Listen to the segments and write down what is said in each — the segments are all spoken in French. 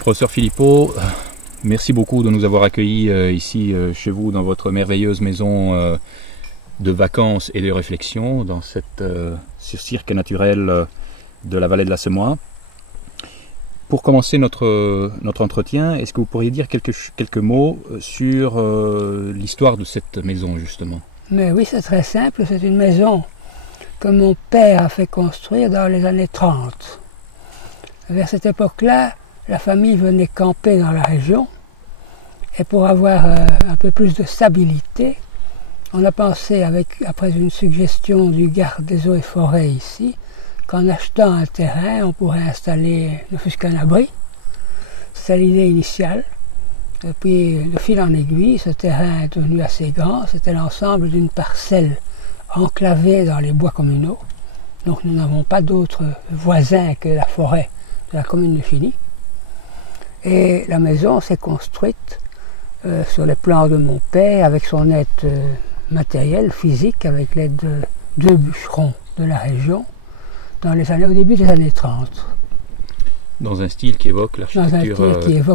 Professeur Philippot, merci beaucoup de nous avoir accueillis ici chez vous dans votre merveilleuse maison de vacances et de réflexion dans ce cirque naturel de la vallée de la Semois. Pour commencer notre entretien, est-ce que vous pourriez dire quelques mots sur l'histoire de cette maison justement? Mais oui, c'est très simple, c'est une maison que mon père a fait construire dans les années 30. Vers cette époque-là, la famille venait camper dans la région et pour avoir un peu plus de stabilité, on a pensé, après une suggestion du garde des eaux et forêts ici, qu'en achetant un terrain, on pourrait installer ne fût-ce qu'un abri. C'était l'idée initiale. Et puis, de fil en aiguille, ce terrain est devenu assez grand. C'était l'ensemble d'une parcelle enclavée dans les bois communaux. Donc nous n'avons pas d'autres voisins que la forêt de la commune de Chiny. Et la maison s'est construite sur les plans de mon père, avec son aide matérielle, physique, avec l'aide de 2 bûcherons de la région, au début des années 30. Dans un style qui évoque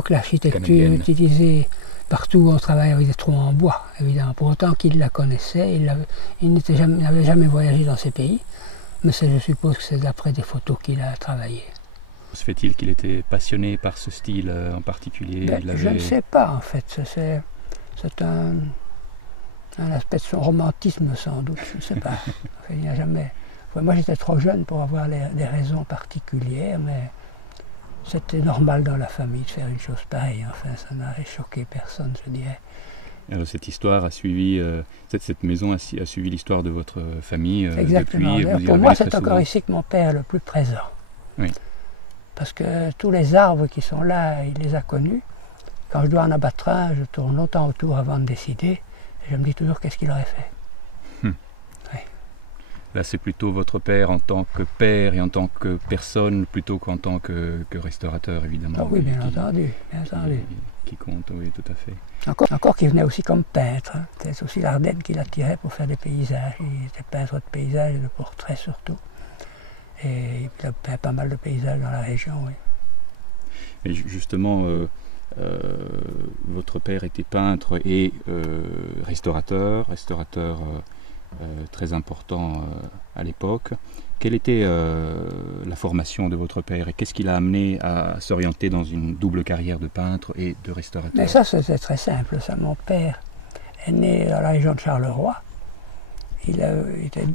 l'architecture utilisée partout où on travaille avec des troncs en bois, évidemment. Pour autant qu'il la connaissait, il n'avait jamais voyagé dans ces pays, mais je suppose que c'est d'après des photos qu'il a travaillé. Se fait-il qu'il était passionné par ce style en particulier? Je ne sais pas en fait, c'est un aspect de son romantisme sans doute, je ne sais pas. Enfin, il n'y a jamais... Moi j'étais trop jeune pour avoir des raisons particulières, mais c'était normal dans la famille de faire une chose pareille, enfin ça n'aurait choqué personne, je dirais. Alors cette histoire a suivi, cette maison a suivi l'histoire de votre famille. Exactement. Depuis, pour moi c'est encore ici que mon père est le plus présent. Oui. Parce que tous les arbres qui sont là, il les a connus. Quand je dois en abattre un, je tourne longtemps autour avant de décider. Et je me dis toujours qu'est-ce qu'il aurait fait. Oui. Là, c'est plutôt votre père en tant que père et en tant que personne, plutôt qu'en tant que restaurateur, évidemment. Ah oui, bien entendu. Qui compte, oui, tout à fait. Encore qu'il venait aussi comme peintre. Hein. C'est aussi l'Ardenne qui l'attirait pour faire des paysages. Il était peintre de paysages et de portraits surtout. Et il a peint pas mal de paysages dans la région, oui. Et justement, votre père était peintre et restaurateur très important à l'époque. Quelle était la formation de votre père et qu'est-ce qui l'a amené à s'orienter dans une double carrière de peintre et de restaurateur? Mais ça, c'était très simple. Ça. Mon père est né dans la région de Charleroi. Il était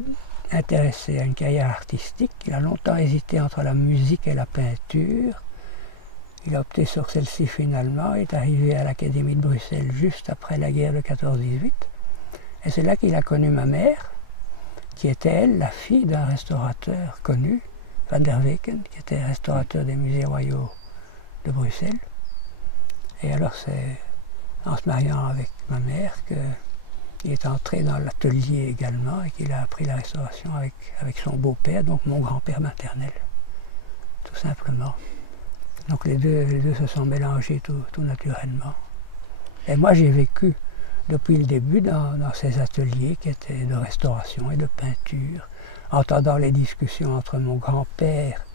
intéressé à une carrière artistique. Il a longtemps hésité entre la musique et la peinture. Il a opté sur celle-ci finalement. Il est arrivé à l'Académie de Bruxelles juste après la guerre de 14-18. Et c'est là qu'il a connu ma mère, qui était elle, la fille d'un restaurateur connu, Van der Weken, qui était restaurateur des musées royaux de Bruxelles. Et alors c'est en se mariant avec ma mère qu'il est entré dans l'atelier également et qu'il a appris la restauration avec son beau-père, donc mon grand-père maternel, tout simplement. Donc les deux se sont mélangés tout naturellement. Et moi j'ai vécu depuis le début dans ces ateliers qui étaient de restauration et de peinture, entendant les discussions entre mon grand-père,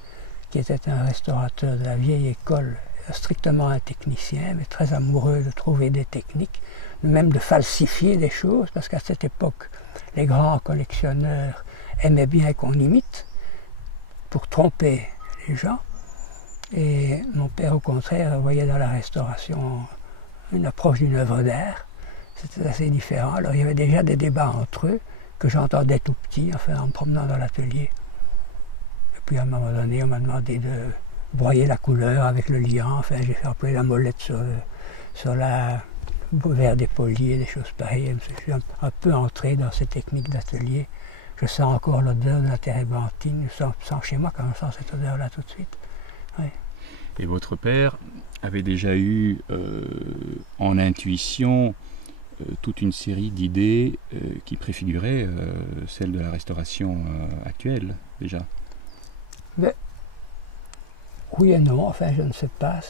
qui était un restaurateur de la vieille école, strictement un technicien, mais très amoureux de trouver des techniques, même de falsifier des choses, parce qu'à cette époque, les grands collectionneurs aimaient bien qu'on imite pour tromper les gens. Et mon père, au contraire, voyait dans la restauration une approche d'une œuvre d'art. C'était assez différent. Alors il y avait déjà des débats entre eux que j'entendais tout petit, enfin en me promenant dans l'atelier. Et puis à un moment donné, on m'a demandé de broyer la couleur avec le liant. Enfin, j'ai fait employer la molette sur la verre dépoli et des choses pareilles. Je suis un peu entré dans ces techniques d'atelier. Je sens encore l'odeur de la térébenthine. Je sens chez moi quand je sens cette odeur-là tout de suite. Oui. Et votre père avait déjà eu en intuition toute une série d'idées qui préfiguraient celle de la restauration actuelle, déjà. Mais, oui et non, enfin je ne sais pas.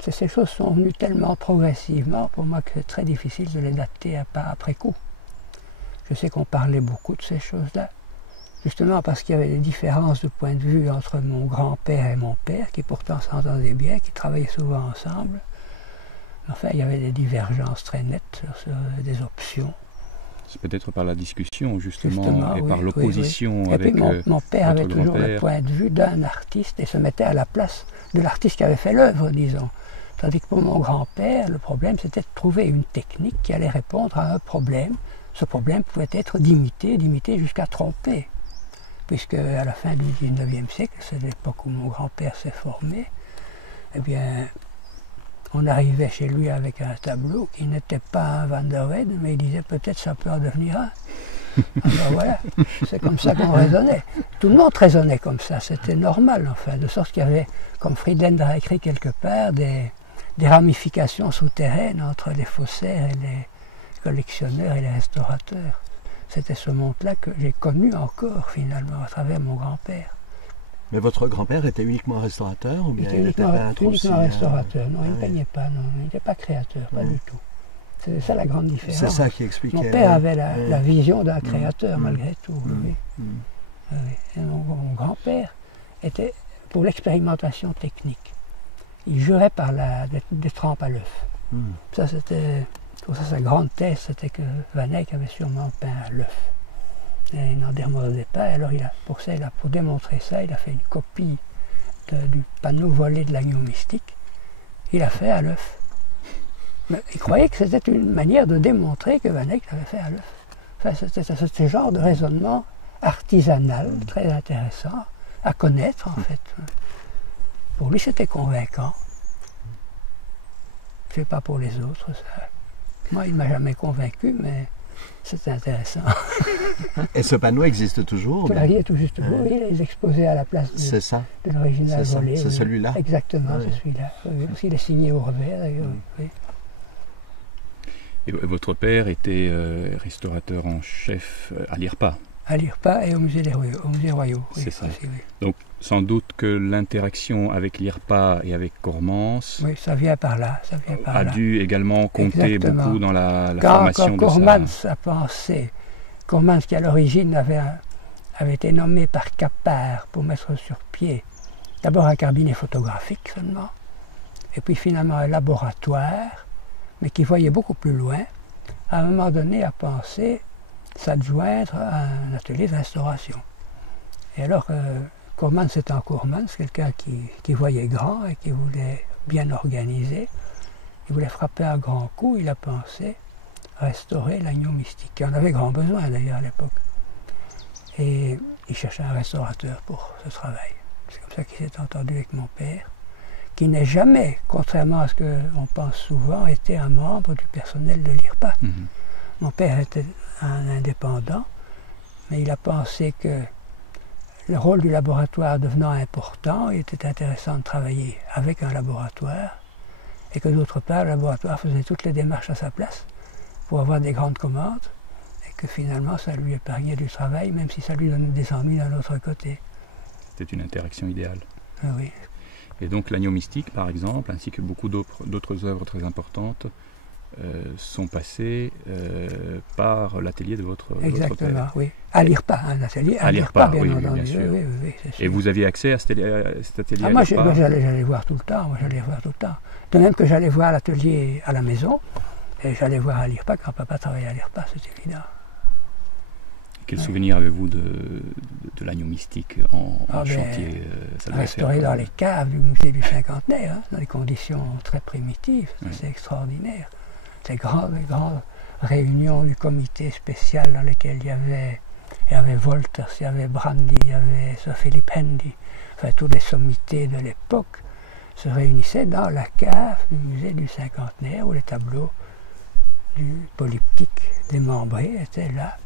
Ces choses sont venues tellement progressivement pour moi que c'est très difficile de les dater après coup. Je sais qu'on parlait beaucoup de ces choses-là, justement parce qu'il y avait des différences de point de vue entre mon grand-père et mon père, qui pourtant s'entendaient bien, qui travaillaient souvent ensemble. Enfin, il y avait des divergences très nettes sur des options. C'est peut-être par la discussion, justement et oui, par l'opposition oui. avec mon père avait toujours le point de vue d'un artiste et se mettait à la place de l'artiste qui avait fait l'œuvre, disons. Tandis que pour mon grand-père, le problème, c'était de trouver une technique qui allait répondre à un problème. Ce problème pouvait être d'imiter jusqu'à tromper. Puisque à la fin du 19e siècle, c'est l'époque où mon grand-père s'est formé, eh bien, on arrivait chez lui avec un tableau qui n'était pas un Van der Weyden, mais il disait peut-être ça peut en devenir un. Alors voilà, c'est comme ça qu'on raisonnait. Tout le monde raisonnait comme ça, c'était normal enfin, de sorte qu'il y avait, comme Friedlander a écrit quelque part, des ramifications souterraines entre les faussaires et les collectionneurs et les restaurateurs. C'était ce monde-là que j'ai connu encore finalement à travers mon grand-père. Mais votre grand-père était uniquement restaurateur ou bien il était peintre aussi? Uniquement restaurateur, non, il ne peignait pas, non, il n'était pas créateur, pas du tout. C'est ça la grande différence. C'est ça qui expliquait. Mon père avait la vision d'un créateur malgré tout. Oui. Et mon grand-père était pour l'expérimentation technique. Il jurait par des trempes à l'œuf. Ça c'était, pour ça sa grande thèse, c'était que Van Eyck avait sûrement peint à l'œuf. Et il n'en démordait pas. Alors pour démontrer ça, il a fait une copie du panneau volé de l'agneau mystique. Il a fait à l'œuf. Mais il croyait que c'était une manière de démontrer que Van Eyck l'avait fait à l'œuf. Enfin, c'était ce genre de raisonnement artisanal, très intéressant, à connaître en fait. Pour lui, c'était convaincant. Je ne sais pas pour les autres. Ça. Moi, il ne m'a jamais convaincu, mais c'est intéressant. Et ce panneau existe toujours? Il est tout juste toujours. Il est exposé à la place de l'original volé. C'est celui-là? Exactement, c'est celui-là. Oui, parce qu'il est signé au revers d'ailleurs. Oui. Et votre père était restaurateur en chef à l'IRPA? À l'IRPA et au musée Royaux. Oui, c'est ça. Aussi, oui. Donc sans doute que l'interaction avec l'IRPA et avec Cormans ça vient par là. a dû également compter beaucoup dans la formation de Cormans a pensé, Cormans qui à l'origine avait été nommé par Capart pour mettre sur pied d'abord un cabinet photographique seulement, et puis finalement un laboratoire, mais qui voyait beaucoup plus loin, à un moment donné a pensé s'adjoindre à un atelier de restauration. Et alors, Cormans étant Cormans, quelqu'un qui voyait grand et qui voulait bien organiser, il voulait frapper un grand coup, il a pensé restaurer l'agneau mystique, qui en avait grand besoin d'ailleurs à l'époque. Et il cherchait un restaurateur pour ce travail. C'est comme ça qu'il s'est entendu avec mon père, qui n'est jamais, contrairement à ce qu'on pense souvent, été un membre du personnel de l'IRPA. Mon père était un indépendant, mais il a pensé que le rôle du laboratoire devenant important, il était intéressant de travailler avec un laboratoire, et que d'autre part, le laboratoire faisait toutes les démarches à sa place pour avoir des grandes commandes, et que finalement ça lui épargnait du travail, même si ça lui donnait des ennuis d'un autre côté. C'était une interaction idéale. Oui. Et donc l'agneau mystique, par exemple, ainsi que beaucoup d'autres œuvres très importantes, sont passées par l'atelier de votre père. Exactement, oui. À l'IRPA, un atelier à l'IRPA, bien entendu. Bien sûr. Oui, et vous aviez accès à cet atelier à moi, l'IRPA? j'allais voir tout le temps, De même que j'allais voir l'atelier à la maison, et j'allais voir à l'IRPA quand papa travaillait à l'IRPA, c'est évident. Quel souvenir avez-vous de l'agneau mystique en chantier? Restauré dans les caves du musée du Cinquantenaire, dans des conditions très primitives, c'est extraordinaire. Ces grandes réunions du comité spécial dans lesquelles il y avait Wolters, il y avait Brandy, il y avait Sir Philip Handy, enfin tous les sommités de l'époque se réunissaient dans la cave du musée du Cinquantenaire où les tableaux du polyptyque démembré étaient là.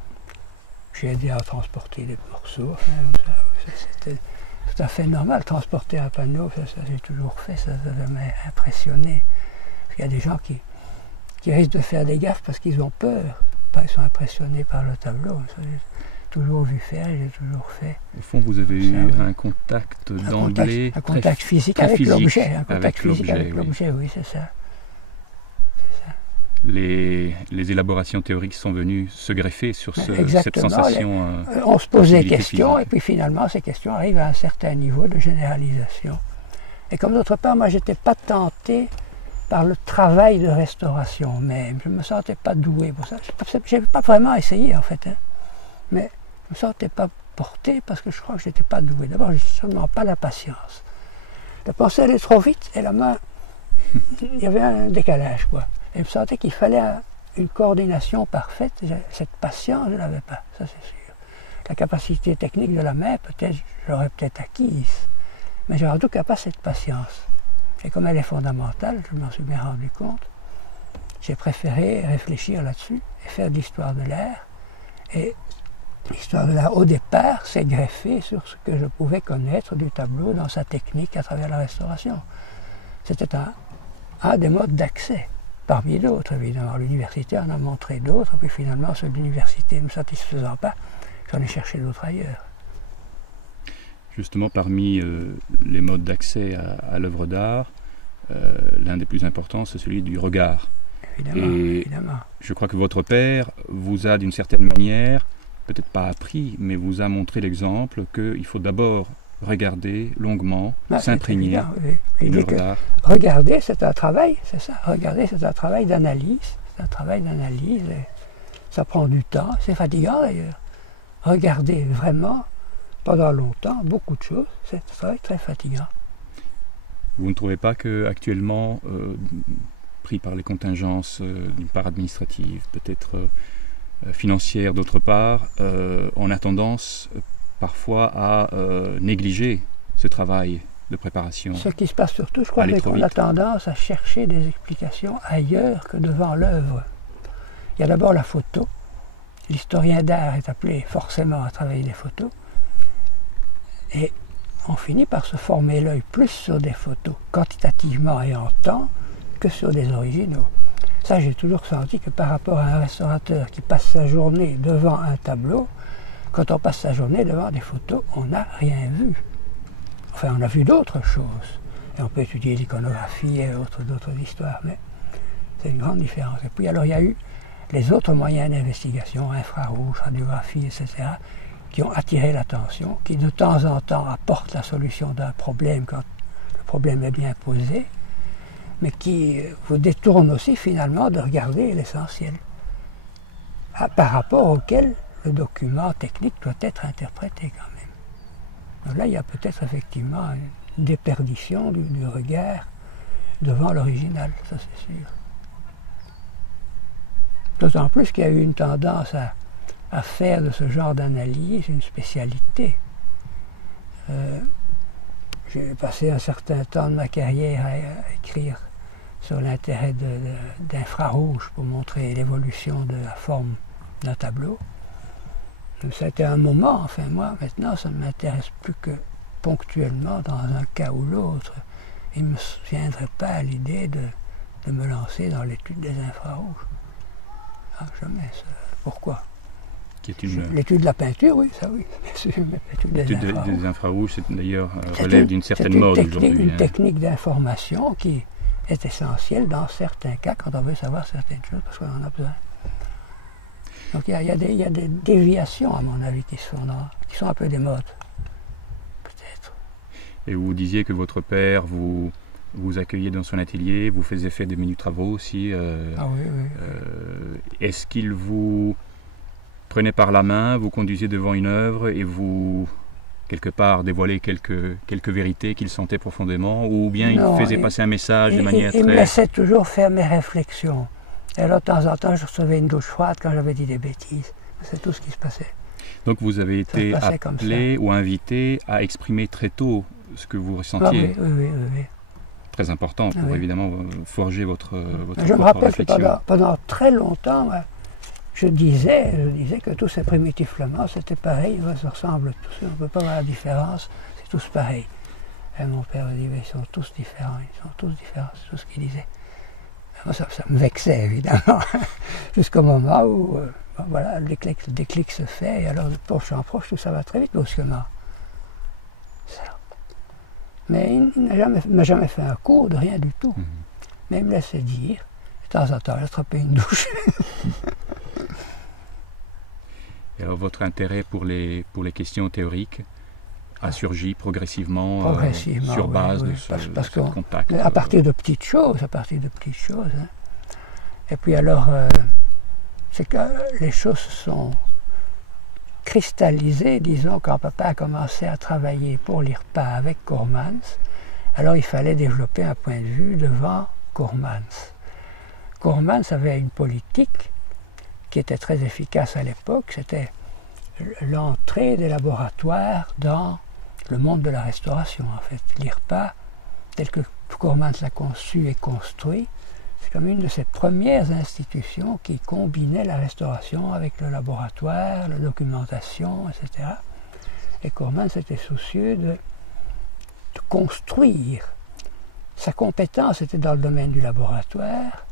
J'ai aidé à transporter des morceaux, c'était tout à fait normal. Transporter un panneau, ça j'ai toujours fait, ça m'a impressionné. Il y a des gens qui risquent de faire des gaffes parce qu'ils ont peur, ils sont impressionnés par le tableau. Ça, j'ai toujours vu faire, j'ai toujours fait. Au fond, vous avez eu un contact d'emblée, un contact physique avec l'objet, un contact physique avec l'objet, oui, c'est ça. les élaborations théoriques sont venues se greffer sur cette sensation. On se pose des questions et puis finalement ces questions arrivent à un certain niveau de généralisation. Et comme d'autre part, moi j'étais pas tenté par le travail de restauration même. Je ne me sentais pas doué pour ça. Je n'avais pas vraiment essayé en fait. Hein. Mais je ne me sentais pas porté parce que je crois que je n'étais pas doué. D'abord, je n'ai seulement pas la patience. La pensée allait trop vite et la main, il y avait un décalage quoi. Et je me sentais qu'il fallait une coordination parfaite. Cette patience, je ne l'avais pas, ça c'est sûr. La capacité technique de la main, peut-être, je l'aurais peut-être acquise. Mais je n'aurais en tout cas pas cette patience. Et comme elle est fondamentale, je m'en suis bien rendu compte, j'ai préféré réfléchir là-dessus et faire de l'histoire de l'art. Et l'histoire de l'art, au départ, s'est greffée sur ce que je pouvais connaître du tableau dans sa technique à travers la restauration. C'était un des modes d'accès, parmi d'autres évidemment. L'université en a montré d'autres, puis finalement, ceux de l'université ne me satisfaisant pas, j'en ai cherché d'autres ailleurs. Justement, parmi les modes d'accès à l'œuvre d'art, l'un des plus importants, c'est celui du regard. Évidemment. Je crois que votre père vous a d'une certaine manière, peut-être pas appris, mais vous a montré l'exemple qu'il faut d'abord regarder longuement, s'imprégner d'une œuvre d'art. Regarder, c'est un travail, c'est ça. Regarder, c'est un travail d'analyse. C'est un travail d'analyse. Ça prend du temps. C'est fatigant d'ailleurs. Regarder vraiment pendant longtemps, beaucoup de choses, c'est un travail très fatigant. Vous ne trouvez pas qu'actuellement, pris par les contingences d'une part administrative, peut-être financière d'autre part, on a tendance parfois à négliger ce travail de préparation? Ce qui se passe surtout, je crois, c'est qu'on a tendance à chercher des explications ailleurs que devant l'œuvre. Il y a d'abord la photo. L'historien d'art est appelé forcément à travailler des photos. Et on finit par se former l'œil plus sur des photos, quantitativement et en temps, que sur des originaux. Ça, j'ai toujours senti que par rapport à un restaurateur qui passe sa journée devant un tableau, quand on passe sa journée devant des photos, on n'a rien vu. Enfin, on a vu d'autres choses. Et on peut étudier l'iconographie et d'autres histoires, mais c'est une grande différence. Et puis alors, il y a eu les autres moyens d'investigation, infrarouge, radiographie, etc., qui ont attiré l'attention, qui de temps en temps apportent la solution d'un problème quand le problème est bien posé, mais qui vous détournent aussi finalement de regarder l'essentiel, par rapport auquel le document technique doit être interprété quand même. Donc là, il y a peut-être effectivement une déperdition du regard devant l'original, ça c'est sûr. D'autant plus qu'il y a eu une tendance à faire de ce genre d'analyse une spécialité. J'ai passé un certain temps de ma carrière à écrire sur l'intérêt d'infrarouge pour montrer l'évolution de la forme d'un tableau. Ça a été un moment, enfin moi, maintenant, ça ne m'intéresse plus que ponctuellement dans un cas ou l'autre. Il ne me viendrait pas à l'idée de me lancer dans l'étude des infrarouges. Ah, jamais. Ça. Pourquoi? L'étude de la peinture, oui, ça oui, bien sûr, mais l'étude des infrarouges, c'est d'ailleurs relève d'une certaine mode aujourd'hui. C'est une technique d'information qui est essentielle dans certains cas quand on veut savoir certaines choses, parce qu'on en a besoin. Donc il y a des déviations, à mon avis, qui sont un peu des modes, peut-être. Et vous disiez que votre père vous accueillait dans son atelier, vous faisait faire des menus travaux aussi. Ah oui. Est-ce qu'il vous prenait par la main, vous conduisait devant une œuvre et vous, quelque part, dévoilait quelques vérités qu'il sentait profondément, ou bien il faisait passer un message de manière très... Il me laissait toujours faire mes réflexions. Et alors, de temps en temps, je recevais une douche froide quand j'avais dit des bêtises. C'est tout ce qui se passait. Donc vous avez été appelé ou invité à exprimer très tôt ce que vous ressentiez. Ah, oui. Très important pour évidemment forger votre Je me rappelle que pendant très longtemps, je disais que tous ces primitifs-flamands, c'était pareil, ils se ressemblent tous, on ne peut pas voir la différence, c'est tous pareils. Et mon père me dit, ils sont tous différents, c'est tout ce qu'il disait. Moi, ça me vexait évidemment, jusqu'au moment où voilà, le déclic se fait, et alors de proche en proche, tout ça va très vite brusquement. Mais il ne m'a jamais fait un cours de rien du tout. Mais il me laissait dire. De temps en temps, attraper une douche. Et alors votre intérêt pour les questions théoriques a surgi progressivement, sur base de ce contact. À partir de petites choses, hein. Et puis alors, c'est que les choses sont cristallisées, disons, quand papa a commencé à travailler pour l'IRPA avec Coormans. Alors il fallait développer un point de vue devant Coormans. Coormans avait une politique qui était très efficace à l'époque, c'était l'entrée des laboratoires dans le monde de la restauration, en fait. L'IRPA, tel que Coormans l'a conçu et construit, c'est comme une de ces premières institutions qui combinait la restauration avec le laboratoire, la documentation, etc. Et Coormans était soucieux de construire. Sa compétence était dans le domaine du laboratoire,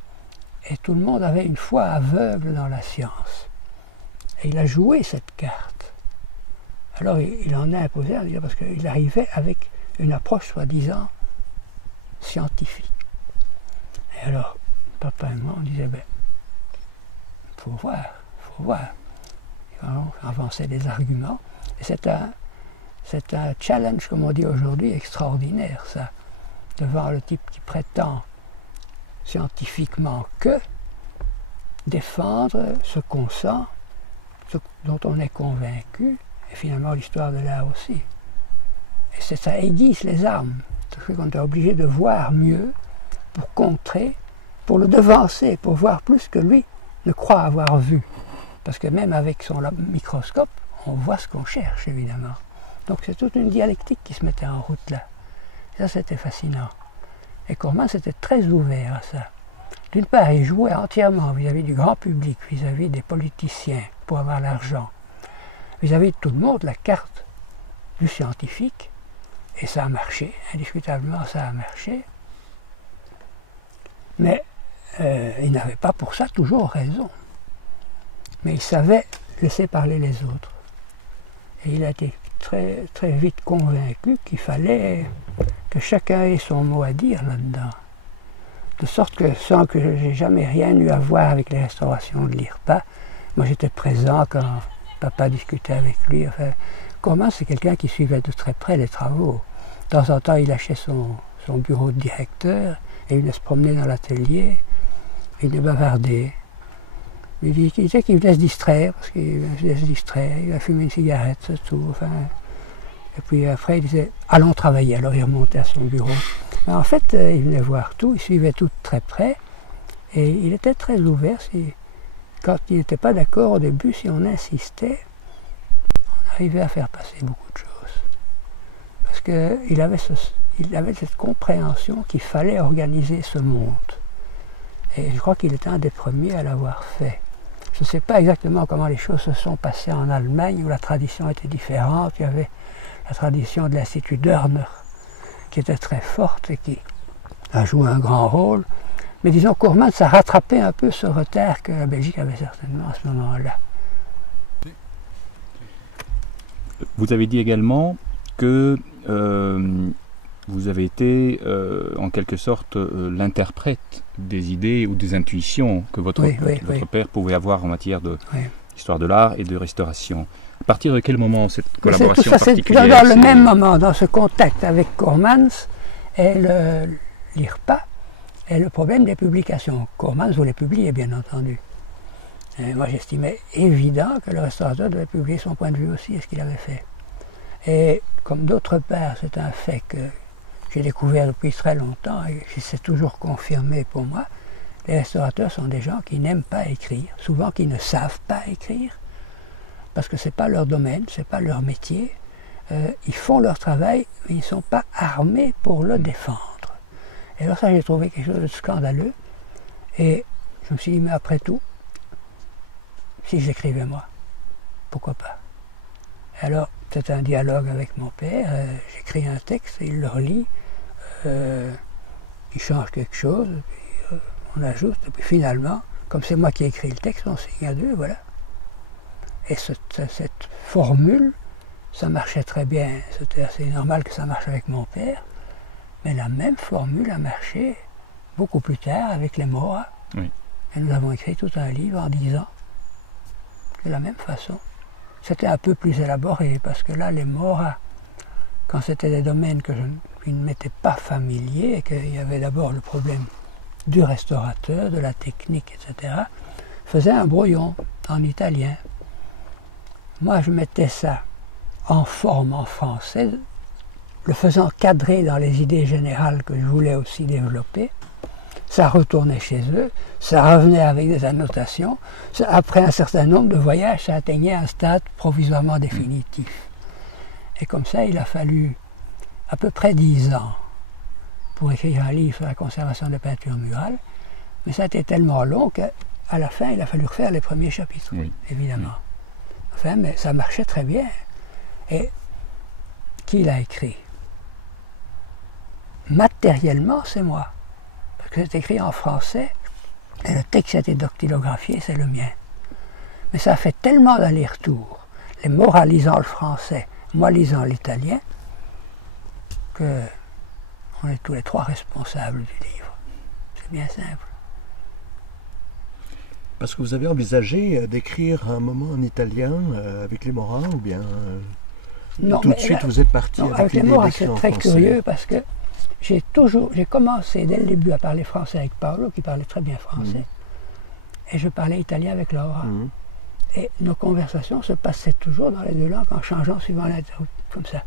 et tout le monde avait une foi aveugle dans la science. Et il a joué cette carte. Alors il en a imposé, parce qu'il arrivait avec une approche soi-disant scientifique. Et alors, papa et moi, on disait, ben, faut voir. On avançait des arguments. Et c'est un challenge, comme on dit aujourd'hui, extraordinaire, ça, devant le type qui prétend scientifiquement que défendre ce qu'on sent, ce dont on est convaincu, et finalement l'histoire de l'art aussi. Et ça aiguise les âmes. C'est qu'on est obligé de voir mieux pour contrer, pour le devancer, pour voir plus que lui ne croit avoir vu. Parce que même avec son microscope, on voit ce qu'on cherche, évidemment. Donc c'est toute une dialectique qui se mettait en route là. Ça, c'était fascinant. Et Coormans était très ouvert à ça. D'une part, il jouait entièrement vis-à-vis du grand public, vis-à-vis des politiciens, pour avoir l'argent. Vis-à-vis de tout le monde, la carte du scientifique, et ça a marché, indiscutablement ça a marché. Mais il n'avait pas pour ça toujours raison. Mais il savait laisser parler les autres. Et il a été très, très vite convaincu qu'il fallait que chacun ait son mot à dire là-dedans. De sorte que, sans que j'ai jamais rien eu à voir avec les restaurations de l'IRPA, moi j'étais présent quand papa discutait avec lui. Enfin, Coormans, c'est quelqu'un qui suivait de très près les travaux. De temps en temps, il lâchait son bureau de directeur et il venait se promener dans l'atelier. Il venait bavarder. Il disait qu'il venait se distraire, parce qu'il venait se distraire, il a fumé une cigarette, c'est tout. Enfin, et puis après, il disait « allons travailler ». Alors il remontait à son bureau. Mais en fait, il venait voir tout, il suivait tout de très près, et il était très ouvert. Quand il n'était pas d'accord au début, si on insistait, on arrivait à faire passer beaucoup de choses. Parce qu'il avait cette compréhension qu'il fallait organiser ce monde. Et je crois qu'il était un des premiers à l'avoir fait. Je ne sais pas exactement comment les choses se sont passées en Allemagne, où la tradition était différente. Il y avait la tradition de l'Institut Dörner, qui était très forte et qui a joué un grand rôle. Mais disons, Coormans a rattrapé un peu ce retard que la Belgique avait certainement à ce moment-là. Vous avez dit également que vous avez été en quelque sorte l'interprète des idées ou des intuitions que votre père pouvait avoir en matière d'histoire de l'art et de restauration. À partir de quel moment cette collaboration particulière? Dans le même moment, dans ce contact avec Coormans et l'IRPA, et le problème des publications. Coormans voulait publier, bien entendu. Et moi, j'estimais évident que le restaurateur devait publier son point de vue aussi, et ce qu'il avait fait. Et comme d'autre part, c'est un fait que j'ai découvert depuis très longtemps, et qui s'est toujours confirmé pour moi, les restaurateurs sont des gens qui n'aiment pas écrire, souvent qui ne savent pas écrire, parce que ce n'est pas leur domaine, ce n'est pas leur métier. Ils font leur travail, mais ils ne sont pas armés pour le défendre. Et alors ça, j'ai trouvé quelque chose de scandaleux. Et je me suis dit, mais après tout, si j'écrivais moi, pourquoi pas? Et alors, c'est un dialogue avec mon père, j'écris un texte, il le relit, il change quelque chose, puis, on ajoute, et puis finalement, comme c'est moi qui ai écrit le texte, on signe à deux, voilà. Et cette formule, ça marchait très bien, c'était assez normal que ça marche avec mon père, mais la même formule a marché beaucoup plus tard avec les Mora, Oui. Et nous avons écrit tout un livre en 10 ans, de la même façon. C'était un peu plus élaboré, parce que là, les moras, quand c'était des domaines qui ne m'étaient pas familiers, et qu'il y avait d'abord le problème du restaurateur, de la technique, etc., faisaient un brouillon en italien. Moi, je mettais ça en forme en français, le faisant cadrer dans les idées générales que je voulais aussi développer. Ça retournait chez eux, ça revenait avec des annotations. Après un certain nombre de voyages, ça atteignait un stade provisoirement définitif. Et comme ça, il a fallu à peu près 10 ans pour écrire un livre sur la conservation des peintures murales. Mais ça a été tellement long qu'à la fin, il a fallu refaire les premiers chapitres, évidemment. Enfin, mais ça marchait très bien. Et qui l'a écrit? Matériellement, c'est moi. Parce que c'est écrit en français, et le texte a été dactylographié, c'est le mien. Mais ça a fait tellement d'aller-retour, les moras lisant le français, moi lisant l'italien, que on est tous les trois responsables du livre. C'est bien simple. Parce que vous avez envisagé d'écrire un moment en italien avec les moras, ou bien non, tout de suite vous êtes parti avec les l'idée moras, d'écrire c'est en très français. curieux parce que j'ai commencé dès le début à parler français avec Paolo, qui parlait très bien français, et je parlais italien avec Laura. Et nos conversations se passaient toujours dans les deux langues en changeant suivant l'interruption, comme ça.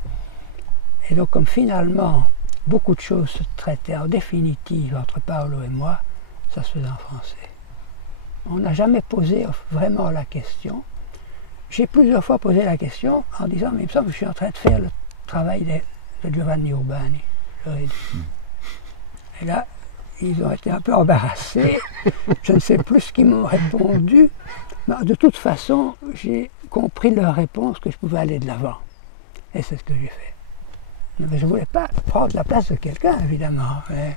Et donc, comme finalement, beaucoup de choses se traitaient en définitive entre Paolo et moi, ça se faisait en français. On n'a jamais posé vraiment la question. J'ai plusieurs fois posé la question en disant, mais il me semble que je suis en train de faire le travail de Giovanni Urbani. Et là, ils ont été un peu embarrassés. Je ne sais plus ce qu'ils m'ont répondu. Mais de toute façon, j'ai compris leur réponse que je pouvais aller de l'avant. Et c'est ce que j'ai fait. Mais je ne voulais pas prendre la place de quelqu'un, évidemment. Mais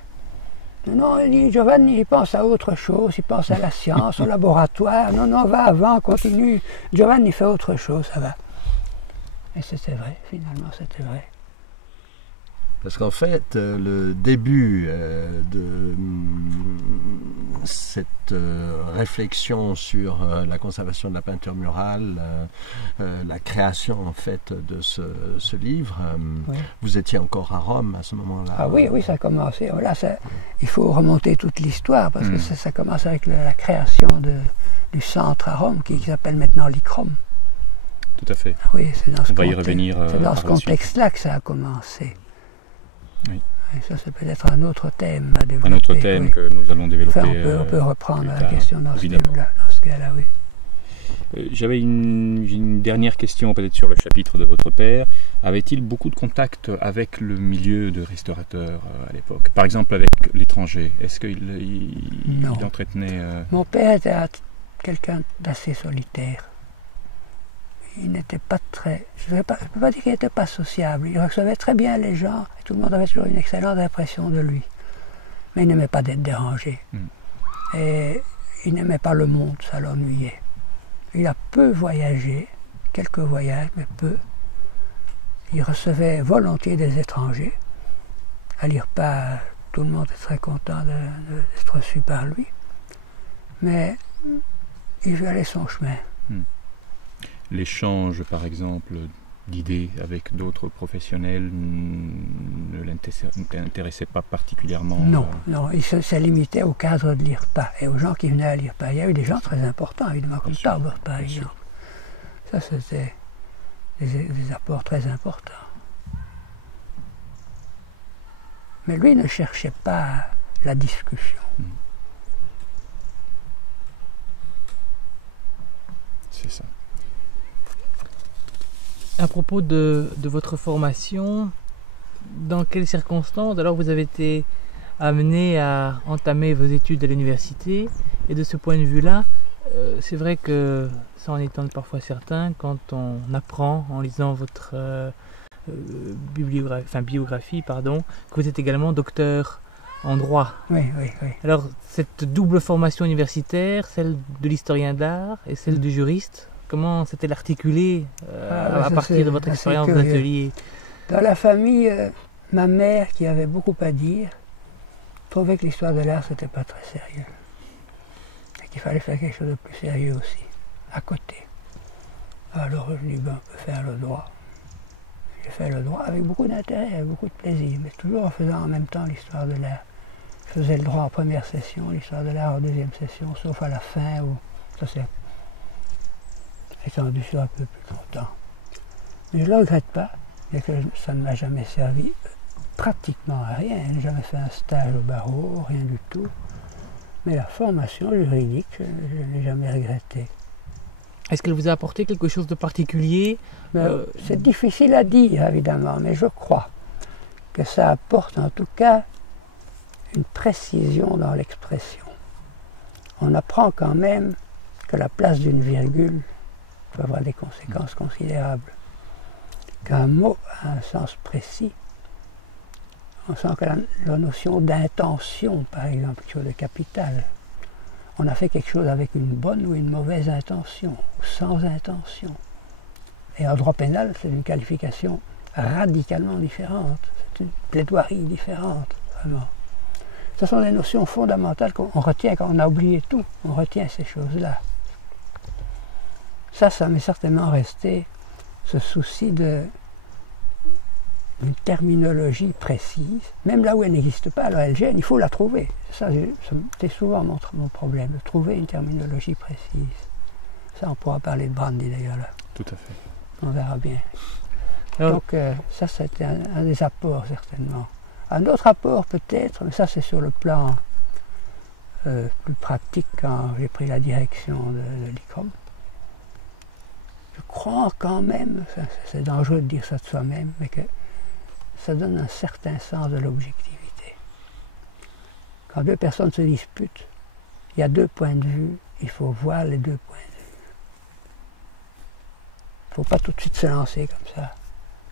non, Giovanni, il pense à autre chose, il pense à la science, au laboratoire. Non, va avant, continue. Giovanni fait autre chose, ça va. Et c'était vrai, finalement, c'était vrai. Parce qu'en fait, le début de cette réflexion sur la conservation de la peinture murale, la création en fait de ce livre, vous étiez encore à Rome à ce moment-là. Ah oui, ça a commencé. Voilà, il faut remonter toute l'histoire parce que ça commence avec la création du centre à Rome qui s'appelle maintenant l'ICROM. Tout à fait. Ah oui, c'est dans ce On va y revenir. C'est dans ce contexte-là que ça a commencé. Oui. Et ça, c'est peut-être un autre thème à développer. Un autre thème que nous allons développer. Enfin, on peut reprendre la tard, question dans évidemment. ce cas-là, oui. J'avais une dernière question peut-être sur le chapitre de votre père. Avait-il beaucoup de contacts avec le milieu de restaurateurs à l'époque? Par exemple avec l'étranger? Est-ce qu'il entretenait... Mon père était quelqu'un d'assez solitaire. Il n'était pas très... Je ne peux pas dire qu'il n'était pas sociable. Il recevait très bien les gens et tout le monde avait toujours une excellente impression de lui. Mais il n'aimait pas d'être dérangé. Et il n'aimait pas le monde, ça l'ennuyait. Il a peu voyagé, quelques voyages, mais peu. Il recevait volontiers des étrangers. À l'IRPA, tout le monde est très content d'être reçu par lui. Mais il allait son chemin. L'échange, par exemple, d'idées avec d'autres professionnels ne l'intéressait pas particulièrement? Non, il s'est limité au cadre de l'IRPA et aux gens qui venaient à l'IRPA. Il y a eu des gens très importants, évidemment, comme Tauber, par exemple. Ça, c'était des apports très importants. Mais lui ne cherchait pas la discussion. C'est ça. À propos de votre formation, dans quelles circonstances alors vous avez été amené à entamer vos études à l'université? Et de ce point de vue-là, c'est vrai que, sans en étant parfois certain, quand on apprend en lisant votre biographie, que vous êtes également docteur en droit. Oui. Alors, cette double formation universitaire, celle de l'historien d'art et celle du juriste, comment s'est-elle articulée à partir de votre expérience d'atelier? Dans la famille, ma mère, qui avait beaucoup à dire, trouvait que l'histoire de l'art, c'était pas très sérieux. qu'il fallait faire quelque chose de plus sérieux aussi, à côté. Alors je dis, ben, on peut faire le droit. J'ai fait le droit avec beaucoup d'intérêt, avec beaucoup de plaisir, mais toujours en faisant en même temps l'histoire de l'art. Je faisais le droit en première session, l'histoire de l'art en deuxième session, sauf à la fin où ça s'est étendu sur un peu plus longtemps. Mais je ne le regrette pas, et que ça ne m'a jamais servi pratiquement à rien. Je n'ai jamais fait un stage au barreau, rien du tout. Mais la formation juridique, je ne l'ai jamais regrettée. Est-ce qu'elle vous a apporté quelque chose de particulier? C'est difficile à dire, évidemment, mais je crois que ça apporte en tout cas une précision dans l'expression. On apprend quand même que la place d'une virgule peut avoir des conséquences considérables. Qu'un mot a un sens précis. On sent que la notion d'intention, par exemple, quelque chose de capital. On a fait quelque chose avec une bonne ou une mauvaise intention, ou sans intention. Et en droit pénal, c'est une qualification radicalement différente. C'est une plaidoirie différente, vraiment. Ce sont des notions fondamentales qu'on retient quand on a oublié tout. On retient ces choses-là. Ça m'est certainement resté, ce souci d'une terminologie précise. Même là où elle n'existe pas, alors elle gêne, il faut la trouver. C'est souvent mon problème, de trouver une terminologie précise. Ça, on pourra parler de Brandy d'ailleurs là. Tout à fait. On verra bien. Donc ça, c'était un des apports certainement. Un autre apport peut-être, mais ça c'est sur le plan plus pratique quand j'ai pris la direction de l'ICROM. Je crois quand même, c'est dangereux de dire ça de soi-même, mais que ça donne un certain sens de l'objectivité. Quand deux personnes se disputent, il y a deux points de vue, il faut voir les deux points de vue. Il ne faut pas tout de suite se lancer comme ça.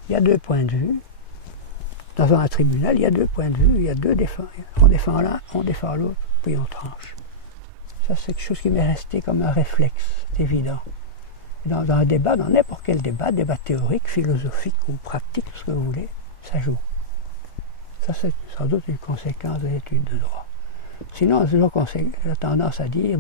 Il y a deux points de vue. Dans un tribunal, il y a deux points de vue, il y a deux défenses. On défend l'un, on défend l'autre, puis on tranche. Ça, c'est quelque chose qui m'est resté comme un réflexe, c'est évident. Dans un débat, dans n'importe quel débat théorique, philosophique ou pratique, tout ce que vous voulez, ça joue. Ça, c'est sans doute une conséquence de l'étude de droit. Sinon, j'ai tendance à dire,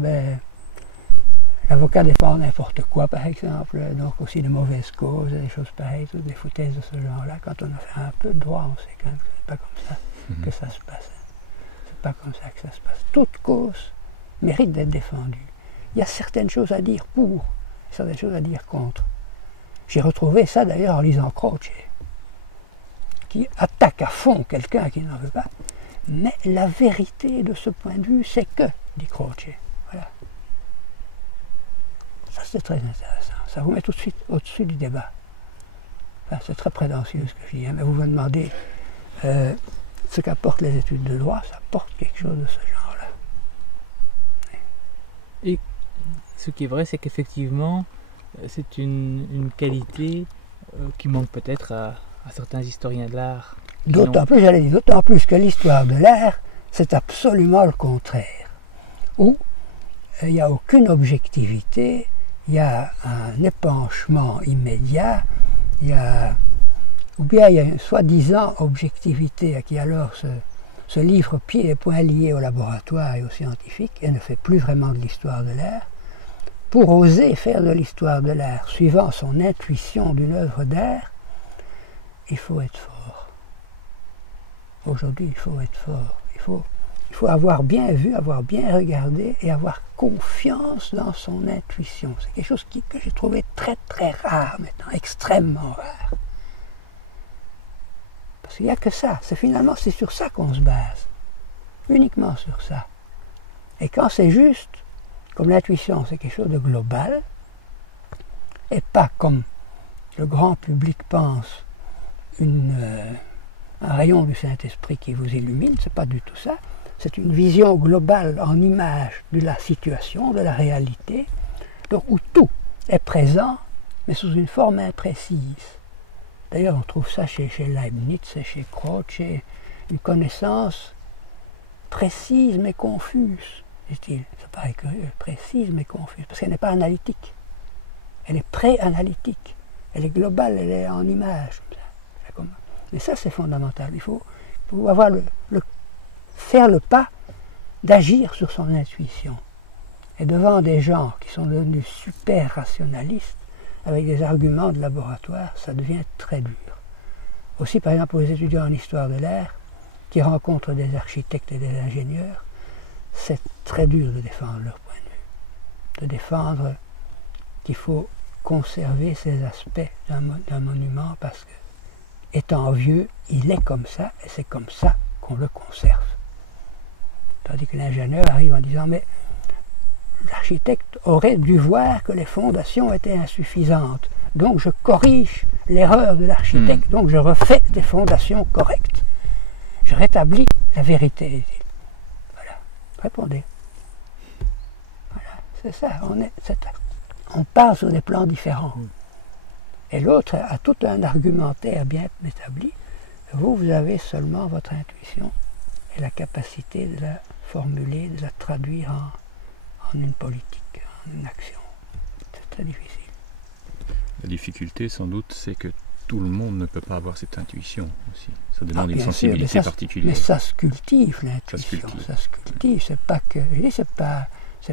l'avocat défend n'importe quoi, par exemple, donc aussi de mauvaises causes, des choses pareilles, toutes des foutaises de ce genre-là. Quand on a fait un peu de droit, on sait quand même que c'est pas comme ça que ça se passe. C'est pas comme ça que ça se passe. Toute cause mérite d'être défendue. Il y a certaines choses à dire pour, certaines choses à dire contre. J'ai retrouvé ça d'ailleurs en lisant Croce, qui attaque à fond quelqu'un qui n'en veut pas. Mais la vérité de ce point de vue, c'est que, dit Croce. Voilà. Ça, c'est très intéressant. Ça vous met tout de suite au-dessus du débat. Enfin, c'est très prétentieux ce que je dis, hein, mais vous me demandez ce qu'apportent les études de droit, ça apporte quelque chose de ce genre-là. Et ce qui est vrai, c'est qu'effectivement, c'est une qualité qui manque peut-être à certains historiens de l'art. D'autant plus, j'allais dire, d'autant plus que l'histoire de l'art, c'est absolument le contraire. Où il n'y a aucune objectivité, il y a un épanchement immédiat, ou bien il y a une soi-disant objectivité qui alors se livre pieds et poings liés au laboratoire et aux scientifiques et ne fait plus vraiment de l'histoire de l'art. Pour oser faire de l'histoire de l'art, suivant son intuition d'une œuvre d'art, il faut être fort. Aujourd'hui, il faut être fort. Il faut avoir bien vu, avoir bien regardé et avoir confiance dans son intuition. C'est quelque chose que j'ai trouvé très très rare maintenant, extrêmement rare. Parce qu'il n'y a que ça. C'est sur ça qu'on se base. Uniquement sur ça. Et quand c'est juste, comme l'intuition, c'est quelque chose de global, et pas comme le grand public pense, un rayon du Saint-Esprit qui vous illumine, c'est pas du tout ça. C'est une vision globale en image de la situation, de la réalité, donc où tout est présent, mais sous une forme imprécise. D'ailleurs, on trouve ça chez Leibniz et chez Croce, une connaissance précise mais confuse, dit-il. Ça paraît curieux, précise mais confuse, parce qu'elle n'est pas analytique. Elle est pré-analytique. Elle est globale, elle est en image. Mais ça, c'est fondamental. Il faut avoir faire le pas d'agir sur son intuition. Et devant des gens qui sont devenus super rationalistes, avec des arguments de laboratoire, ça devient très dur. Aussi, par exemple, pour les étudiants en histoire de l'art, qui rencontrent des architectes et des ingénieurs, c'est très dur de défendre leur point de vue. De défendre qu'il faut conserver ces aspects d'un monument parce que, étant vieux, il est comme ça et c'est comme ça qu'on le conserve. Tandis que l'ingénieur arrive en disant mais l'architecte aurait dû voir que les fondations étaient insuffisantes. Donc je corrige l'erreur de l'architecte, donc je refais des fondations correctes. Je rétablis la vérité. Voilà, répondez. Voilà, c'est ça, on part sur des plans différents. Et l'autre a tout un argumentaire bien établi. Vous avez seulement votre intuition et la capacité de la formuler, de la traduire en une politique, en une action. C'est très difficile. La difficulté, sans doute, c'est que tout le monde ne peut pas avoir cette intuition aussi. Ça demande une sensibilité particulière. Mais ça se cultive, l'intuition. Ça se cultive. C'est pas que. Je dis, c'est pas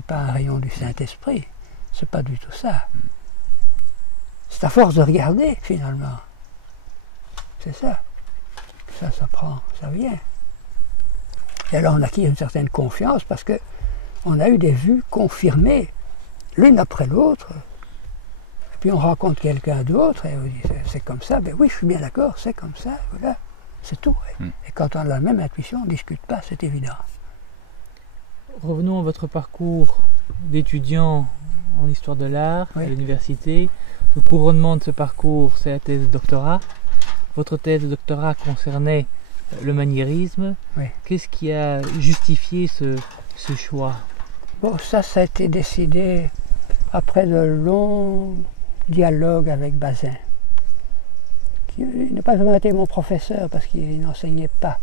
un rayon du Saint-Esprit. C'est pas du tout ça. C'est à force de regarder, finalement. C'est ça. Ça prend, ça vient. Et alors on acquiert une certaine confiance parce que on a eu des vues confirmées, l'une après l'autre. Et puis on rencontre quelqu'un d'autre et on dit c'est comme ça. Ben oui, je suis bien d'accord, c'est comme ça. Voilà, c'est tout. Et quand on a la même intuition, on ne discute pas, c'est évident. Revenons à votre parcours d'étudiant en histoire de l'art à l'université. Le couronnement de ce parcours, c'est la thèse de doctorat. Votre thèse de doctorat concernait le maniérisme. Oui. Qu'est-ce qui a justifié ce choix? Bon, ça a été décidé après de longs dialogues avec Bazin, qui n'a pas vraiment été mon professeur parce qu'il n'enseignait pas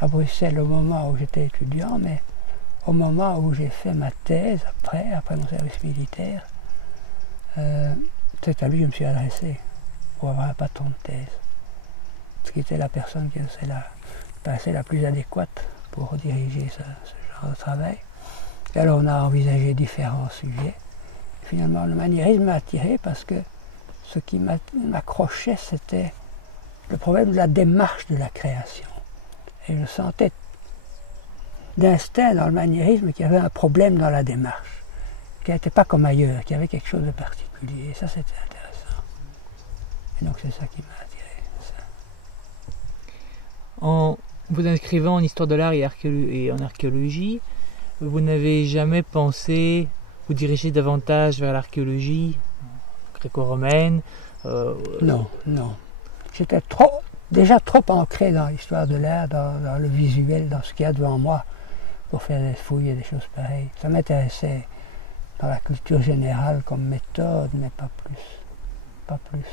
à Bruxelles au moment où j'étais étudiant, mais au moment où j'ai fait ma thèse, après mon service militaire, c'est à lui que je me suis adressé pour avoir un patron de thèse, ce qui était la personne qui paraissait la plus adéquate pour diriger ce genre de travail. Et alors on a envisagé différents sujets. Et finalement, le maniérisme m'a attiré parce que ce qui m'accrochait, c'était le problème de la démarche de la création. Et je sentais d'instinct dans le maniérisme qu'il y avait un problème dans la démarche, qui n'était pas comme ailleurs, qu'il y avait quelque chose de particulier. Et ça, c'était intéressant. Et donc, c'est ça qui m'a attiré. En vous inscrivant en histoire de l'art et en archéologie, vous n'avez jamais pensé vous diriger davantage vers l'archéologie gréco-romaine? Non. J'étais déjà trop ancré dans l'histoire de l'art, dans le visuel, dans ce qu'il y a devant moi, pour faire des fouilles et des choses pareilles. Ça m'intéressait dans la culture générale comme méthode, mais pas plus. Pas plus.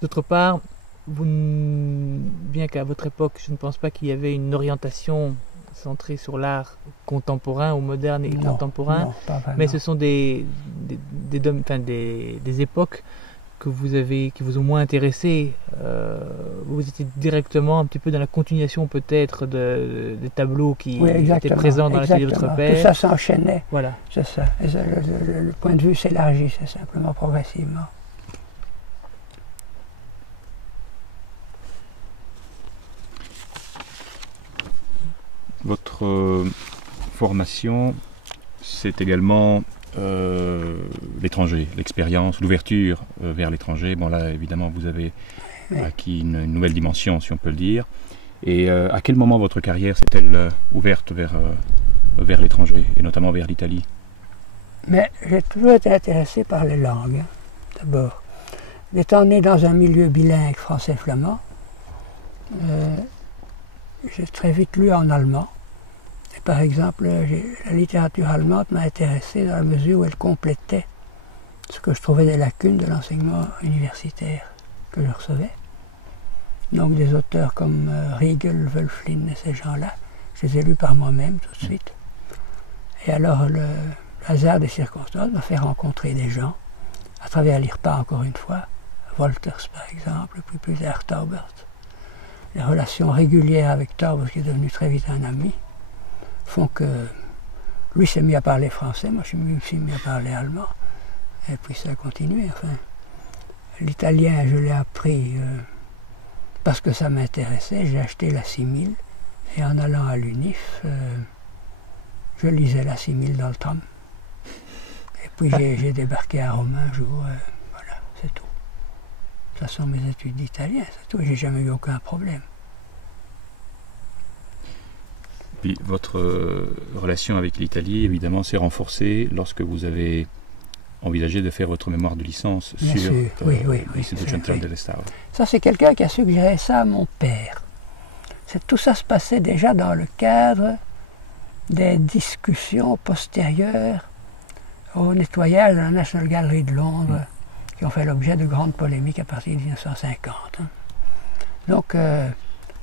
D'autre part, bien qu'à votre époque, je ne pense pas qu'il y avait une orientation centrée sur l'art contemporain ou moderne et contemporain, non, pas vraiment. Mais ce sont des époques qui vous ont moins intéressé. Vous étiez directement un petit peu dans la continuation peut-être des tableaux qui étaient présents dans l'atelier de votre père. Tout ça s'enchaînait. Voilà. C'est ça. Et le point de vue s'élargissait simplement progressivement. Votre formation, c'est également l'étranger, l'expérience, l'ouverture vers l'étranger. Bon là, évidemment, vous avez acquis une nouvelle dimension, si on peut le dire. Et à quel moment votre carrière s'est-elle ouverte vers l'étranger, et notamment vers l'Italie? Mais j'ai toujours été intéressé par les langues, d'abord. Étant né dans un milieu bilingue français-flamand, j'ai très vite lu en allemand. Et par exemple, la littérature allemande m'a intéressé dans la mesure où elle complétait ce que je trouvais des lacunes de l'enseignement universitaire que je recevais. Donc des auteurs comme Riegel, Wölfflin et ces gens-là, je les ai lus par moi-même tout de suite. Et alors le hasard des circonstances m'a fait rencontrer des gens, à travers l'IRPA encore une fois, Wolters par exemple, puis plus tard Taubert. Les relations régulières avec Taubert, qui est devenu très vite un ami, font que lui s'est mis à parler français, moi je me suis mis à parler allemand. Et puis ça a continué, enfin. L'italien, je l'ai appris parce que ça m'intéressait. J'ai acheté la 6000 et en allant à l'UNIF, je lisais la 6000 dans le tram. Et puis j'ai débarqué à Rome un jour, voilà, c'est tout. Ça sont mes études d'italien, c'est tout, j'ai jamais eu aucun problème. Puis votre relation avec l'Italie, évidemment, s'est renforcée lorsque vous avez envisagé de faire votre mémoire de licence Bien sur sûr, oui, l'Istituto Centrale dello Stato. Ça, c'est quelqu'un qui a suggéré ça à mon père. Tout ça se passait déjà dans le cadre des discussions postérieures au nettoyage de la National Gallery de Londres, qui ont fait l'objet de grandes polémiques à partir de 1950. Donc,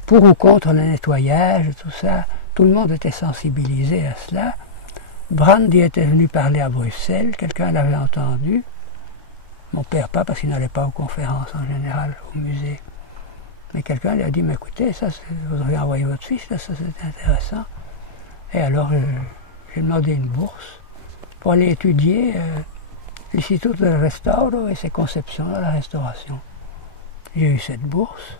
pour ou contre le nettoyage, tout ça, tout le monde était sensibilisé à cela. Brandy était venu parler à Bruxelles, quelqu'un l'avait entendu. Mon père pas, parce qu'il n'allait pas aux conférences en général, au musée. Mais quelqu'un lui a dit, mais écoutez, ça, vous devez envoyer votre fils, ça c'est intéressant. Et alors, j'ai demandé une bourse pour aller étudier l'Istituto del Restauro et ses conceptions de la restauration. J'ai eu cette bourse,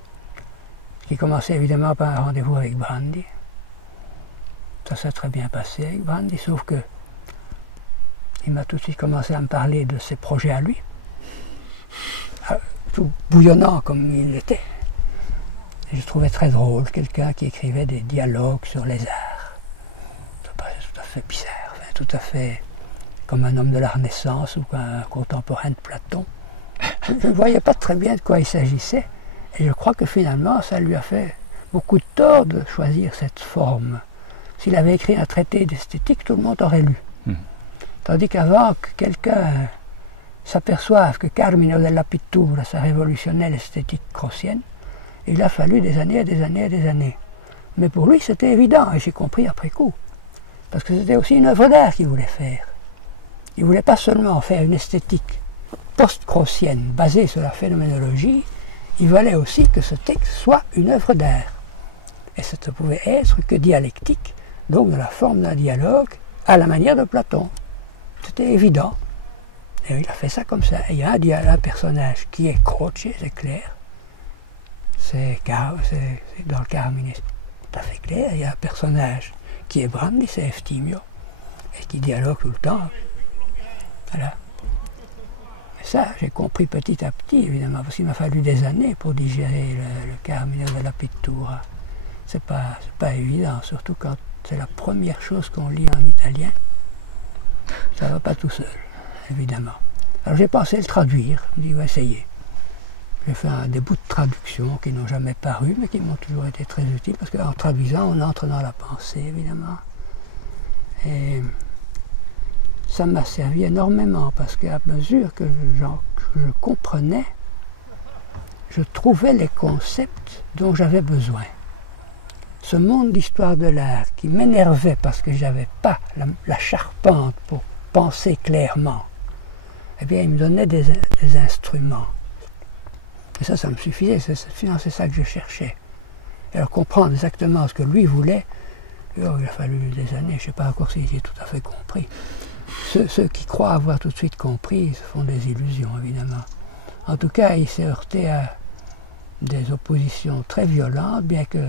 qui commençait évidemment par un rendez-vous avec Brandy. Ça s'est très bien passé avec Brandy, sauf que il m'a tout de suite commencé à me parler de ses projets à lui, tout bouillonnant comme il l'était. Et je trouvais très drôle quelqu'un qui écrivait des dialogues sur les arts. Ça paraissait tout à fait bizarre, enfin, tout à fait comme un homme de la Renaissance ou un contemporain de Platon. Je ne voyais pas très bien de quoi il s'agissait, et je crois que finalement ça lui a fait beaucoup de tort de choisir cette forme. S'il avait écrit un traité d'esthétique, tout le monde aurait lu. Tandis qu'avant que quelqu'un s'aperçoive que Carmine della Pittura, ça révolutionnait l'esthétique crocienne, il a fallu des années et des années et des années. Mais pour lui, c'était évident, et j'ai compris après coup. Parce que c'était aussi une œuvre d'art qu'il voulait faire. Il ne voulait pas seulement faire une esthétique post-crocienne basée sur la phénoménologie, il voulait aussi que ce texte soit une œuvre d'art. Et ça ne pouvait être que dialectique, donc de la forme d'un dialogue à la manière de Platon. C'était évident. Et il a fait ça comme ça. Et il y a un personnage qui est Croce, c'est clair. C'est dans le Carmine, c'est tout à fait clair. Il y a un personnage qui est Brandy, c'est Eftimio, et qui dialogue tout le temps. Voilà. Et ça, j'ai compris petit à petit, évidemment, parce qu'il m'a fallu des années pour digérer le Carmine della Pittura. C'est pas évident, surtout quand c'est la première chose qu'on lit en italien. Ça ne va pas tout seul, évidemment. Alors j'ai pensé le traduire, je me dis, on va essayer. J'ai fait des bouts de traduction qui n'ont jamais paru, mais qui m'ont toujours été très utiles, parce qu'en traduisant, on entre dans la pensée, évidemment. Et ça m'a servi énormément, parce qu'à mesure que je comprenais, je trouvais les concepts dont j'avais besoin. Ce monde d'histoire de l'art qui m'énervait parce que je n'avais pas la charpente pour penser clairement, eh bien, il me donnait des instruments. Et ça me suffisait, c'est ça que je cherchais. Et alors comprendre exactement ce que lui voulait, il a fallu des années, je ne sais pas encore si j'ai tout à fait compris. Ceux qui croient avoir tout de suite compris se font des illusions, évidemment. En tout cas, il s'est heurté à des oppositions très violentes, bien que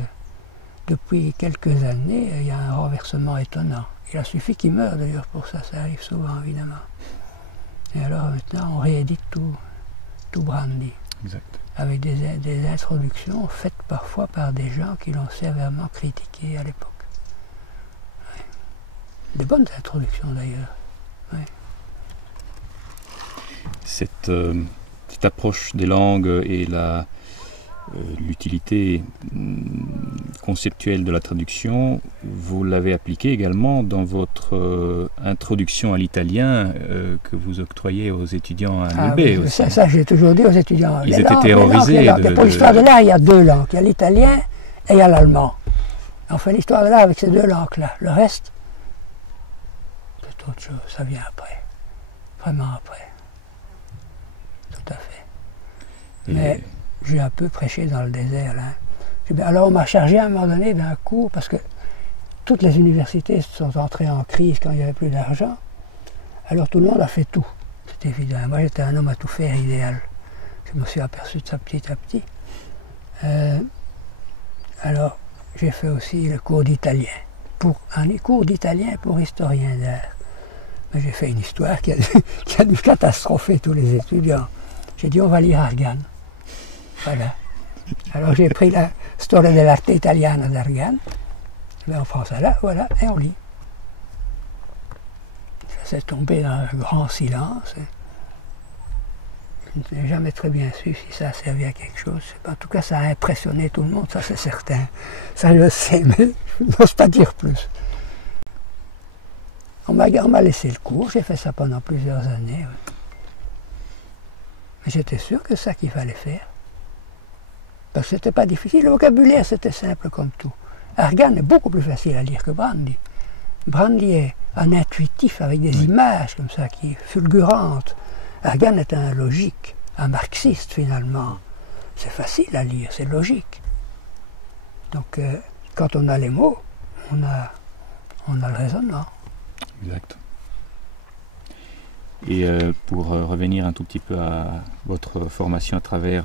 depuis quelques années, il y a un renversement étonnant. Il a suffi qu'il meure d'ailleurs pour ça, ça arrive souvent évidemment. Et alors maintenant on réédite tout Brandy. Exact. Avec des introductions faites parfois par des gens qui l'ont sévèrement critiqué à l'époque. Ouais. Des bonnes introductions d'ailleurs. Ouais. Cette approche des langues et l'utilité conceptuelle de la traduction, vous l'avez appliquée également dans votre introduction à l'italien que vous octroyez aux étudiants à l'ULB aussi. Ça, j'ai toujours dit aux étudiants. Ils étaient terrorisés. Pour l'histoire de l'art, il y a deux langues. Il y a l'italien et il y a l'allemand. On fait l'histoire de l'art avec ces deux langues-là. Le reste, c'est autre chose. Ça vient après. Vraiment après. Tout à fait. Mais j'ai un peu prêché dans le désert, là. Alors on m'a chargé à un moment donné d'un cours, parce que toutes les universités sont entrées en crise quand il n'y avait plus d'argent. Alors tout le monde a fait tout, c'est évident. Moi j'étais un homme à tout faire idéal. Je me suis aperçu de ça petit à petit. Alors j'ai fait aussi le cours d'italien. Un cours d'italien pour historien d'art. Mais j'ai fait une histoire qui a dû catastropher tous les étudiants. J'ai dit on va lire Argan. Voilà. Alors j'ai pris la Storia dell'arte italiana d'Argan. On prend ça là, voilà, et on lit. Ça s'est tombé dans un grand silence. Je n'ai jamais très bien su si ça a servi à quelque chose. En tout cas, ça a impressionné tout le monde, ça c'est certain. Ça je le sais, mais je n'ose pas dire plus. On m'a laissé le cours, j'ai fait ça pendant plusieurs années. Ouais. Mais j'étais sûr que c'est ça qu'il fallait faire. Parce que c'était pas difficile, le vocabulaire c'était simple comme tout. Argan est beaucoup plus facile à lire que Brandi. Brandi est un intuitif avec des images comme ça, qui fulgurantes. Argan est un logique, un marxiste finalement. C'est facile à lire, c'est logique. Donc quand on a les mots, on a le raisonnement. Exact. Et pour revenir un tout petit peu à votre formation à travers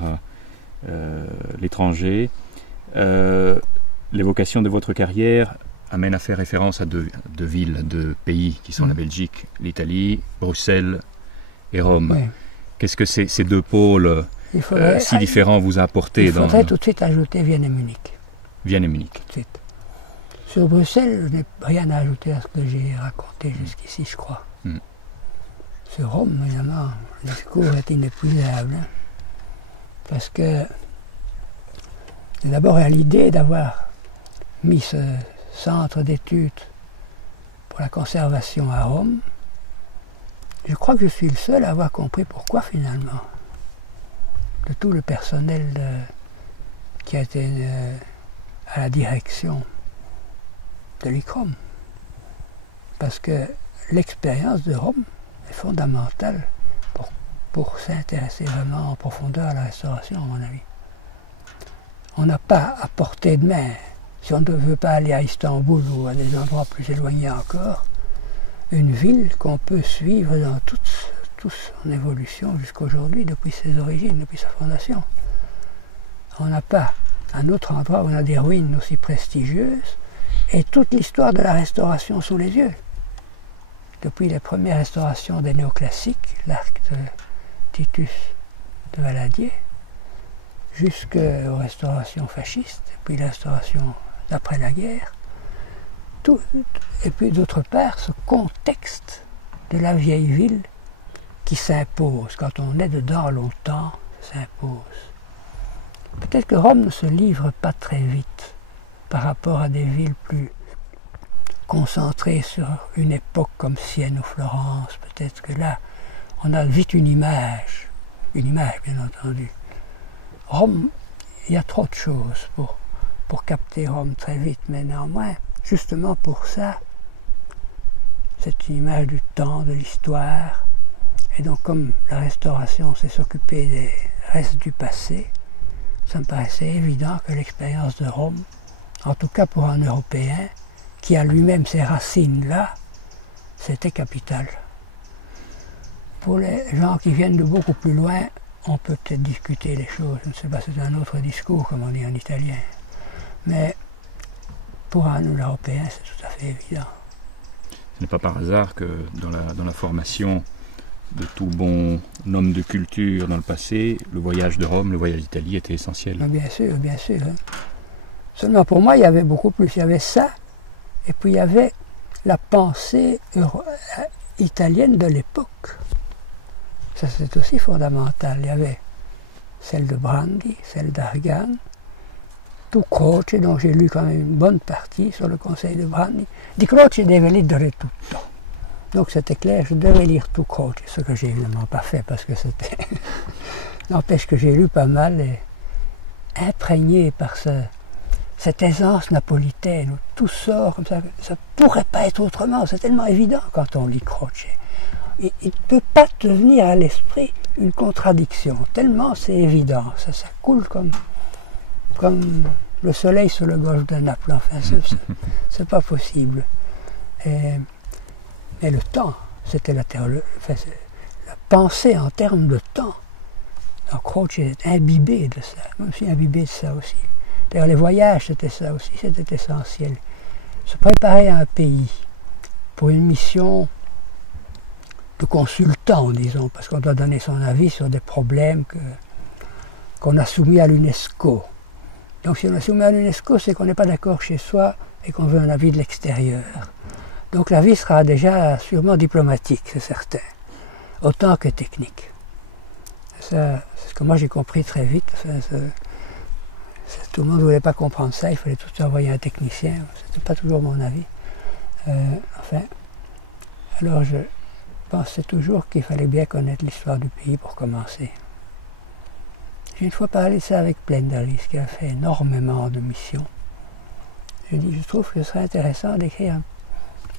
l'étranger, l'évocation de votre carrière amène à faire référence à deux villes, deux pays qui sont la Belgique, l'Italie, Bruxelles et Rome. Oui. Qu'est-ce que ces deux pôles si différents vous a apporté? Il faudrait tout de suite ajouter Vienne et Munich. Vienne et Munich. Tout de suite. Sur Bruxelles, je n'ai rien à ajouter à ce que j'ai raconté jusqu'ici, je crois. Sur Rome, évidemment, le discours est inépuisable. Hein, parce que, d'abord, il y a l'idée d'avoir mis ce centre d'études pour la conservation à Rome. Je crois que je suis le seul à avoir compris pourquoi, finalement. De tout le personnel qui a été à la direction de l'ICROM. Parce que l'expérience de Rome est fondamentale pour s'intéresser vraiment en profondeur à la restauration, à mon avis. On n'a pas à portée de main, si on ne veut pas aller à Istanbul ou à des endroits plus éloignés encore, une ville qu'on peut suivre dans toute son évolution jusqu'aujourd'hui, depuis ses origines, depuis sa fondation. On n'a pas un autre endroit où on a des ruines aussi prestigieuses et toute l'histoire de la restauration sous les yeux. Depuis les premières restaurations des néoclassiques, l'arc de Titus de Valadier, jusqu'aux restaurations fascistes, puis la restauration d'après la guerre, et puis d'autre part ce contexte de la vieille ville qui s'impose, quand on est dedans longtemps, s'impose. Peut-être que Rome ne se livre pas très vite par rapport à des villes plus concentrées sur une époque comme Sienne ou Florence. Peut-être que là, on a vite une image bien entendu. Rome, il y a trop de choses pour capter Rome très vite, mais néanmoins, justement pour ça, c'est une image du temps, de l'histoire, et donc comme la restauration c'est s'occuper des restes du passé, ça me paraissait évident que l'expérience de Rome, en tout cas pour un Européen, qui a lui-même ses racines là, c'était capital. Pour les gens qui viennent de beaucoup plus loin, on peut peut-être discuter les choses, je ne sais pas, c'est un autre discours, comme on dit en italien. Mais pour un Européen, c'est tout à fait évident. Ce n'est pas par hasard que dans la formation de tout bon homme de culture dans le passé, le voyage de Rome, le voyage d'Italie était essentiel. Bien sûr, bien sûr. Hein. Seulement pour moi, il y avait beaucoup plus. Il y avait ça, et puis il y avait la pensée italienne de l'époque. Ça, c'est aussi fondamental. Il y avait celle de Brandi, celle d'Argan, Di Croce, dont j'ai lu quand même une bonne partie sur le conseil de Brandi. Di Croce deve leggere tutto. Donc c'était clair, je devais lire Di Croce, ce que j'ai évidemment pas fait parce que c'était... N'empêche que j'ai lu pas mal et imprégné par cette aisance napolitaine où tout sort comme ça. Ça pourrait pas être autrement, c'est tellement évident quand on lit Croce. Il ne peut pas te venir à l'esprit une contradiction, tellement c'est évident, ça coule comme le soleil sur le golfe de Naples. Enfin, c'est pas possible. Mais le temps, c'était la pensée en termes de temps. Alors Crouch est imbibé de ça. Moi, je suis imbibé de ça aussi. D'ailleurs, les voyages, c'était ça aussi, c'était essentiel. Se préparer à un pays pour une mission de consultant, disons, parce qu'on doit donner son avis sur des problèmes qu'on a soumis à l'UNESCO. Donc si on a soumis à l'UNESCO, c'est qu'on n'est pas d'accord chez soi et qu'on veut un avis de l'extérieur. Donc l'avis sera déjà sûrement diplomatique, c'est certain, autant que technique. Ça, c'est ce que moi j'ai compris très vite. Tout le monde ne voulait pas comprendre ça, il fallait tout de suite envoyer un technicien, c'était pas toujours mon avis. Alors je pensais toujours qu'il fallait bien connaître l'histoire du pays pour commencer. J'ai une fois parlé de ça avec Plendalis, qui a fait énormément de missions. J'ai dit, je trouve que ce serait intéressant d'écrire un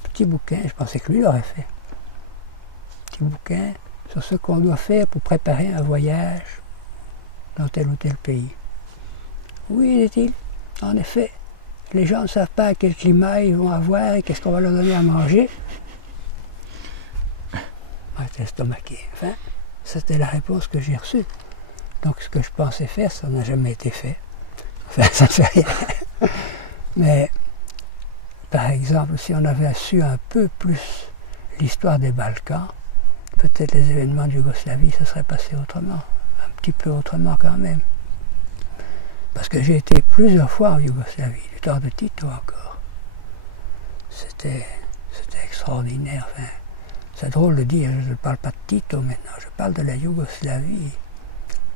petit bouquin, je pensais que lui l'aurait fait. Un petit bouquin sur ce qu'on doit faire pour préparer un voyage dans tel ou tel pays. Oui, dit-il, en effet, les gens ne savent pas quel climat ils vont avoir et qu'est-ce qu'on va leur donner à manger. J'étais estomaqué. Enfin, c'était la réponse que j'ai reçue. Donc ce que je pensais faire, ça n'a jamais été fait. Enfin, ça ne fait rien. Mais, par exemple, si on avait su un peu plus l'histoire des Balkans, peut-être les événements de Yougoslavie se seraient passés autrement. Un petit peu autrement quand même. Parce que j'ai été plusieurs fois en Yougoslavie, du temps de Tito encore. C'était extraordinaire. Enfin, c'est drôle de dire, je ne parle pas de Tito maintenant, je parle de la Yougoslavie.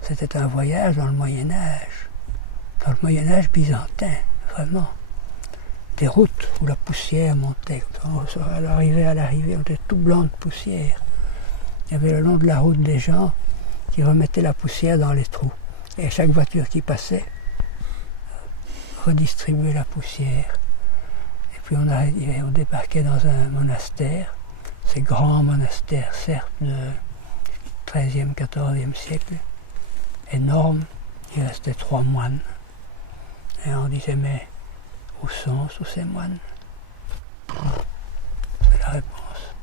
C'était un voyage dans le Moyen-Âge, dans le Moyen-Âge byzantin, vraiment. Des routes où la poussière montait, à l'arrivée, on était tout blanc de poussière. Il y avait le long de la route des gens qui remettaient la poussière dans les trous. Et chaque voiture qui passait redistribuait la poussière. Et puis on débarquait dans un monastère, ces grands monastères, certes, du XIIIe, XIVe siècle, énormes. Il restait 3 moines. Et on disait, mais où sont tous ces moines? C'est la réponse.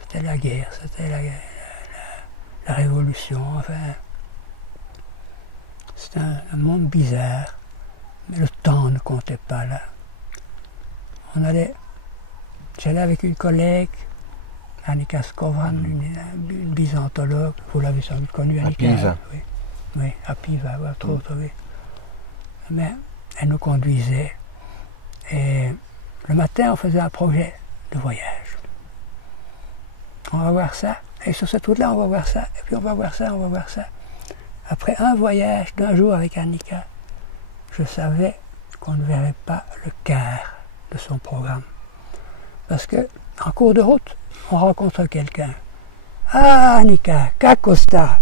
C'était la guerre, c'était la révolution, enfin. C'était un monde bizarre, mais le temps ne comptait pas là. J'allais avec une collègue, Annika Skovran, une byzantologue, vous l'avez sans doute connue, Annika. Oui, à Piva, entre autres, oui. Mais elle nous conduisait, et le matin, on faisait un projet de voyage. On va voir ça, et sur cette route-là, on va voir ça, et puis on va voir ça, on va voir ça. Après un voyage d'un jour avec Annika, je savais qu'on ne verrait pas le quart de son programme. Parce que, en cours de route, on rencontre quelqu'un. Ah, Annika, Kakosta.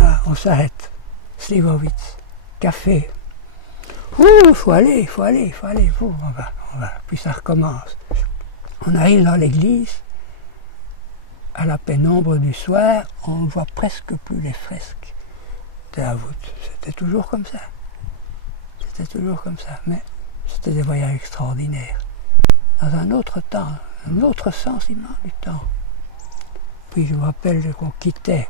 Ah, on s'arrête. Slivovitz, café. Ouh, faut aller. On va. Puis ça recommence. On arrive dans l'église. À la pénombre du soir, on ne voit presque plus les fresques de la voûte. C'était toujours comme ça. Mais c'était des voyages extraordinaires. Dans un autre temps, un autre sentiment du temps. Puis je me rappelle qu'on quittait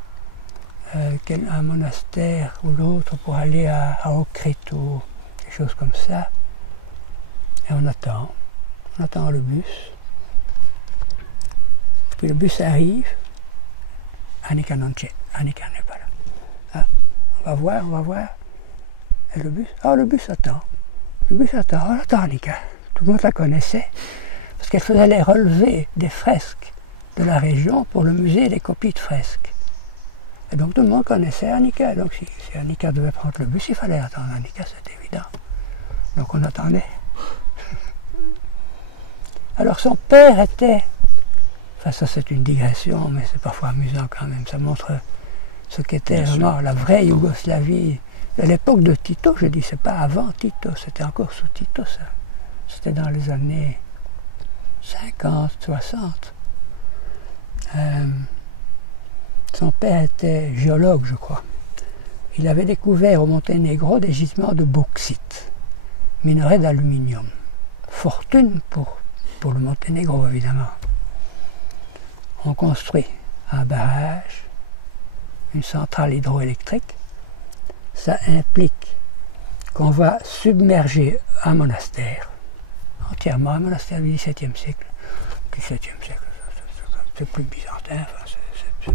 un monastère ou l'autre pour aller à Okreto, des choses comme ça. Et on attend le bus. Puis le bus arrive, Annika n'est pas là. Ah, on va voir. Et le bus attend. On attend Annika. Tout le monde la connaissait, parce qu'elle faisait les relevés des fresques de la région pour le musée des copies de fresques. Et donc tout le monde connaissait Annika. Donc si Annika devait prendre le bus, il fallait attendre Annika, c'est évident. Donc on attendait. Alors son père était... Enfin ça c'est une digression, mais c'est parfois amusant quand même. Ça montre ce qu'était vraiment la vraie Yougoslavie. À l'époque de Tito, je dis, c'est pas avant Tito, c'était encore sous Tito ça. C'était dans les années 50, 60. Son père était géologue, je crois. il avait découvert au Monténégro des gisements de bauxite, minerai d'aluminium. Fortune pour le Monténégro, évidemment. On construit un barrage, une centrale hydroélectrique. Ça implique qu'on va submerger un monastère, entièrement un monastère du XVIIe siècle. XVIIe siècle, c'est plus byzantin, enfin,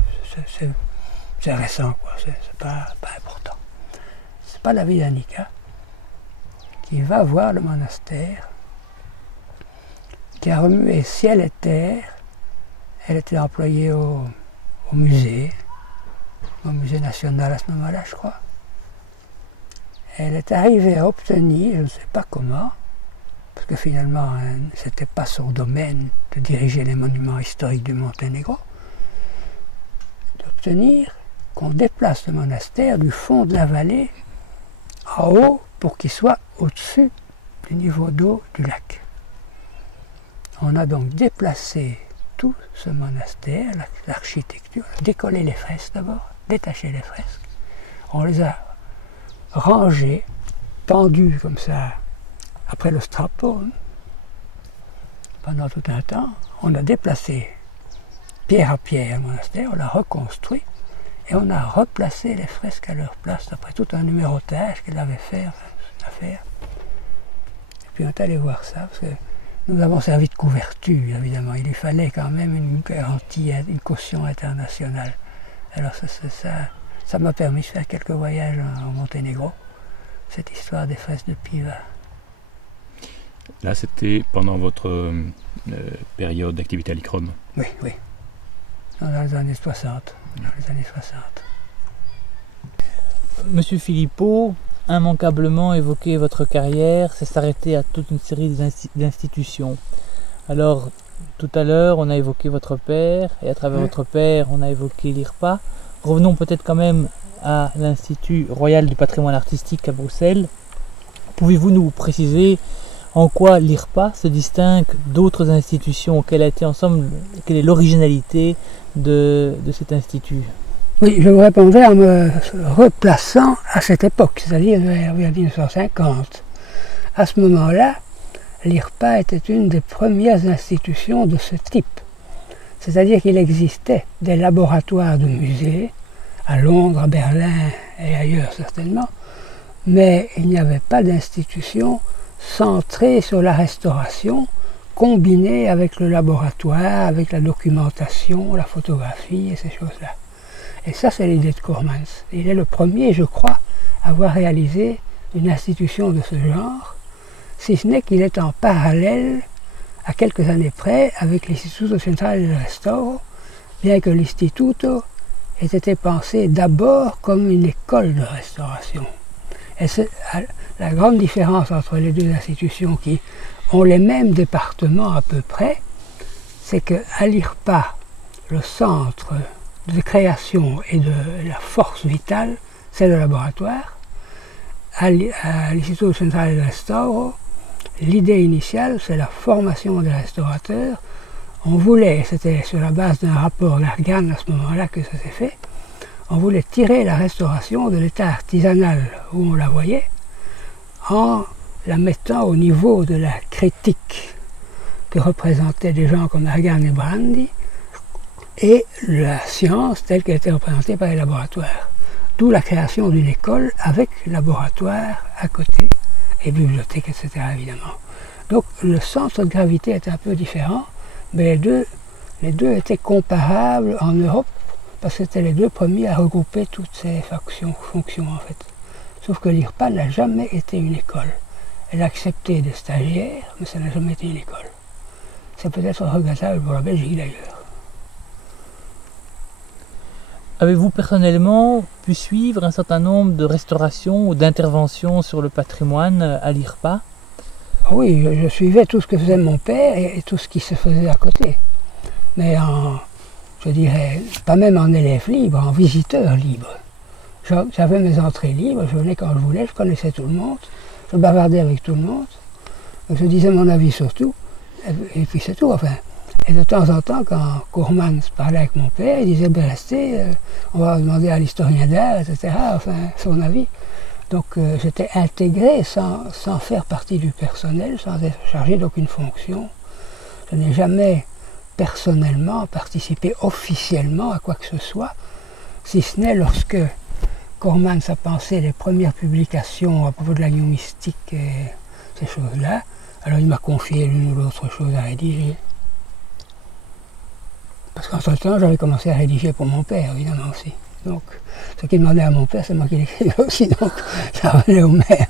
c'est récent, quoi. C'est pas important. C'est pas la Vidanica qui va voir le monastère, qui a remué ciel et terre. Elle était employée au musée national à ce moment-là, je crois. Elle est arrivée à obtenir, je ne sais pas comment, parce que finalement, ce n'était pas son domaine de diriger les monuments historiques du Monténégro, d'obtenir qu'on déplace le monastère du fond de la vallée en haut pour qu'il soit au-dessus du niveau d'eau du lac. On a donc déplacé tout ce monastère, l'architecture, décollé les fresques d'abord, détaché les fresques. On les a rangées, tendues comme ça, après le strapo. Pendant tout un temps, on a déplacé pierre à pierre le monastère, on l'a reconstruit et on a replacé les fresques à leur place après tout un numérotage qu'il avait fait, enfin, une affaire. Et puis on est allé voir ça, parce que nous avons servi de couverture, évidemment. Il lui fallait quand même une garantie, une caution internationale. Alors ça m'a permis de faire quelques voyages au Monténégro, cette histoire des fresques de Piva. Là, c'était pendant votre période d'activité à l'ICROM. Oui, oui. Dans les années 60. Dans les années 60. Monsieur Philippot, immanquablement évoquer votre carrière, c'est s'arrêter à toute une série d'institutions. Alors, tout à l'heure, on a évoqué votre père, et à travers votre père, on a évoqué l'IRPA. Revenons peut-être quand même à l'Institut Royal du Patrimoine Artistique à Bruxelles. Pouvez-vous nous préciser en quoi l'IRPA se distingue d'autres institutions? Quelle est l'originalité de cet institut? Oui, je vous répondrai en me replaçant à cette époque, c'est-à-dire vers 1950. À ce moment-là, l'IRPA était une des premières institutions de ce type. C'est-à-dire qu'il existait des laboratoires de musées, à Londres, à Berlin et ailleurs certainement, mais il n'y avait pas d'institution centrée sur la restauration, combinée avec le laboratoire, avec la documentation, la photographie et ces choses-là. Et ça, c'est l'idée de Coormans. Il est le premier, je crois, à avoir réalisé une institution de ce genre, si ce n'est qu'il est en parallèle, à quelques années près, avec l'Istituto Centrale del Restauro, bien que l'Istituto ait été pensé d'abord comme une école de restauration. Et c'est la grande différence entre les deux institutions qui ont les mêmes départements à peu près, c'est qu'à l'IRPA, le centre de création et de la force vitale, c'est le laboratoire. À l'Istituto Centrale del Restauro, l'idée initiale, c'est la formation des restaurateurs. On voulait, c'était sur la base d'un rapport Largan à ce moment-là que ça s'est fait, on voulait tirer la restauration de l'état artisanal où on la voyait, en la mettant au niveau de la critique que représentaient des gens comme Largan et Brandi, et la science telle qu'elle était représentée par les laboratoires. D'où la création d'une école avec laboratoire à côté, et bibliothèque, etc. évidemment. Donc le centre de gravité est un peu différent, mais les deux étaient comparables en Europe, parce que c'était les deux premiers à regrouper toutes ces fonctions en fait. Sauf que l'IRPA n'a jamais été une école. Elle a accepté des stagiaires, mais ça n'a jamais été une école. C'est peut-être regrettable pour la Belgique d'ailleurs. Avez-vous personnellement pu suivre un certain nombre de restaurations ou d'interventions sur le patrimoine à l'IRPA? Oui, je suivais tout ce que faisait mon père et tout ce qui se faisait à côté. Mais je dirais, pas même en élève libre, en visiteur libre. J'avais mes entrées libres, je venais quand je voulais, je connaissais tout le monde, je bavardais avec tout le monde, je disais mon avis sur tout, et puis c'est tout. Enfin, Et de temps en temps, quand Coormans parlait avec mon père, il disait, ben restez, on va demander à l'historien d'art, etc., enfin, son avis. Donc j'étais intégré sans faire partie du personnel, sans être chargé d'aucune fonction. Je n'ai jamais personnellement participé officiellement à quoi que ce soit, si ce n'est lorsque Coormans a pensé les premières publications à propos de la New Mystique et ces choses-là. Alors il m'a confié l'une ou l'autre chose à rédiger. Parce qu'entre-temps, j'avais commencé à rédiger pour mon père, évidemment aussi. Donc, ce qu'il demandait à mon père, c'est moi qui l'écrivais aussi, donc ça revenait au même.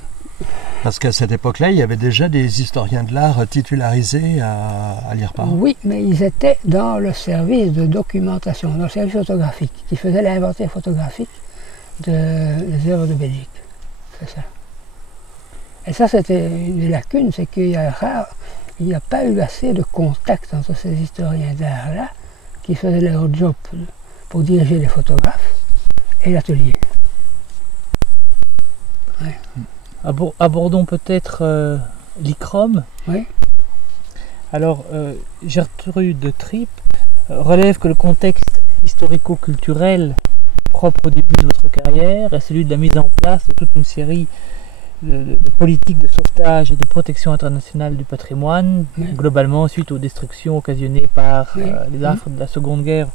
Parce qu'à cette époque-là, il y avait déjà des historiens de l'art titularisés à l'IRPA. Oui, mais ils étaient dans le service de documentation, dans le service photographique, qui faisait l'inventaire photographique des œuvres de Belgique. C'est ça. Et ça, c'était une des lacunes, c'est qu'il n'y a pas eu assez de contact entre ces historiens d'art-là, qui faisaient leur job pour diriger les photographes, et l'atelier. Ouais. Abordons peut-être l'ICROM. Oui. Alors, Gertrude de Trippe relève que le contexte historico-culturel propre au début de votre carrière est celui de la mise en place de toute une série de politiques de sauvetage et de protection internationale du patrimoine, globalement suite aux destructions occasionnées par les affres de la Seconde Guerre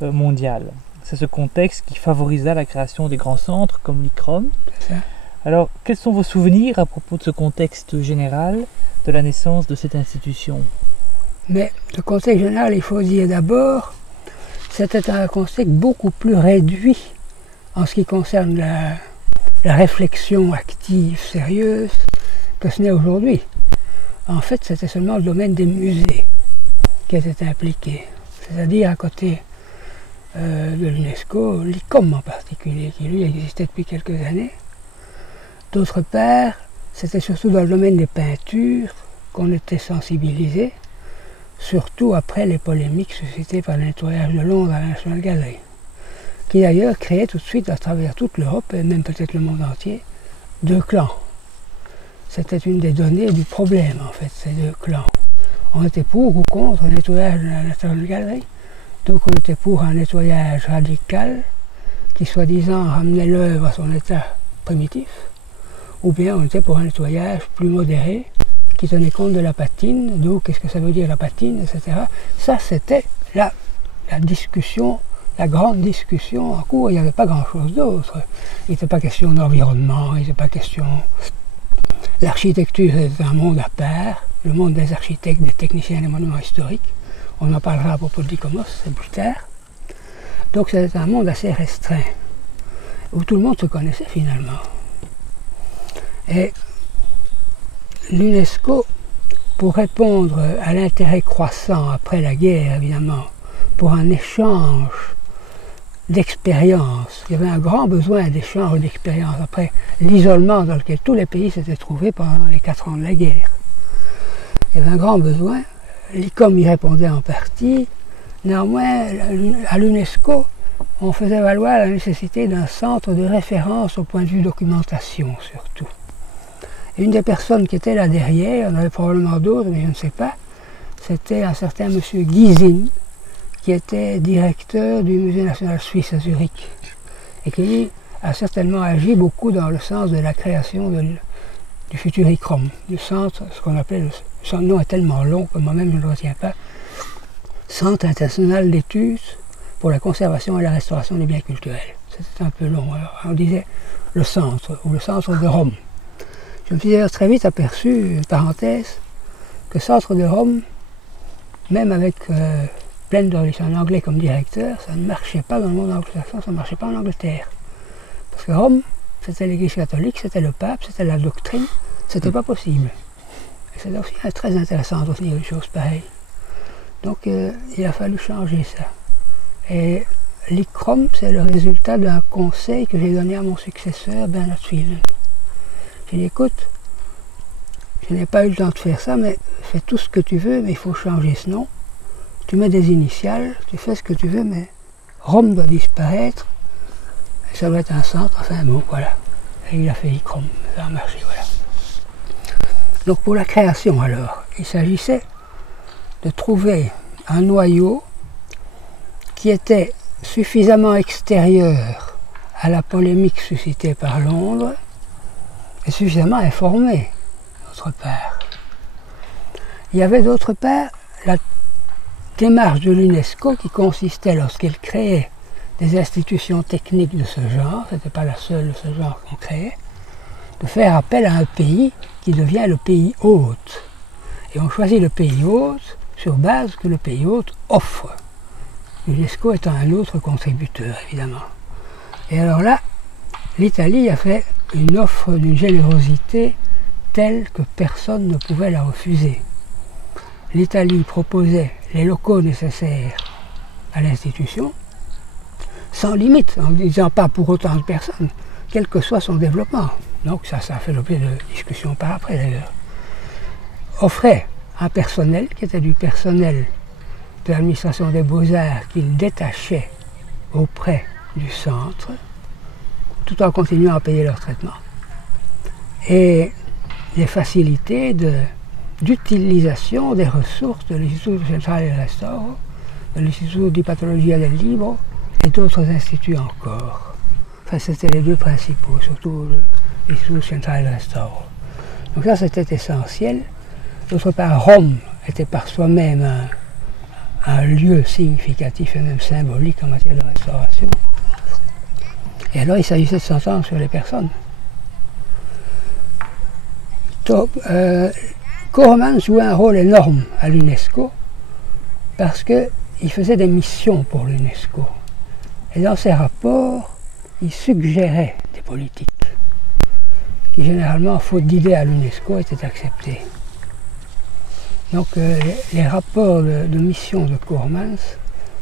mondiale. C'est ce contexte qui favorisa la création des grands centres comme l'ICROM. Alors, quels sont vos souvenirs à propos de ce contexte général de la naissance de cette institution? Mais le contexte général, il faut dire d'abord, c'était un contexte beaucoup plus réduit en ce qui concerne la réflexion active, sérieuse, que ce n'est aujourd'hui. En fait, c'était seulement le domaine des musées qui était impliqué. C'est-à-dire à côté de l'UNESCO, l'ICOM en particulier, qui lui existait depuis quelques années. D'autre part, c'était surtout dans le domaine des peintures qu'on était sensibilisé, surtout après les polémiques suscitées par le nettoyage de Londres à la National Gallery, qui d'ailleurs créait tout de suite à travers toute l'Europe, et même peut-être le monde entier, deux clans. C'était une des données du problème, en fait, ces deux clans. On était pour ou contre le nettoyage de la National Gallery. Donc on était pour un nettoyage radical, qui soi-disant ramenait l'œuvre à son état primitif, ou bien on était pour un nettoyage plus modéré, qui tenait compte de la patine, d'où qu'est-ce que ça veut dire la patine, etc. Ça, c'était la discussion, la grande discussion en cours. Il n'y avait pas grand-chose d'autre. Il n'était pas question d'environnement, il n'était pas question... L'architecture était un monde à part, le monde des architectes, des techniciens des monuments historiques. On en parlera à propos de l'ICOMOS, c'est plus tard. Donc c'était un monde assez restreint, où tout le monde se connaissait finalement. Et l'UNESCO, pour répondre à l'intérêt croissant après la guerre, évidemment, pour un échange d'expérience, il y avait un grand besoin d'échange d'expérience après l'isolement dans lequel tous les pays s'étaient trouvés pendant les 4 ans de la guerre. Il y avait un grand besoin, l'ICOM y répondait en partie, néanmoins à l'UNESCO, on faisait valoir la nécessité d'un centre de référence au point de vue documentation surtout. Une des personnes qui était là derrière, il y en avait probablement d'autres, mais je ne sais pas, c'était un certain monsieur Gysin, qui était directeur du Musée national suisse à Zurich, et qui a certainement agi beaucoup dans le sens de la création du futur ICROM, du centre, ce qu'on appelait, son nom est tellement long que moi-même je ne le retiens pas, Centre international d'études pour la conservation et la restauration des biens culturels. C'était un peu long, alors on disait le centre, ou le centre de Rome. Je me suis d'ailleurs très vite aperçu, une parenthèse, que Centre de Rome, même avec Plenderlich en anglais comme directeur, ça ne marchait pas dans le monde anglo-saxon, ça ne marchait pas en Angleterre. Parce que Rome, c'était l'Église catholique, c'était le pape, c'était la doctrine, c'était pas possible. Et c'est aussi très intéressant de retenir une chose pareille. Donc il a fallu changer ça. Et l'ICROM, c'est le résultat d'un conseil que j'ai donné à mon successeur, Bernard Phelan. J'ai dit, écoute, je n'ai pas eu le temps de faire ça, mais fais tout ce que tu veux, mais il faut changer ce nom. Tu mets des initiales, tu fais ce que tu veux, mais Rome doit disparaître, et ça doit être un centre, enfin bon, voilà. Et il a fait ICROM, ça a marché, voilà. Donc pour la création alors, il s'agissait de trouver un noyau qui était suffisamment extérieur à la polémique suscitée par Londres et suffisamment informé, d'autre part. Il y avait d'autre part la démarche de l'UNESCO qui consistait, lorsqu'elle créait des institutions techniques de ce genre, ce n'était pas la seule de ce genre qu'on créait, de faire appel à un pays qui devient le pays hôte. Et on choisit le pays hôte sur base que le pays hôte offre. L'UNESCO étant un autre contributeur, évidemment. Et alors là, l'Italie a fait une offre d'une générosité telle que personne ne pouvait la refuser. L'Italie proposait les locaux nécessaires à l'institution, sans limite, en ne disant pas pour autant de personnes, quel que soit son développement. Donc ça a fait l'objet de discussions par après d'ailleurs. Offrait un personnel qui était du personnel de l'administration des Beaux-Arts qu'il détachait auprès du centre, tout en continuant à payer leur traitement. Et les facilités d'utilisation des ressources de l'Istituto Centrale del Restauro, de l'Istituto di Patologia del Libro et d'autres instituts encore. Enfin, c'était les deux principaux, surtout l'Istituto Centrale del Restauro. Donc ça, c'était essentiel. D'autre part, Rome était par soi-même un lieu significatif et même symbolique en matière de restauration. Et alors, il s'agissait de s'entendre sur les personnes. Coremans jouait un rôle énorme à l'UNESCO parce qu'il faisait des missions pour l'UNESCO. Et dans ses rapports, il suggérait des politiques qui, généralement, faute d'idées à l'UNESCO, étaient acceptées. Donc les rapports de mission de Coremans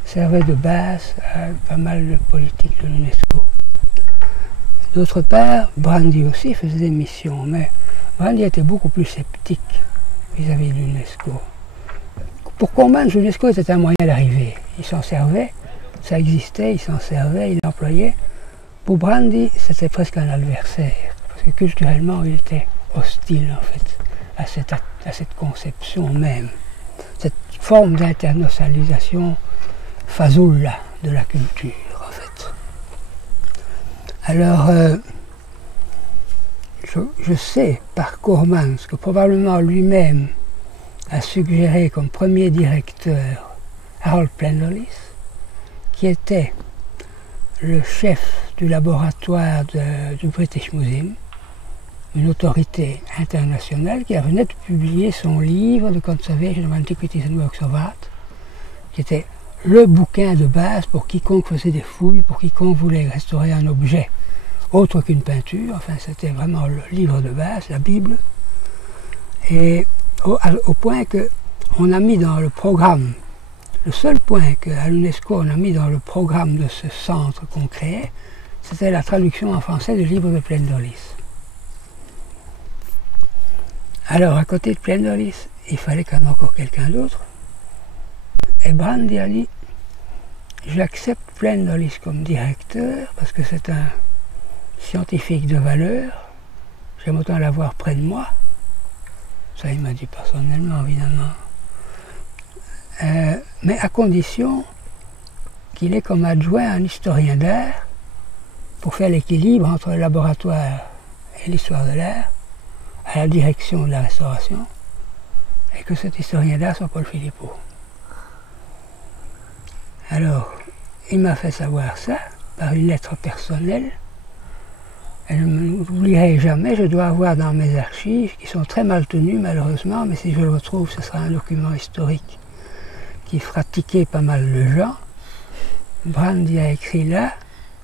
servaient de base à pas mal de politiques de l'UNESCO. D'autre part, Brandi aussi faisait des missions, mais Brandi était beaucoup plus sceptique vis-à-vis de l'UNESCO. Pour Coremans, l'UNESCO était un moyen d'arriver. Il s'en servait, ça existait, il s'en servait, il l'employait. Pour Brandi, c'était presque un adversaire, parce que culturellement, il était hostile en fait à cette conception même, cette forme d'internationalisation fazoula de la culture, en fait. Alors, je sais par Coremans que probablement lui-même a suggéré comme premier directeur Harold Plenderlis, qui était le chef du laboratoire du British Museum, une autorité internationale qui venait de publier son livre The Conservation of Antiquities and Works of Art, qui était le bouquin de base pour quiconque faisait des fouilles, pour quiconque voulait restaurer un objet autre qu'une peinture. Enfin, c'était vraiment le livre de base, la Bible. Et au point qu'on a mis dans le programme, le seul point qu'à l'UNESCO on a mis dans le programme de ce centre qu'on créait, c'était la traduction en français du livre de Plenderlis. Alors, à côté de Plenderlis, il fallait quand même encore quelqu'un d'autre. Et Brandi a dit, j'accepte Plenderlis comme directeur parce que c'est un scientifique de valeur, j'aime autant l'avoir près de moi. Ça, il m'a dit personnellement, évidemment. Mais à condition qu'il ait comme adjoint un historien d'art pour faire l'équilibre entre le laboratoire et l'histoire de l'art, à la direction de la restauration, et que cet historien d'art soit Paul Philippot. Alors, il m'a fait savoir ça par une lettre personnelle. Et je ne m'oublierai jamais, je dois avoir dans mes archives, qui sont très mal tenues malheureusement, mais si je le retrouve, ce sera un document historique qui fera tiquer pas mal de gens. Brandi a écrit là,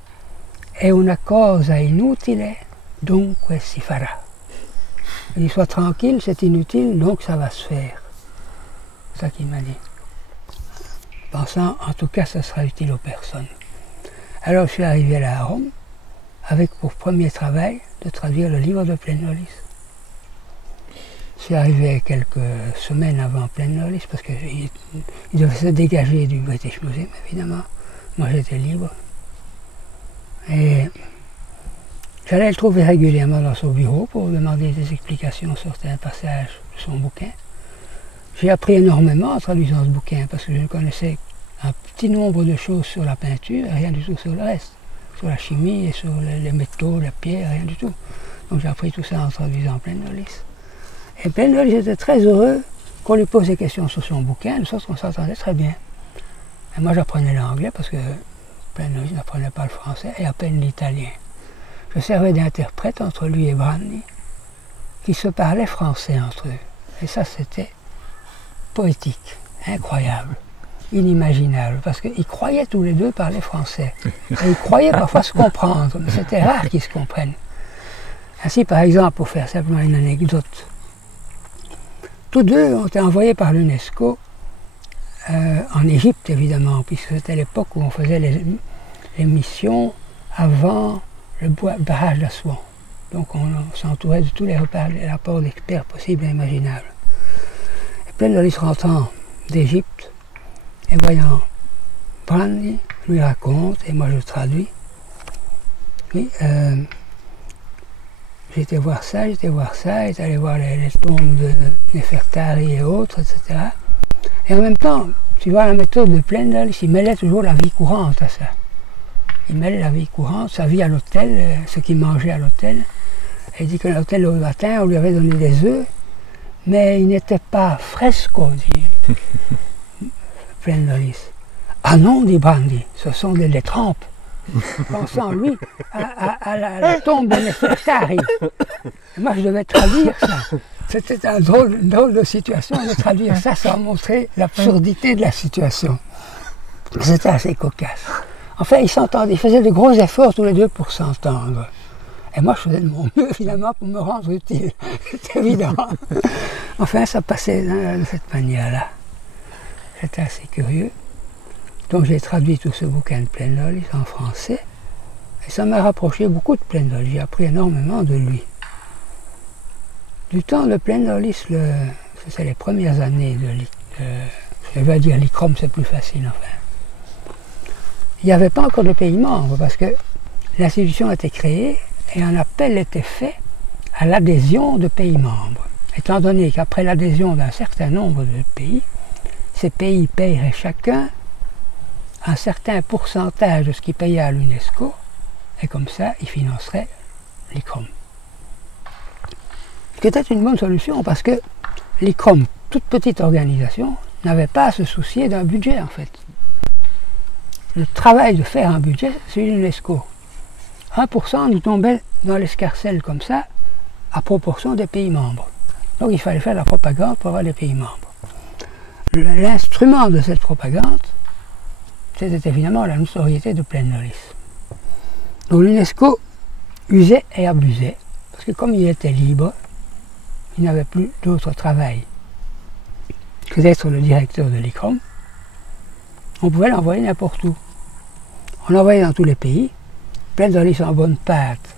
« È una cosa inutile, dunque si farà ». Il dit, sois tranquille, c'est inutile, donc ça va se faire. C'est ça qu'il m'a dit. Pensant, en tout cas, ça sera utile aux personnes. Alors je suis arrivé là à Rome, avec pour premier travail de traduire le livre de Plenderlis. Je suis arrivé quelques semaines avant Plenderlis, parce qu'il devait se dégager du British Museum, évidemment. Moi j'étais libre. Et j'allais le trouver régulièrement dans son bureau pour demander des explications sur un passage de son bouquin. J'ai appris énormément en traduisant ce bouquin, parce que je connaissais un petit nombre de choses sur la peinture, et rien du tout sur le reste. Sur la chimie et sur les métaux, la pierre, rien du tout. Donc j'ai appris tout ça en traduisant Plaine-de-Lys. Et Plaine-de-Lys était très heureux qu'on lui pose des questions sur son bouquin, de sorte qu'on s'entendait très bien. Et moi j'apprenais l'anglais parce que Plaine-de-Lys n'apprenait pas le français et à peine l'italien. Je servais d'interprète entre lui et Branly, qui se parlaient français entre eux. Et ça c'était poétique, incroyable, inimaginable, parce qu'ils croyaient tous les deux parler français. Et ils croyaient parfois se comprendre, mais c'était rare qu'ils se comprennent. Ainsi, par exemple, pour faire simplement une anecdote, tous deux ont été envoyés par l'UNESCO en Égypte, évidemment, puisque c'était l'époque où on faisait les missions avant le barrage d'Assouan. Donc on s'entourait de tous les rapports d'experts possibles et imaginables. Et Plaine-de-Lys rentrant d'Égypte, et voyant Branly, lui raconte, et moi je traduis. Oui, j'étais voir ça, j'étais allé voir les tombes de Néfertari et autres, etc. Et en même temps, tu vois la méthode de Plaine-de-Lys, il mêlait toujours la vie courante à ça. Il mêlait la vie courante, sa vie à l'hôtel, ce qu'il mangeait à l'hôtel. Il dit que l'hôtel au matin, on lui avait donné des œufs, mais ils n'étaient pas fresco, dit Plaine-de-Lys. Ah non, dit Branly, ce sont des trempes. Pensant, lui, à la tombe de Néfertari. Moi, je devais traduire ça. C'était une drôle de situation de traduire ça sans montrer l'absurdité de la situation. C'était assez cocasse. Enfin, ils s'entendaient, ils faisaient de gros efforts tous les deux pour s'entendre. Et moi, je faisais de mon mieux, finalement, pour me rendre utile. C'est évident. Enfin, ça passait de cette manière-là. C'était assez curieux. Donc j'ai traduit tout ce bouquin de Plaine-de-Lys en français, et ça m'a rapproché beaucoup de Plaine-de-Lys, j'ai appris énormément de lui. Du temps de Plaine-de-Lys, c'est les premières années je vais dire l'ICROM, c'est plus facile enfin. Il n'y avait pas encore de pays membres, parce que l'institution a été créée, et un appel était fait à l'adhésion de pays membres. Étant donné qu'après l'adhésion d'un certain nombre de pays, ces pays paieraient chacun un certain pourcentage de ce qu'ils payaient à l'UNESCO, et comme ça, ils financeraient l'ICROM. Ce qui était une bonne solution, parce que l'ICROM, toute petite organisation, n'avait pas à se soucier d'un budget, en fait. Le travail de faire un budget, c'est l'UNESCO. 1% nous tombait dans l'escarcelle comme ça, à proportion des pays membres. Donc il fallait faire la propagande pour avoir les pays membres. L'instrument de cette propagande, c'était évidemment la notoriété de Plaine-de-Lys. Donc l'UNESCO usait et abusait, parce que comme il était libre, il n'avait plus d'autre travail que d'être le directeur de l'ICROM. On pouvait l'envoyer n'importe où. On l'envoyait dans tous les pays. Plaine-de-Lys en bonne pâte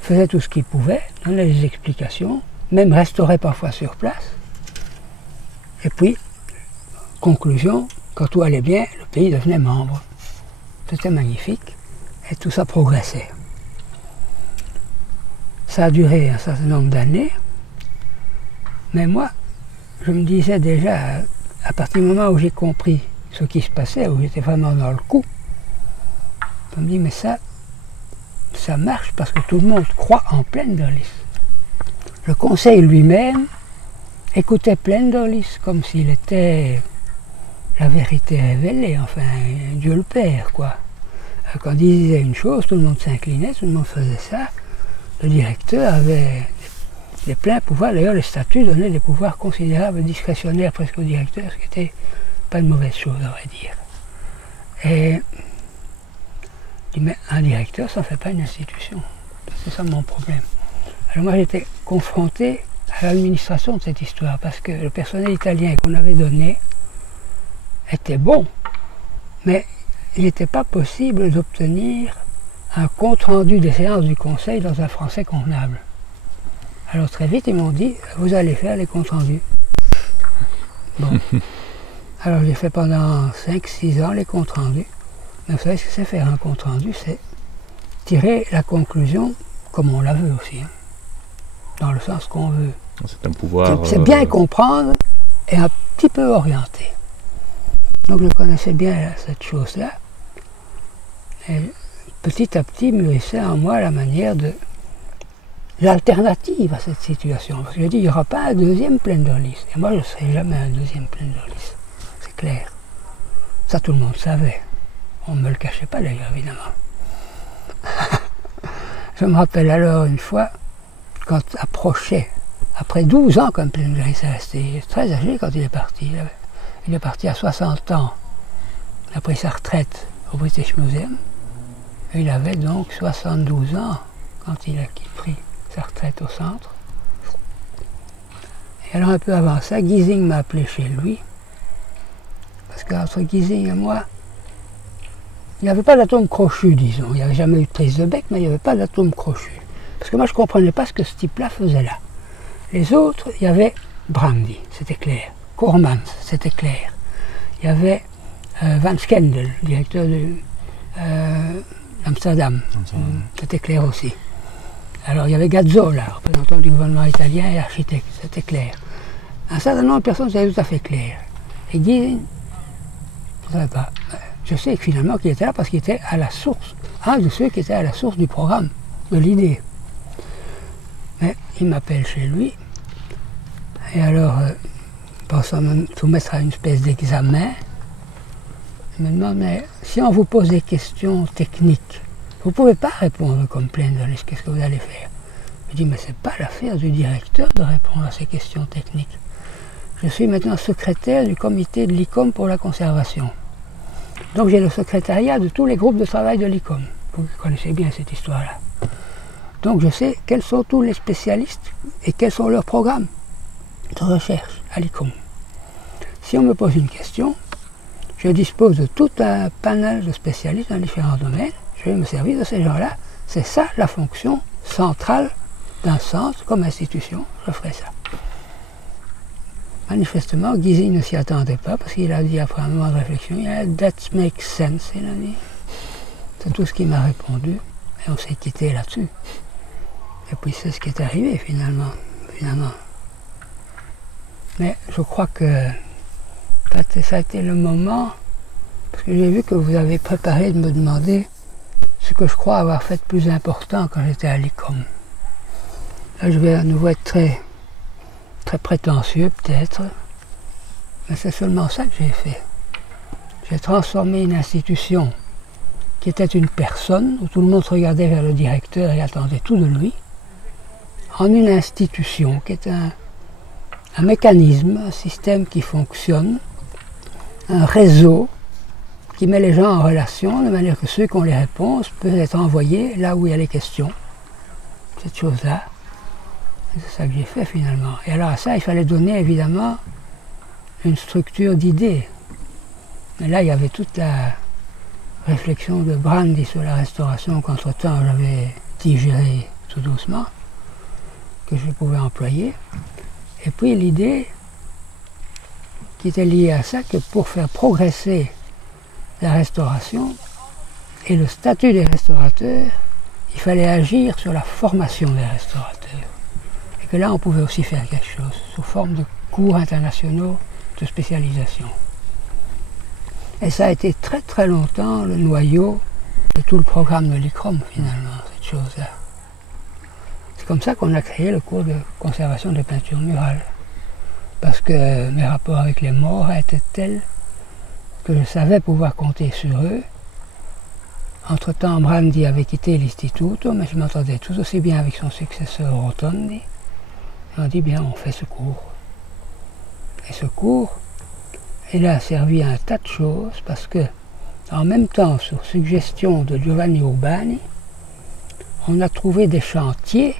faisait tout ce qu'il pouvait, donnait des explications, même restaurait parfois sur place. Et puis, conclusion, quand tout allait bien, le pays devenait membre. C'était magnifique, et tout ça progressait. Ça a duré un certain nombre d'années, mais moi, je me disais déjà, à partir du moment où j'ai compris ce qui se passait, où j'étais vraiment dans le coup, je me dis, mais ça marche parce que tout le monde croit en Plaine-de-Lys. Le conseil lui-même écoutait Plaine-de-Lys comme s'il était la vérité révélée, enfin, Dieu le Père, quoi. Quand il disait une chose, tout le monde s'inclinait, tout le monde faisait ça. Le directeur avait des pleins pouvoirs, d'ailleurs les statuts donnaient des pouvoirs considérables, discrétionnaires presque au directeur, ce qui n'était pas une mauvaise chose, à vrai dire. Et il dit, mais un directeur, ça ne fait pas une institution. C'est ça mon problème. Alors moi j'étais confronté à l'administration de cette histoire, parce que le personnel italien qu'on avait donné était bon, mais il n'était pas possible d'obtenir un compte-rendu des séances du conseil dans un français convenable. Alors très vite ils m'ont dit, vous allez faire les comptes-rendus. Bon. Alors j'ai fait pendant 5-6 ans les comptes-rendus. Mais vous savez ce que c'est faire un compte-rendu, c'est tirer la conclusion comme on la veut aussi, hein, dans le sens qu'on veut. C'est un pouvoir... C'est bien comprendre et petit peu orienté. Donc je connaissais bien cette chose-là. Et petit à petit mûrissait en moi la manière de l'alternative à cette situation. Parce que je dis, il n'y aura pas un deuxième Plenderlis. Et moi, je ne serai jamais un deuxième Plenderlis. C'est clair. Ça, tout le monde savait. On ne me le cachait pas d'ailleurs, évidemment. Je me rappelle alors une fois, quand approchait, après 12 ans comme Plenderlis est resté très âgé quand il est parti. Il est parti à 60 ans. Il a pris sa retraite au British Museum. Et il avait donc 72 ans quand il a pris sa retraite au centre. Et alors un peu avant ça, Giesing m'a appelé chez lui. Parce qu'entre Giesing et moi, il n'y avait pas d'atome crochu, disons. Il n'y avait jamais eu de prise de bec, mais il n'y avait pas d'atome crochu. Parce que moi, je ne comprenais pas ce que ce type-là faisait là. Les autres, il y avait Brandy, c'était clair. Koormans, c'était clair. Il y avait Van Schendel, directeur d'Amsterdam. C'était clair aussi. Alors il y avait Gazzola, représentant du gouvernement italien et architecte, c'était clair. Un certain nombre de personnes, c'était tout à fait clair. Et Giesing, je ne savais pas. Je sais finalement qu'il était là parce qu'il était à la source, un de ceux qui étaient à la source du programme, de l'idée. Mais il m'appelle chez lui, et alors, pensant me soumettre à une espèce d'examen, il me demande, mais si on vous pose des questions techniques, vous ne pouvez pas répondre comme Plenderlis, qu'est-ce que vous allez faire? Je dis, mais ce n'est pas l'affaire du directeur de répondre à ces questions techniques. Je suis maintenant secrétaire du comité de l'ICOM pour la conservation. Donc j'ai le secrétariat de tous les groupes de travail de l'ICOM. Vous connaissez bien cette histoire-là. Donc je sais quels sont tous les spécialistes et quels sont leurs programmes de recherche à l'ICOM. Si on me pose une question, je dispose de tout un panel de spécialistes dans différents domaines. Je vais me servir de ces gens-là. C'est ça la fonction centrale d'un centre comme institution. Je ferai ça. Manifestement, Giesing ne s'y attendait pas parce qu'il a dit après un moment de réflexion, that makes sense, il a dit. C'est tout ce qu'il m'a répondu et on s'est quitté là-dessus. Et puis c'est ce qui est arrivé finalement. Mais je crois que ça a été le moment, parce que j'ai vu que vous avez préparé de me demander ce que je crois avoir fait de plus important quand j'étais à l'ICOM. Là, je vais à nouveau être très prétentieux peut-être, mais c'est seulement ça que j'ai fait. J'ai transformé une institution qui était une personne, où tout le monde se regardait vers le directeur et attendait tout de lui, en une institution qui est un mécanisme, un système qui fonctionne, un réseau qui met les gens en relation de manière que ceux qui ont les réponses peuvent être envoyés là où il y a les questions. Cette chose-là, c'est ça que j'ai fait finalement. Et alors à ça, il fallait donner évidemment une structure d'idées. Mais là, il y avait toute la réflexion de Brandy sur la restauration qu'entre-temps j'avais digéré tout doucement, que je pouvais employer. Et puis l'idée qui était liée à ça, que pour faire progresser la restauration et le statut des restaurateurs, il fallait agir sur la formation des restaurateurs. Et que là, on pouvait aussi faire quelque chose, sous forme de cours internationaux de spécialisation. Et ça a été très très longtemps le noyau de tout le programme de l'ICROM, finalement, cette chose-là. C'est comme ça qu'on a créé le cours de conservation des peintures murales. Parce que mes rapports avec les morts étaient tels que je savais pouvoir compter sur eux. Entre-temps, Brandy avait quitté l'Istituto, mais je m'entendais tout aussi bien avec son successeur Rotondi. Et on dit, bien, on fait ce cours. Et ce cours, il a servi à un tas de choses, parce que, en même temps, sur suggestion de Giovanni Urbani, on a trouvé des chantiers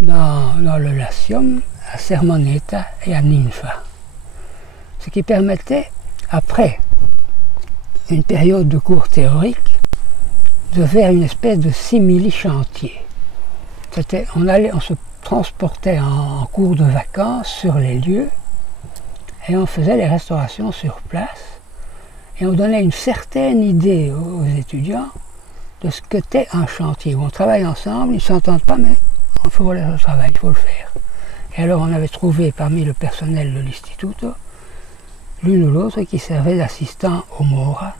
dans le Latium, à Sermoneta et à Ninfa. Ce qui permettait, après une période de cours théorique, de faire une espèce de simili-chantier. On se transportait en cours de vacances sur les lieux et on faisait les restaurations sur place et on donnait une certaine idée aux étudiants de ce qu'était un chantier, où on travaille ensemble, ils ne s'entendent pas, mais il faut le travail, il faut le faire. Et alors on avait trouvé parmi le personnel de l'Istituto l'une ou l'autre qui servait d'assistant aux Maura.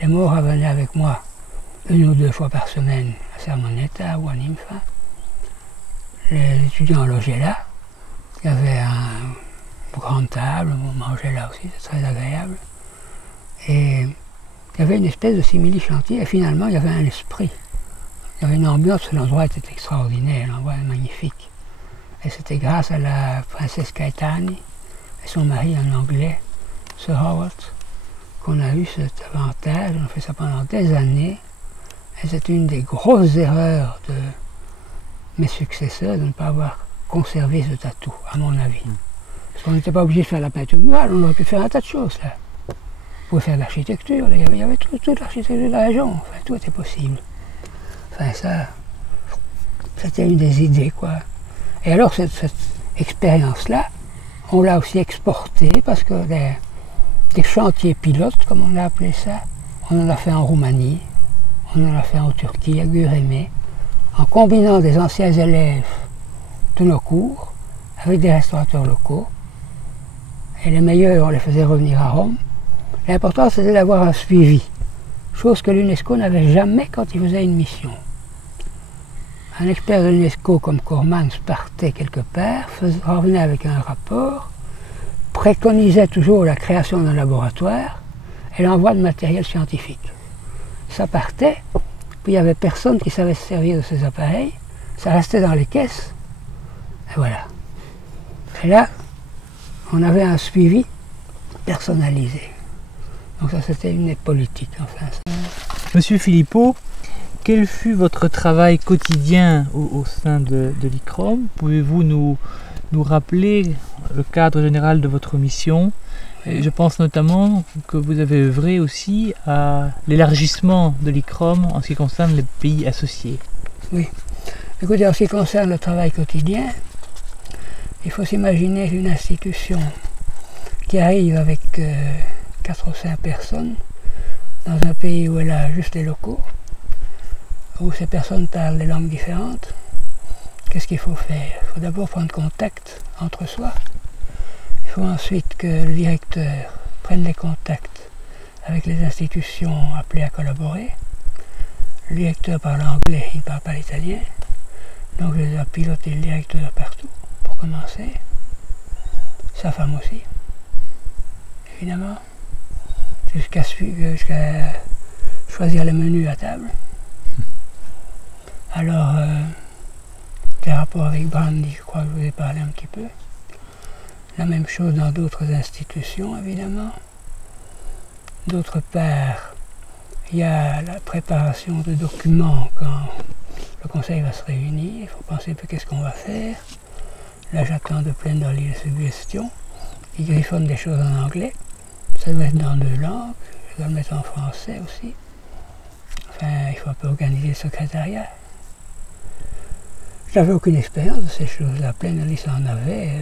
Les Maura venaient avec moi 1 ou 2 fois par semaine à Sermoneta ou à Nympha. Les étudiants logeaient là. Il y avait une grande table, on mangeait là aussi, c'était très agréable. Et il y avait une espèce de simili-chantier, et finalement il y avait un esprit. Il y avait une ambiance, l'endroit était extraordinaire, l'endroit est magnifique. Et c'était grâce à la princesse Caetani et son mari, un Anglais, Sir Howard, qu'on a eu cet avantage. On a fait ça pendant des années. Et c'est une des grosses erreurs de mes successeurs de ne pas avoir conservé ce tatou, à mon avis. Parce qu'on n'était pas obligé de faire la peinture murale, on aurait pu faire un tas de choses là. On pouvait faire de l'architecture, il y avait toute l'architecture de la région, enfin, tout était possible. Enfin ça, c'était une des idées quoi. Et alors cette expérience-là, on l'a aussi exportée parce que des chantiers pilotes, comme on a appelé ça, on en a fait en Roumanie, on en a fait en Turquie, à Gureme, en combinant des anciens élèves de nos cours avec des restaurateurs locaux. Et les meilleurs, on les faisait revenir à Rome. L'important, c'était d'avoir un suivi, chose que l'UNESCO n'avait jamais quand il faisait une mission. Un expert de l'UNESCO comme Cormans partait quelque part, revenait avec un rapport, préconisait toujours la création d'un laboratoire et l'envoi de matériel scientifique. Ça partait, puis il n'y avait personne qui savait se servir de ces appareils, ça restait dans les caisses, et voilà. Et là, on avait un suivi personnalisé. Donc ça, c'était une politique, enfin. Monsieur Philippot, quel fut votre travail quotidien au sein de l'ICROM? Pouvez-vous nous rappeler le cadre général de votre mission? Et je pense notamment que vous avez œuvré aussi à l'élargissement de l'ICROM en ce qui concerne les pays associés. Oui. Écoutez, en ce qui concerne le travail quotidien, il faut s'imaginer une institution qui arrive avec 4 ou 5 personnes dans un pays où elle a juste les locaux, où ces personnes parlent des langues différentes. Qu'est-ce qu'il faut faire? Il faut d'abord prendre contact entre soi. Il faut ensuite que le directeur prenne les contacts avec les institutions appelées à collaborer. Le directeur parle anglais, il ne parle pas l'italien. Donc je dois piloter le directeur partout, pour commencer. Sa femme aussi, évidemment. Jusqu'à choisir le menu à table. Alors, des rapports avec Brandy, je crois que je vous ai parlé un petit peu. La même chose dans d'autres institutions, évidemment. D'autre part, il y a la préparation de documents quand le conseil va se réunir. Il faut penser un peu qu'est-ce qu'on va faire. Là, j'attends de plein dans les suggestions. Ils griffonnent des choses en anglais. Ça doit être dans 2 langues. Je dois le mettre en français aussi. Enfin, il faut un peu organiser le secrétariat. Je n'avais aucune expérience de ces choses-là. Plein en avait,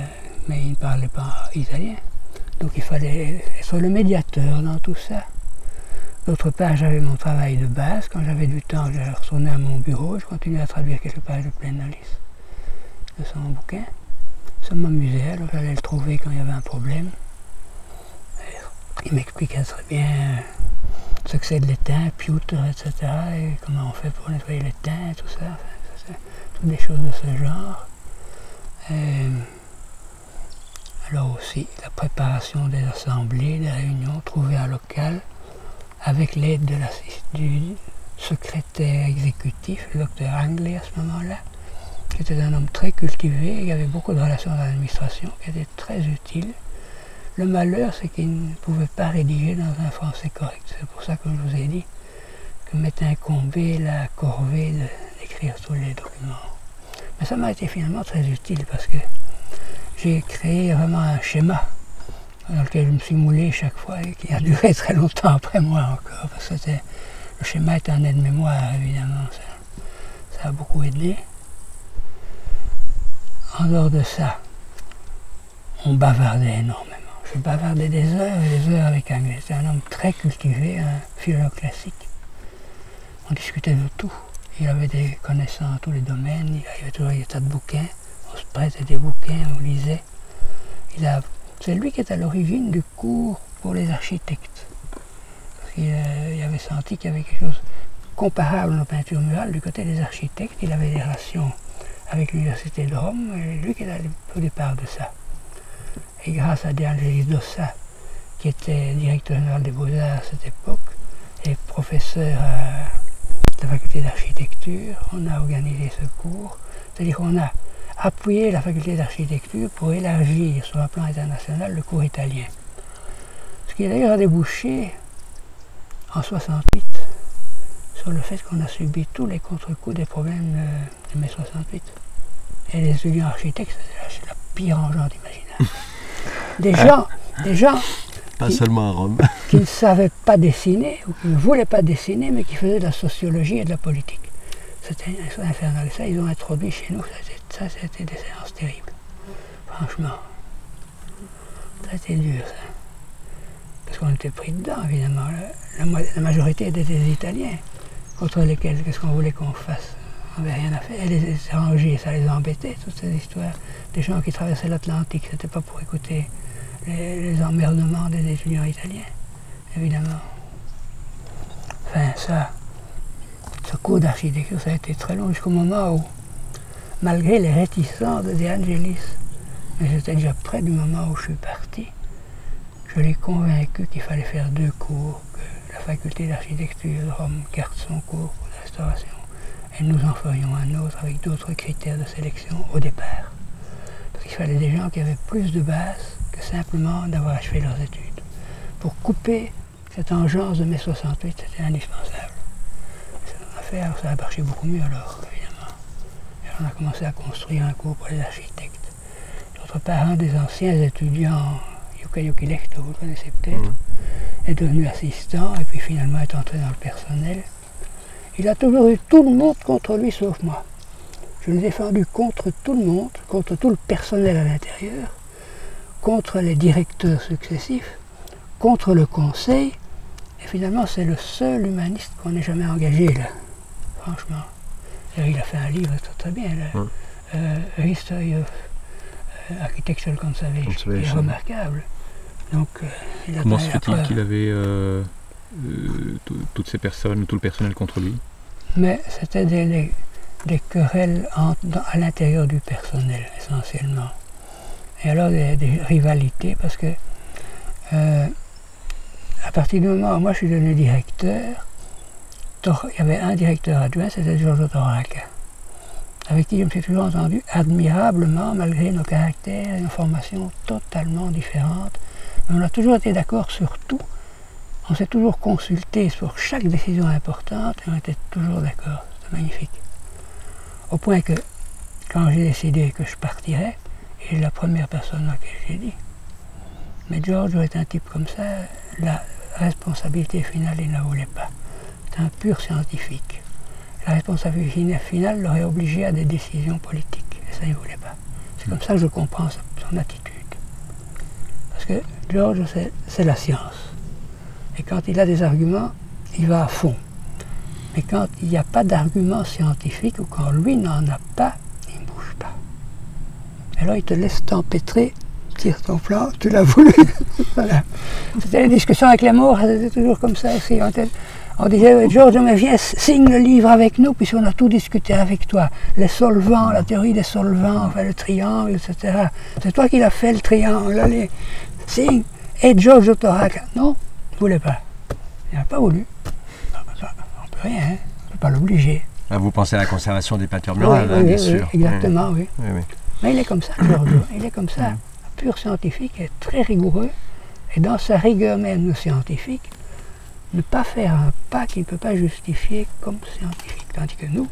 mais il ne parlait pas italien. Donc il fallait être le médiateur dans tout ça. D'autre part, j'avais mon travail de base. Quand j'avais du temps, je retournais à mon bureau. Je continuais à traduire quelques pages de Pleinalis de son bouquin. Ça m'amusait, alors j'allais le trouver quand il y avait un problème. Il m'expliquait très bien ce que c'est de l'étain, pewter, etc. Et comment on fait pour nettoyer l'étain, tout ça. Enfin, toutes des choses de ce genre. Alors aussi, la préparation des assemblées, des réunions, trouver un local avec l'aide du secrétaire exécutif, le docteur Anglais à ce moment-là, qui était un homme très cultivé, qui avait beaucoup de relations dans l'administration, qui était très utile. Le malheur, c'est qu'il ne pouvait pas rédiger dans un français correct. C'est pour ça que je vous ai dit que m'est incombé la corvée d'écrire tous les documents. Mais ça m'a été finalement très utile parce que j'ai créé vraiment un schéma dans lequel je me suis moulé chaque fois et qui a duré très longtemps après moi encore. Parce que le schéma est un aide-mémoire, évidemment. Ça a beaucoup aidé. En dehors de ça, on bavardait énormément. Je bavardais des heures et des heures avec Anglais. C'était un homme très cultivé, un philologue classique. On discutait de tout. Il avait des connaissances dans tous les domaines. Il avait toujours des tas de bouquins. On se prêtait des bouquins, on lisait. C'est lui qui est à l'origine du cours pour les architectes. Parce qu'il avait senti qu'il y avait quelque chose comparable aux peintures murales du côté des architectes. Il avait des relations avec l'université de Rome, et lui qui était au départ de ça. Et grâce à De Angelis Dossa, qui était directeur général des Beaux-Arts à cette époque, et professeur à la faculté d'architecture, on a organisé ce cours. C'est-à-dire qu'on a appuyé la faculté d'architecture pour élargir sur un plan international le cours italien. Ce qui d'ailleurs a débouché en 68 sur le fait qu'on a subi tous les contre-coups des problèmes de mai 68. Et les étudiants architectes, c'est la pire engeance imaginable. Des gens pas seulement à Rome, qui ne savaient pas dessiner, ou qui ne voulaient pas dessiner, mais qui faisaient de la sociologie et de la politique. C'était infernal. Ça, ils ont introduit chez nous, ça c'était des séances terribles. Franchement. Ça a été dur, ça. Parce qu'on était pris dedans, évidemment. La majorité étaient des Italiens, contre lesquels, qu'est-ce qu'on voulait qu'on fasse? On n'avait rien à faire. Et les étrangers, ça les embêtait, toutes ces histoires. Des gens qui traversaient l'Atlantique, c'était pas pour écouter les emmerdements des étudiants italiens, évidemment. Enfin, ce cours d'architecture, ça a été très long, jusqu'au moment où, malgré les réticences de De Angelis, mais j'étais déjà près du moment où je suis parti, je l'ai convaincu qu'il fallait faire 2 cours, que la faculté d'architecture de Rome garde son cours de restauration, et nous en ferions un autre avec d'autres critères de sélection au départ. Parce qu'il fallait des gens qui avaient plus de base que simplement d'avoir achevé leurs études. Pour couper cette engeance de mai 68, c'était indispensable. Ça a marché beaucoup mieux alors, évidemment. Et on a commencé à construire un cours pour les architectes. D'autre part, un des anciens étudiants, Jukka Jokilehto, vous le connaissez peut-être, est devenu assistant et puis finalement est entré dans le personnel. Il a toujours eu tout le monde contre lui sauf moi. Je l'ai défendu contre tout le monde, contre tout le personnel à l'intérieur, contre les directeurs successifs, contre le conseil, et finalement c'est le seul humaniste qu'on n'ait jamais engagé là, franchement. Et il a fait un livre très bien, là, History of Architectural Conservation, qui est remarquable. Donc, comment se fait-il qu'il avait toutes ces personnes, tout le personnel contre lui? Mais c'était des querelles à l'intérieur du personnel, essentiellement. Et alors des rivalités, parce que à partir du moment où moi je suis devenu directeur, il y avait un directeur adjoint, c'était Giorgio Torraca, avec qui je me suis toujours entendu admirablement, malgré nos caractères et nos formations totalement différentes. Mais on a toujours été d'accord sur tout. On s'est toujours consulté sur chaque décision importante et on était toujours d'accord. C'était magnifique. Au point que, quand j'ai décidé que je partirais, il est la première personne à laquelle j'ai dit. Mais Giorgio est un type comme ça, la responsabilité finale, il ne la voulait pas. C'est un pur scientifique. La responsabilité finale l'aurait obligé à des décisions politiques. Et ça, il ne voulait pas. C'est comme ça que je comprends son attitude. Parce que Giorgio, c'est la science. Et quand il a des arguments, il va à fond. Mais quand il n'y a pas d'argument scientifique, ou quand lui n'en a pas, il ne bouge pas. Alors il te laisse t'empêtrer, tire ton plan, tu l'as voulu. Voilà. C'était les discussions avec les morts, c'était toujours comme ça aussi. On disait, Giorgio, mais viens, signe le livre avec nous, puisqu'on a tout discuté avec toi. Les solvants, la théorie des solvants, enfin le triangle, etc. C'est toi qui l'as fait, le triangle, allez, signe. Et Giorgio Torraca, non, il ne voulait pas. Il n'a pas voulu. On ne peut rien, hein. On ne peut pas l'obliger. Ah, vous pensez à la conservation des peintures murales, oui, bien sûr. Exactement, oui. Oui. Mais il est comme ça, Giorgio. Il est comme ça, pur scientifique et très rigoureux. Et dans sa rigueur même scientifique, ne pas faire un pas qu'il ne peut pas justifier comme scientifique. Tandis que nous,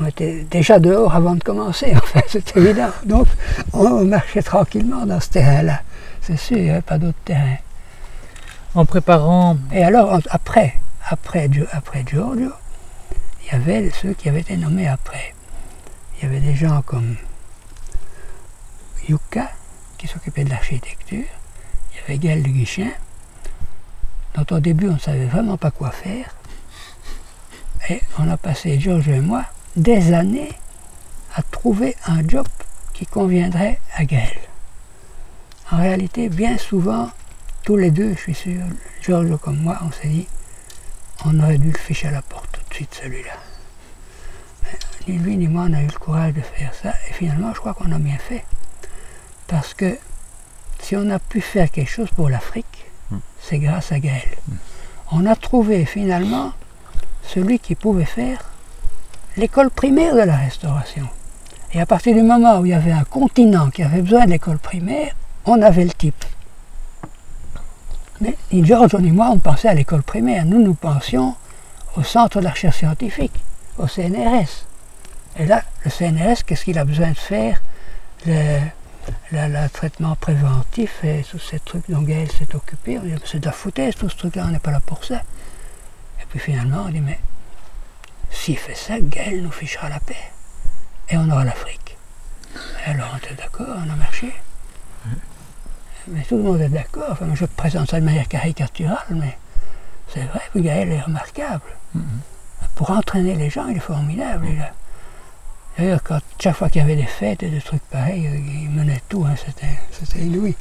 on était déjà dehors avant de commencer, enfin, c'est évident. Donc, on marchait tranquillement dans ce terrain-là. C'est sûr, il n'y avait pas d'autre terrain. En préparant... Et alors, après Giorgio, il y avait ceux qui avaient été nommés après. Il y avait des gens comme Jukka, qui s'occupait de l'architecture. Il y avait Gaël de Guichin, dont au début on ne savait vraiment pas quoi faire. Et on a passé, Giorgio et moi, des années à trouver un job qui conviendrait à Gaël. En réalité, bien souvent, tous les deux, je suis sûr, Giorgio comme moi, on s'est dit, on aurait dû le ficher à la porte tout de suite, celui-là. Ni lui ni moi, on a eu le courage de faire ça, et finalement, je crois qu'on a bien fait. Parce que si on a pu faire quelque chose pour l'Afrique, c'est grâce à Gaël. On a trouvé finalement celui qui pouvait faire l'école primaire de la Restauration. Et à partir du moment où il y avait un continent qui avait besoin de l'école primaire, on avait le type. Mais ni Giorgio ni moi, on pensait à l'école primaire. Nous pensions au Centre de la recherche scientifique, au CNRS. Et là, le CNRS, qu'est-ce qu'il a besoin de faire? Le traitement préventif et tous ces trucs dont Gaël s'est occupé. On dit, c'est de la foutaise, tout ce truc-là, on n'est pas là pour ça. Et puis finalement, on dit, mais s'il fait ça, Gaël nous fichera la paix. Et on aura l'Afrique. Et alors on était d'accord, on a marché. Mais tout le monde est d'accord. Enfin, je présente ça de manière caricaturale, mais c'est vrai que Gaël est remarquable. Pour entraîner les gens, il est formidable. D'ailleurs, chaque fois qu'il y avait des fêtes et des trucs pareils, il menait tout, hein, c'était inouï.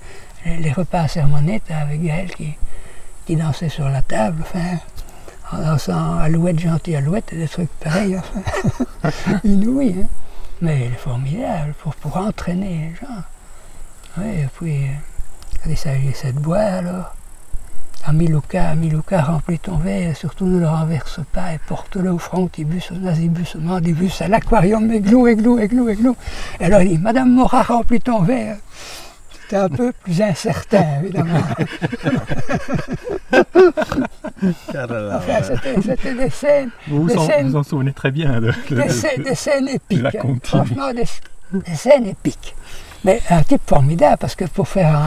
Les repas à sermonnette avec Gaël qui dansait sur la table, enfin, en dansant alouette, gentil alouette, et des trucs pareils, enfin, inouï. Hein. Mais il est formidable pour entraîner les gens. Oui, et puis, quand il s'agissait de boire, alors, Amiluka, remplis ton verre, surtout ne le renverse pas, et porte-le au frontibus, au nasibus, au mandibus, à l'aquarium, églou. Et alors il dit, Madame Morat, remplis ton verre. C'était un peu plus incertain, évidemment. Enfin, c'était des scènes... Vous en souvenez très bien. Des scènes épiques. Hein. Franchement, des scènes épiques. Mais un type formidable, parce que pour faire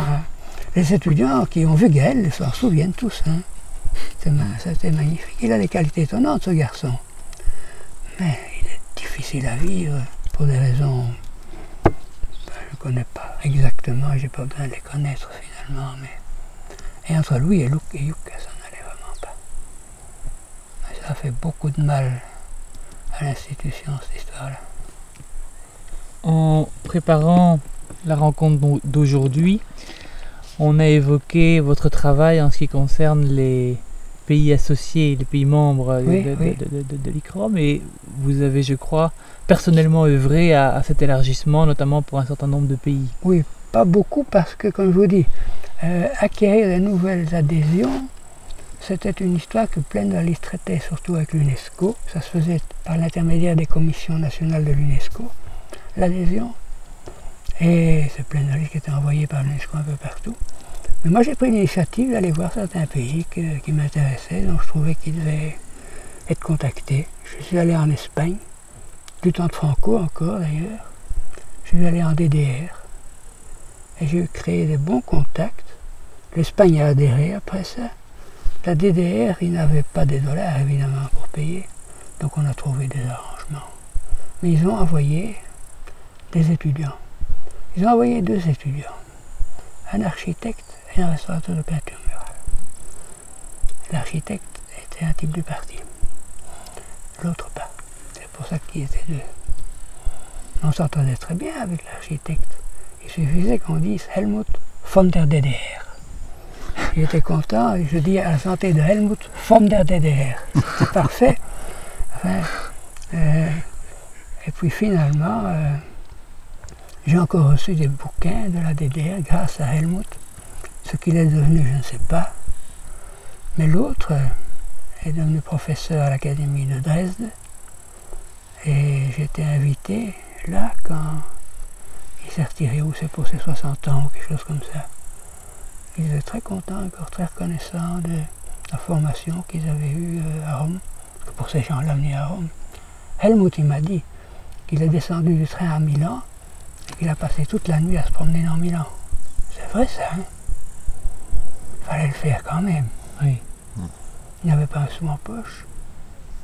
les étudiants qui ont vu Gaël s'en souviennent tous. Hein. C'était magnifique. Il a des qualités étonnantes, ce garçon. Mais il est difficile à vivre pour des raisons... je ne connais pas exactement, j'ai pas besoin de les connaître finalement. Mais... Et entre lui et Yuka, ça n'allait vraiment pas. Mais ça a fait beaucoup de mal à l'institution, cette histoire-là. En préparant la rencontre d'aujourd'hui, on a évoqué votre travail en ce qui concerne les pays associés, les pays membres de l'ICROM, et vous avez, je crois, personnellement œuvré à cet élargissement, notamment pour un certain nombre de pays. Oui, pas beaucoup parce que, comme je vous dis, acquérir de nouvelles adhésions, c'était une histoire que Plaine-Wallis traitait surtout avec l'UNESCO. Ça se faisait par l'intermédiaire des commissions nationales de l'UNESCO, l'adhésion. Et c'est Plaine-Wallis qui était envoyé par l'UNESCO un peu partout. Mais moi j'ai pris l'initiative d'aller voir certains pays qui m'intéressaient, donc je trouvais qu'ils devaient être contactés. Je suis allé en Espagne, du temps de Franco encore d'ailleurs. Je suis allé en DDR. Et j'ai créé des bons contacts. L'Espagne a adhéré après ça. La DDR, ils n'avaient pas des dollars évidemment pour payer. Donc on a trouvé des arrangements. Mais ils ont envoyé des étudiants. Ils ont envoyé 2 étudiants. Un architecte et un restaurateur de peinture murale. L'architecte était un type du parti. L'autre pas. C'est pour ça qu'ils étaient 2. On s'entendait très bien avec l'architecte. Il suffisait qu'on dise Helmut von der DDR. Il était content et je dis à la santé de Helmut von der DDR. C'est parfait. Enfin, et puis finalement, j'ai encore reçu des bouquins de la DDR grâce à Helmut. Ce qu'il est devenu, je ne sais pas. Mais l'autre est devenu professeur à l'Académie de Dresde. Et j'étais invité là quand il s'est retiré, où c'est pour ses 60 ans ou quelque chose comme ça. Ils étaient très contents, encore très reconnaissants de la formation qu'ils avaient eue à Rome. Parce que pour ces gens-là, venir à Rome. Helmut, il m'a dit qu'il est descendu du train à Milan et qu'il a passé toute la nuit à se promener dans Milan. C'est vrai ça, hein? Fallait le faire quand même. Oui. Il n'avait pas un sou en poche.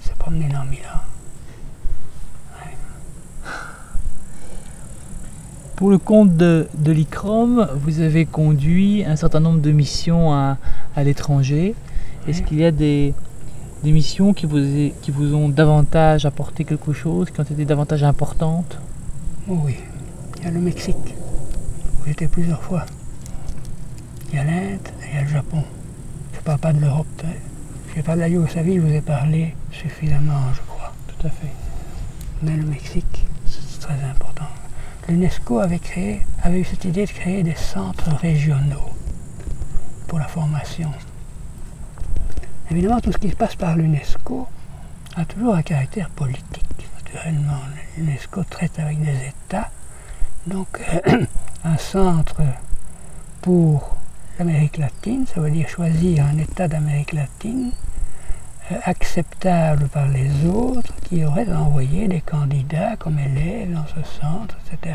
Il s'est promené dans Milan. Pour le compte de l'ICROM, vous avez conduit un certain nombre de missions à l'étranger. Est-ce qu'il y a des missions qui vous ont davantage apporté quelque chose, qui ont été davantage importantes? Oh oui, il y a le Mexique, où j'étais plusieurs fois. Il y a l'Inde il y a le Japon. Je ne parle pas de l'Europe. Je parle de la Yougoslavie, je vous ai parlé suffisamment, je crois. Tout à fait. Mais le Mexique, c'est très important. L'UNESCO avait eu cette idée de créer des centres régionaux pour la formation. Évidemment, tout ce qui se passe par l'UNESCO a toujours un caractère politique. Naturellement, l'UNESCO traite avec des États. Donc, un centre pour l'Amérique latine, ça veut dire choisir un État d'Amérique latine acceptable par les autres, qui aurait envoyé des candidats comme élèves dans ce centre, etc.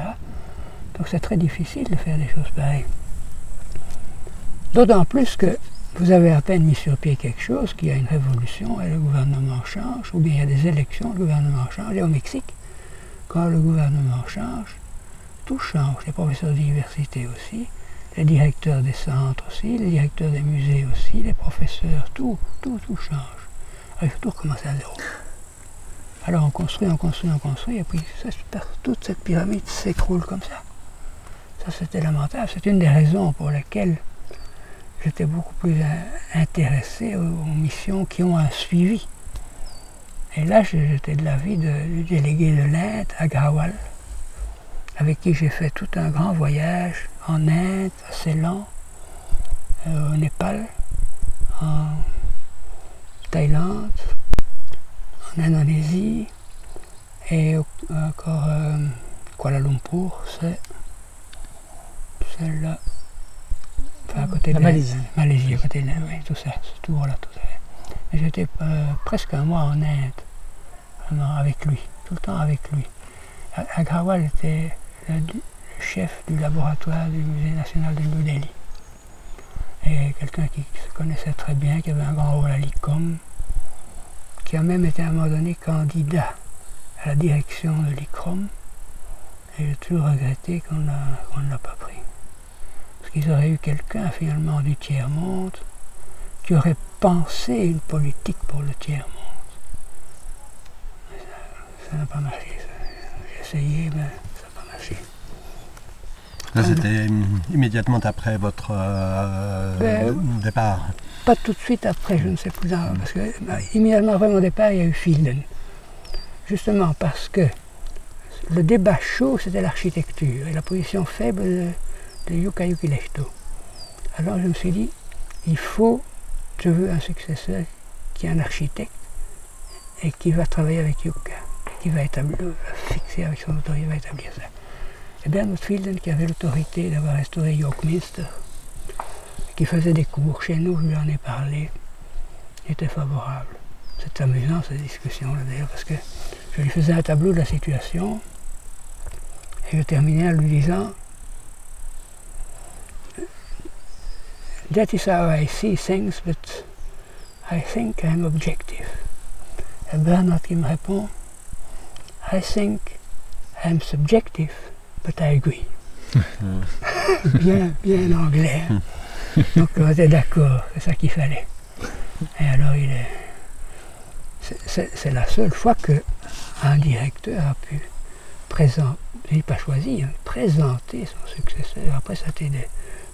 Donc c'est très difficile de faire des choses pareilles. D'autant plus que vous avez à peine mis sur pied quelque chose, qu'il y a une révolution et le gouvernement change, ou bien il y a des élections, le gouvernement change. Et au Mexique, quand le gouvernement change, tout change. Les professeurs d'université aussi, les directeurs des centres aussi, les directeurs des musées aussi, les professeurs, tout change. Il faut tout recommencer à zéro. Alors on construit, et puis toute cette pyramide s'écroule comme ça. Ça c'était lamentable. C'est une des raisons pour lesquelles j'étais beaucoup plus intéressé aux missions qui ont un suivi. Et là j'étais de l'avis du délégué de l'Inde, Agrawal, avec qui j'ai fait tout un grand voyage en Inde, à Ceylan, au Népal, en Thaïlande, en Indonésie et encore Kuala Lumpur, c'est celle-là, enfin à côté de la Malaisie, à côté de l'Inde, oui, tout ça, c'est tout voilà, tout ça. Et j'étais presque un mois en Inde, vraiment avec lui, tout le temps avec lui. Agrawal était le chef du laboratoire du Musée national de New Delhi. Et quelqu'un qui se connaissait très bien, qui avait un grand rôle à l'ICOM, qui a même été à un moment donné candidat à la direction de l'ICROM. Et j'ai toujours regretté qu'on ne l'a pas pris. Parce qu'ils auraient eu quelqu'un finalement du tiers-monde qui aurait pensé une politique pour le tiers-monde. Ça n'a pas marché. J'ai essayé, mais ça n'a pas marché. Là, c'était immédiatement après votre départ. Pas tout de suite après, je ne sais plus. Parce que immédiatement après mon départ, il y a eu Fielden. Justement parce que le débat chaud, c'était l'architecture et la position faible de Jukka Jokilehto. Alors je me suis dit, je veux un successeur qui est un architecte et qui va travailler avec Jukka, qui va fixer avec son autorité, va établir ça. Et Bernard Fielden, qui avait l'autorité d'avoir restauré York Minster, qui faisait des cours chez nous, je lui en ai parlé, était favorable. C'est amusant cette discussion-là d'ailleurs, parce que je lui faisais un tableau de la situation et je terminais en lui disant "That is how I see things, but I think I'm objective." Et Bernard qui me répond "I think I'm subjective, but I agree." bien anglais. Hein. Donc on était d'accord, c'est ça qu'il fallait. Et alors c'est la seule fois qu'un directeur a pu présenter, il n'a pas choisi, présenter son successeur. Après ça a été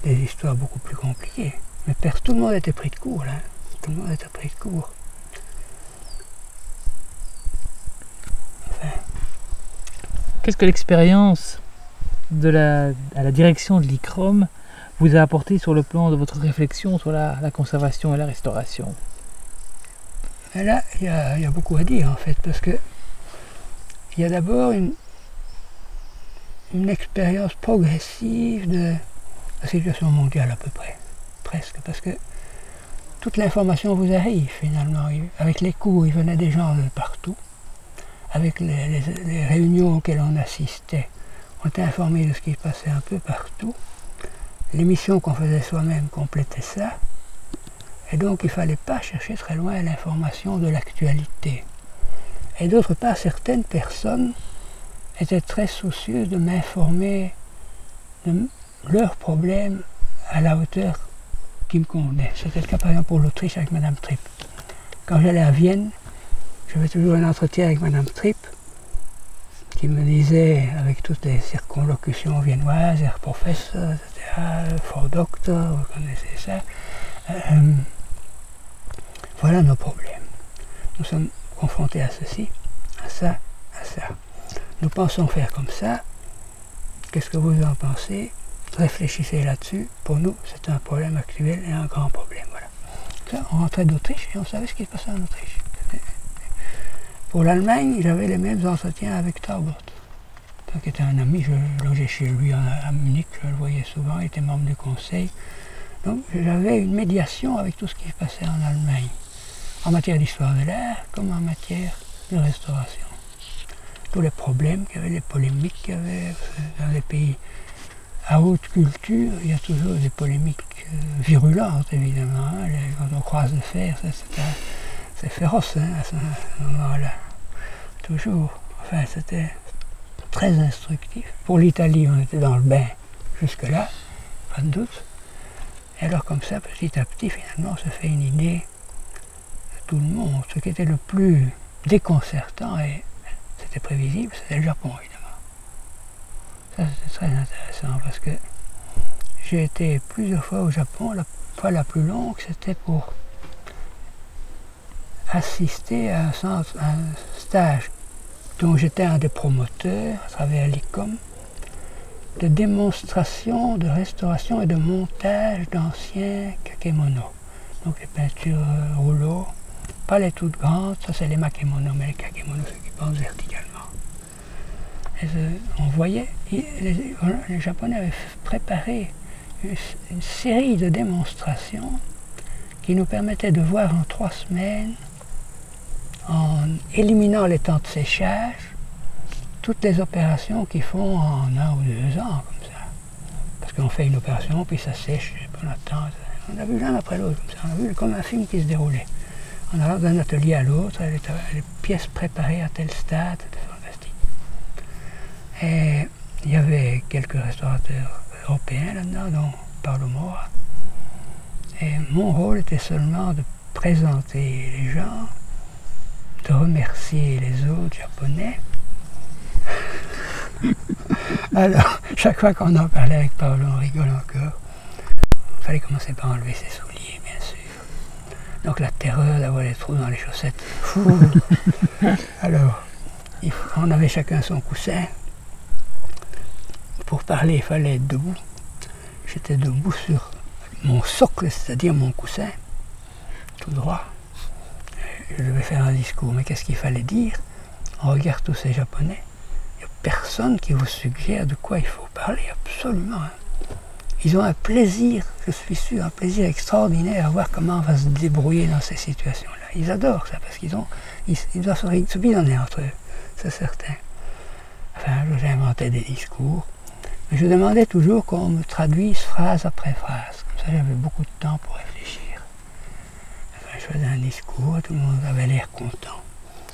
des histoires beaucoup plus compliquées. Mais tout le monde était pris de court là. Tout le monde était pris de court. Enfin. Qu'est-ce que l'expérience à la direction de l'ICROM vous a apporté sur le plan de votre réflexion sur la conservation et la restauration? Et là, il y a beaucoup à dire en fait, parce que il y a d'abord une expérience progressive de la situation mondiale à peu près, presque, parce que toute l'information vous arrive finalement. Avec les cours, il venait des gens de partout, avec les réunions auxquelles on assistait, on était informés de ce qui se passait un peu partout. L'émission qu'on faisait soi-même complétait ça. Et donc il ne fallait pas chercher très loin l'information de l'actualité. Et d'autre part, certaines personnes étaient très soucieuses de m'informer de leurs problèmes à la hauteur qui me convenait. C'était le cas par exemple pour l'Autriche avec Madame Tripp. Quand j'allais à Vienne, j'avais toujours un entretien avec Madame Tripp, qu'il me disait, avec toutes les circonlocutions viennoises, Herr Professor, etc., Frau Doctor, vous connaissez ça, voilà nos problèmes. Nous sommes confrontés à ceci, à ça, à ça. Nous pensons faire comme ça. Qu'est-ce que vous en pensez? Réfléchissez là-dessus. Pour nous, c'est un problème actuel et un grand problème. Voilà. Ça, on rentrait d'Autriche et on savait ce qui se passait en Autriche. Pour l'Allemagne, j'avais les mêmes entretiens avec Taubert, qui était un ami. Je logeais chez lui à Munich, je le voyais souvent, il était membre du conseil. Donc j'avais une médiation avec tout ce qui se passait en Allemagne, en matière d'histoire de l'art comme en matière de restauration. Tous les problèmes qu'il y avait, les polémiques qu'il y avait dans les pays à haute culture, il y a toujours des polémiques virulentes évidemment. Hein. Quand on croise le fer, c'est féroce hein, à ce moment-là. Toujours. Enfin, c'était très instructif. Pour l'Italie, on était dans le bain jusque-là, pas de doute. Et alors comme ça, petit à petit, finalement, on se fait une idée de tout le monde. Ce qui était le plus déconcertant, et c'était prévisible, c'était le Japon, évidemment. Ça, c'était très intéressant, parce que j'ai été plusieurs fois au Japon. La fois la plus longue, c'était pour assister à un stage dont j'étais un des promoteurs, à travers l'ICOM, de démonstration, de restauration et de montage d'anciens kakemonos. Donc les peintures rouleaux, pas les toutes grandes, ça c'est les makemonos, mais les kakemonos, ceux qui pensent verticalement. Et on voyait, les Japonais avaient préparé une série de démonstrations qui nous permettaient de voir en 3 semaines, en éliminant les temps de séchage, toutes les opérations qu'ils font en 1 ou 2 ans, comme ça. Parce qu'on fait une opération, puis ça sèche pendant le temps. On a vu l'un après l'autre, comme ça. On a vu comme un film qui se déroulait. En allant d'un atelier à l'autre, les pièces préparées à tel stade, c'était fantastique. Et il y avait quelques restaurateurs européens là-dedans, dont Paolo Mora. Et mon rôle était seulement de présenter les gens, de remercier les autres Japonais. Alors, chaque fois qu'on en parlait avec Paolo, on rigole encore. Il fallait commencer par enlever ses souliers, bien sûr. Donc la terreur d'avoir les trous dans les chaussettes. Alors, on avait chacun son coussin. Pour parler, il fallait être debout. J'étais debout sur mon socle, c'est-à-dire mon coussin, tout droit. Je devais faire un discours, mais qu'est-ce qu'il fallait dire? On regarde tous ces Japonais. Il n'y a personne qui vous suggère de quoi il faut parler, absolument. Hein. Ils ont un plaisir, je suis sûr, un plaisir extraordinaire à voir comment on va se débrouiller dans ces situations-là. Ils adorent ça, parce qu'ils doivent se bidonner entre eux, c'est certain. Enfin, j'inventais des discours. Mais je demandais toujours qu'on me traduise phrase après phrase. Comme ça, j'avais beaucoup de temps pour réfléchir. Enfin, je faisais un discours, tout le monde avait l'air content.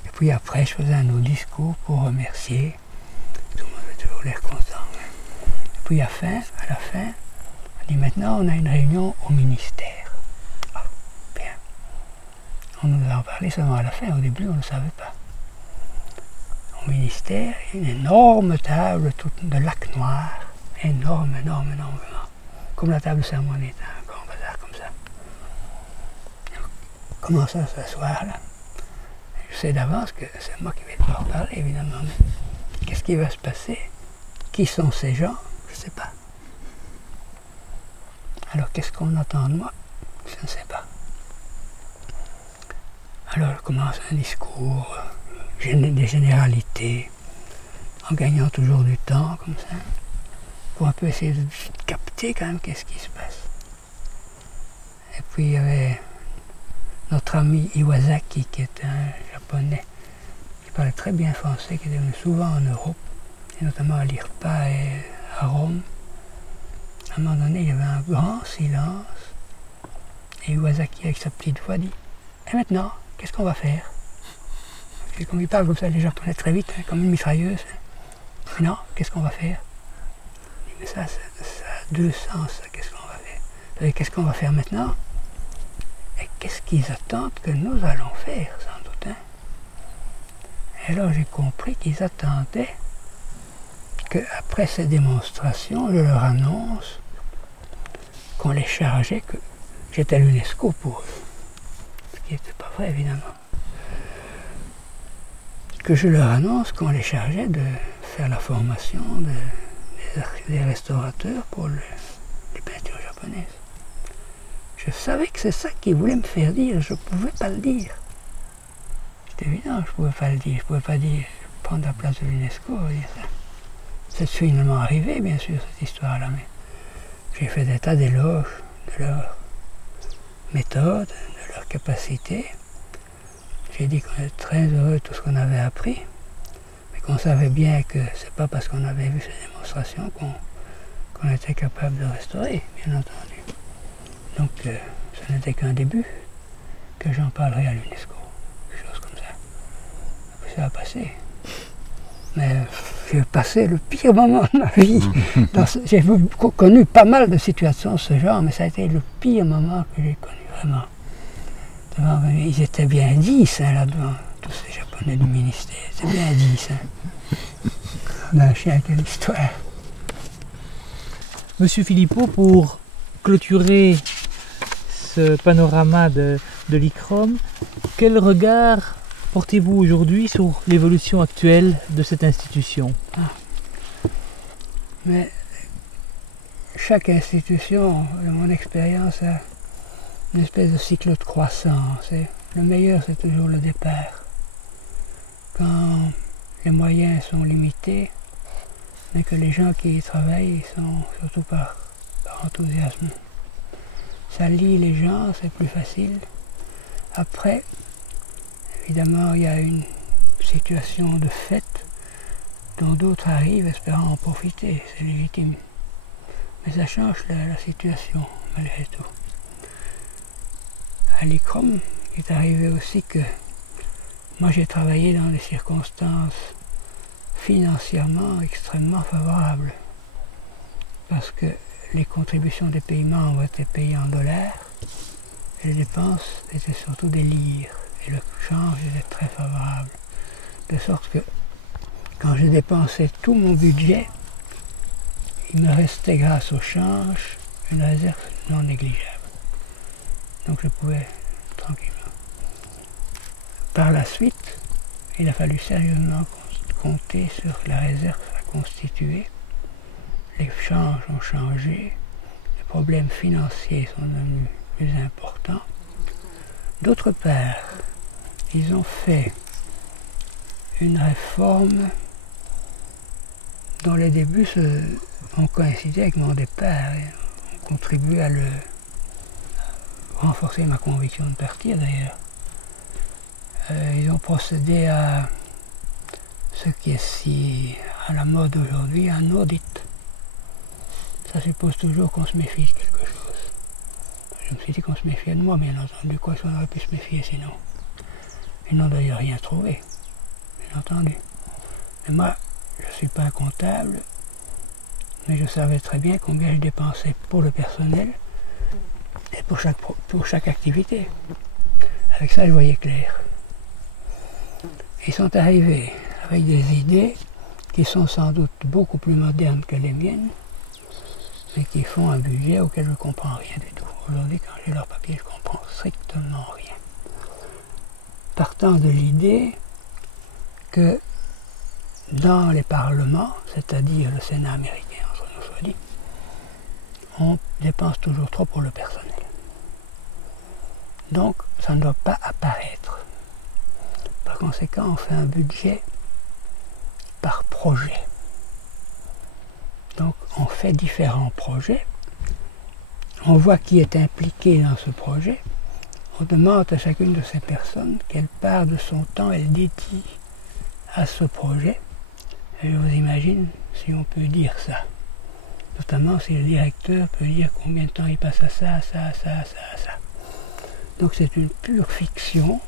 Et puis après, je faisais un autre discours pour remercier. Tout le monde avait toujours l'air content. Et puis à la fin, on dit maintenant, on a une réunion au ministère. Ah, bien. On nous a en parlé seulement à la fin. Au début, on ne savait pas. Au ministère, une énorme table de lac noir. Énorme, énormément. Comme la table sermonée, un grand bazar comme ça. On commence à s'asseoir là. Je sais d'avance que c'est moi qui vais devoir parler, évidemment. Mais qu'est-ce qui va se passer? Qui sont ces gens? Je ne sais pas. Alors qu'est-ce qu'on attend de moi? Je ne sais pas. Alors je commence un discours, des généralités, en gagnant toujours du temps comme ça, pour un peu essayer de capter quand même qu'est-ce qui se passe. Et puis il y avait notre ami Iwasaki, qui est un japonais, qui parlait très bien français, qui est venu souvent en Europe, et notamment à l'IRPA et à Rome. À un moment donné, il y avait un grand silence, et Iwasaki, avec sa petite voix, dit « Et maintenant, qu'est-ce qu'on va faire ?» Et comme il parle comme ça, les Japonais très vite, hein, comme une mitrailleuse. Hein. « Non, qu'est-ce qu'on va faire ?» Mais ça a 2 sens, qu'est-ce qu'on va faire. Vous savez, qu'est-ce qu'on va faire maintenant? Et qu'est-ce qu'ils attendent que nous allons faire, sans doute. Hein? Et alors j'ai compris qu'ils attendaient qu'après ces démonstrations, je leur annonce qu'on les chargeait, que j'étais l'UNESCO pour eux. Ce qui n'était pas vrai, évidemment. Que je leur annonce qu'on les chargeait de faire la formation des restaurateurs pour les peintures japonaises. Je savais que c'est ça qu'ils voulaient me faire dire, je ne pouvais pas le dire. C'était évident, je ne pouvais pas le dire, je ne pouvais pas dire prendre la place de l'UNESCO, dire ça. C'est finalement arrivé, bien sûr, cette histoire-là, mais j'ai fait des tas d'éloges de leur méthode, de leur capacité. J'ai dit qu'on était très heureux de tout ce qu'on avait appris, mais qu'on savait bien que c'est pas parce qu'on avait vu ces démonstrations qu'on était capable de restaurer, bien entendu. Donc, ce n'était qu'un début, que j'en parlerai à l'UNESCO, quelque chose comme ça. Et puis ça a passé. Mais j'ai passé le pire moment de ma vie. J'ai connu pas mal de situations de ce genre, mais ça a été le pire moment que j'ai connu, vraiment. Ils étaient bien 10 là-devant, tous ces Japonais du ministère. C'était bien 10. On a un chien, quelle histoire. Monsieur Philippot, pour clôturer ce panorama de l'ICROM, quel regard portez-vous aujourd'hui sur l'évolution actuelle de cette institution? Mais chaque institution, de mon expérience, a une espèce de cycle de croissance. Et le meilleur, c'est toujours le départ. Quand les moyens sont limités, mais que les gens qui y travaillent sont surtout par enthousiasme. Ça lie les gens, c'est plus facile. Après, évidemment, il y a une situation de fait dont d'autres arrivent espérant en profiter, c'est légitime. Mais ça change la situation, malgré tout. À l'ICROM, il est arrivé aussi que moi j'ai travaillé dans des circonstances financièrement extrêmement favorables, parce que les contributions des pays membres étaient payées en dollars, et les dépenses étaient surtout des lires, et le change était très favorable. De sorte que quand je dépensais tout mon budget, il me restait grâce au change une réserve non négligeable. Donc je pouvais tranquillement. Par la suite, il a fallu sérieusement compter sur la réserve à constituer. Les changes ont changé, les problèmes financiers sont devenus plus importants. D'autre part, ils ont fait une réforme dont les débuts ont coïncidé avec mon départ et ont contribué à renforcer ma conviction de partir d'ailleurs. Ils ont procédé à ce qui est si à la mode aujourd'hui, un audit. Ça suppose toujours qu'on se méfie de quelque chose. Je me suis dit qu'on se méfiait de moi, bien entendu, quoi qu'on aurait pu se méfier sinon. Ils n'ont d'ailleurs rien trouvé, bien entendu. Mais moi, je ne suis pas un comptable, mais je savais très bien combien je dépensais pour le personnel et pour chaque activité. Avec ça, je voyais clair. Ils sont arrivés avec des idées qui sont sans doute beaucoup plus modernes que les miennes, mais qui font un budget auquel je ne comprends rien du tout. Aujourd'hui, quand j'ai leur papier, je ne comprends strictement rien. Partant de l'idée que dans les parlements, c'est-à-dire le Sénat américain, entre nous soit dit, on dépense toujours trop pour le personnel. Donc, ça ne doit pas apparaître. Par conséquent, on fait un budget par projet. Donc, on fait différents projets. On voit qui est impliqué dans ce projet. On demande à chacune de ces personnes quelle part de son temps elle dédie à ce projet. Et je vous imagine si on peut dire ça. Notamment si le directeur peut dire combien de temps il passe à ça, ça, ça, ça, ça. Donc c'est une pure fiction,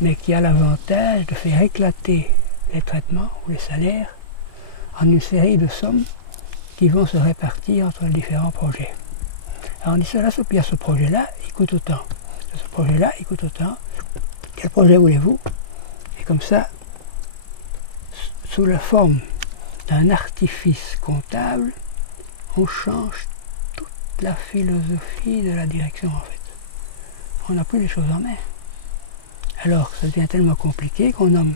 mais qui a l'avantage de faire éclater les traitements ou les salaires en une série de sommes qui vont se répartir entre les différents projets. Alors on dit cela, il y a ce projet-là, il coûte autant. Ce projet-là, il coûte autant. Quel projet voulez-vous? Et comme ça, sous la forme d'un artifice comptable, on change toute la philosophie de la direction en fait. On n'a plus les choses en main. Alors ça devient tellement compliqué qu'on nomme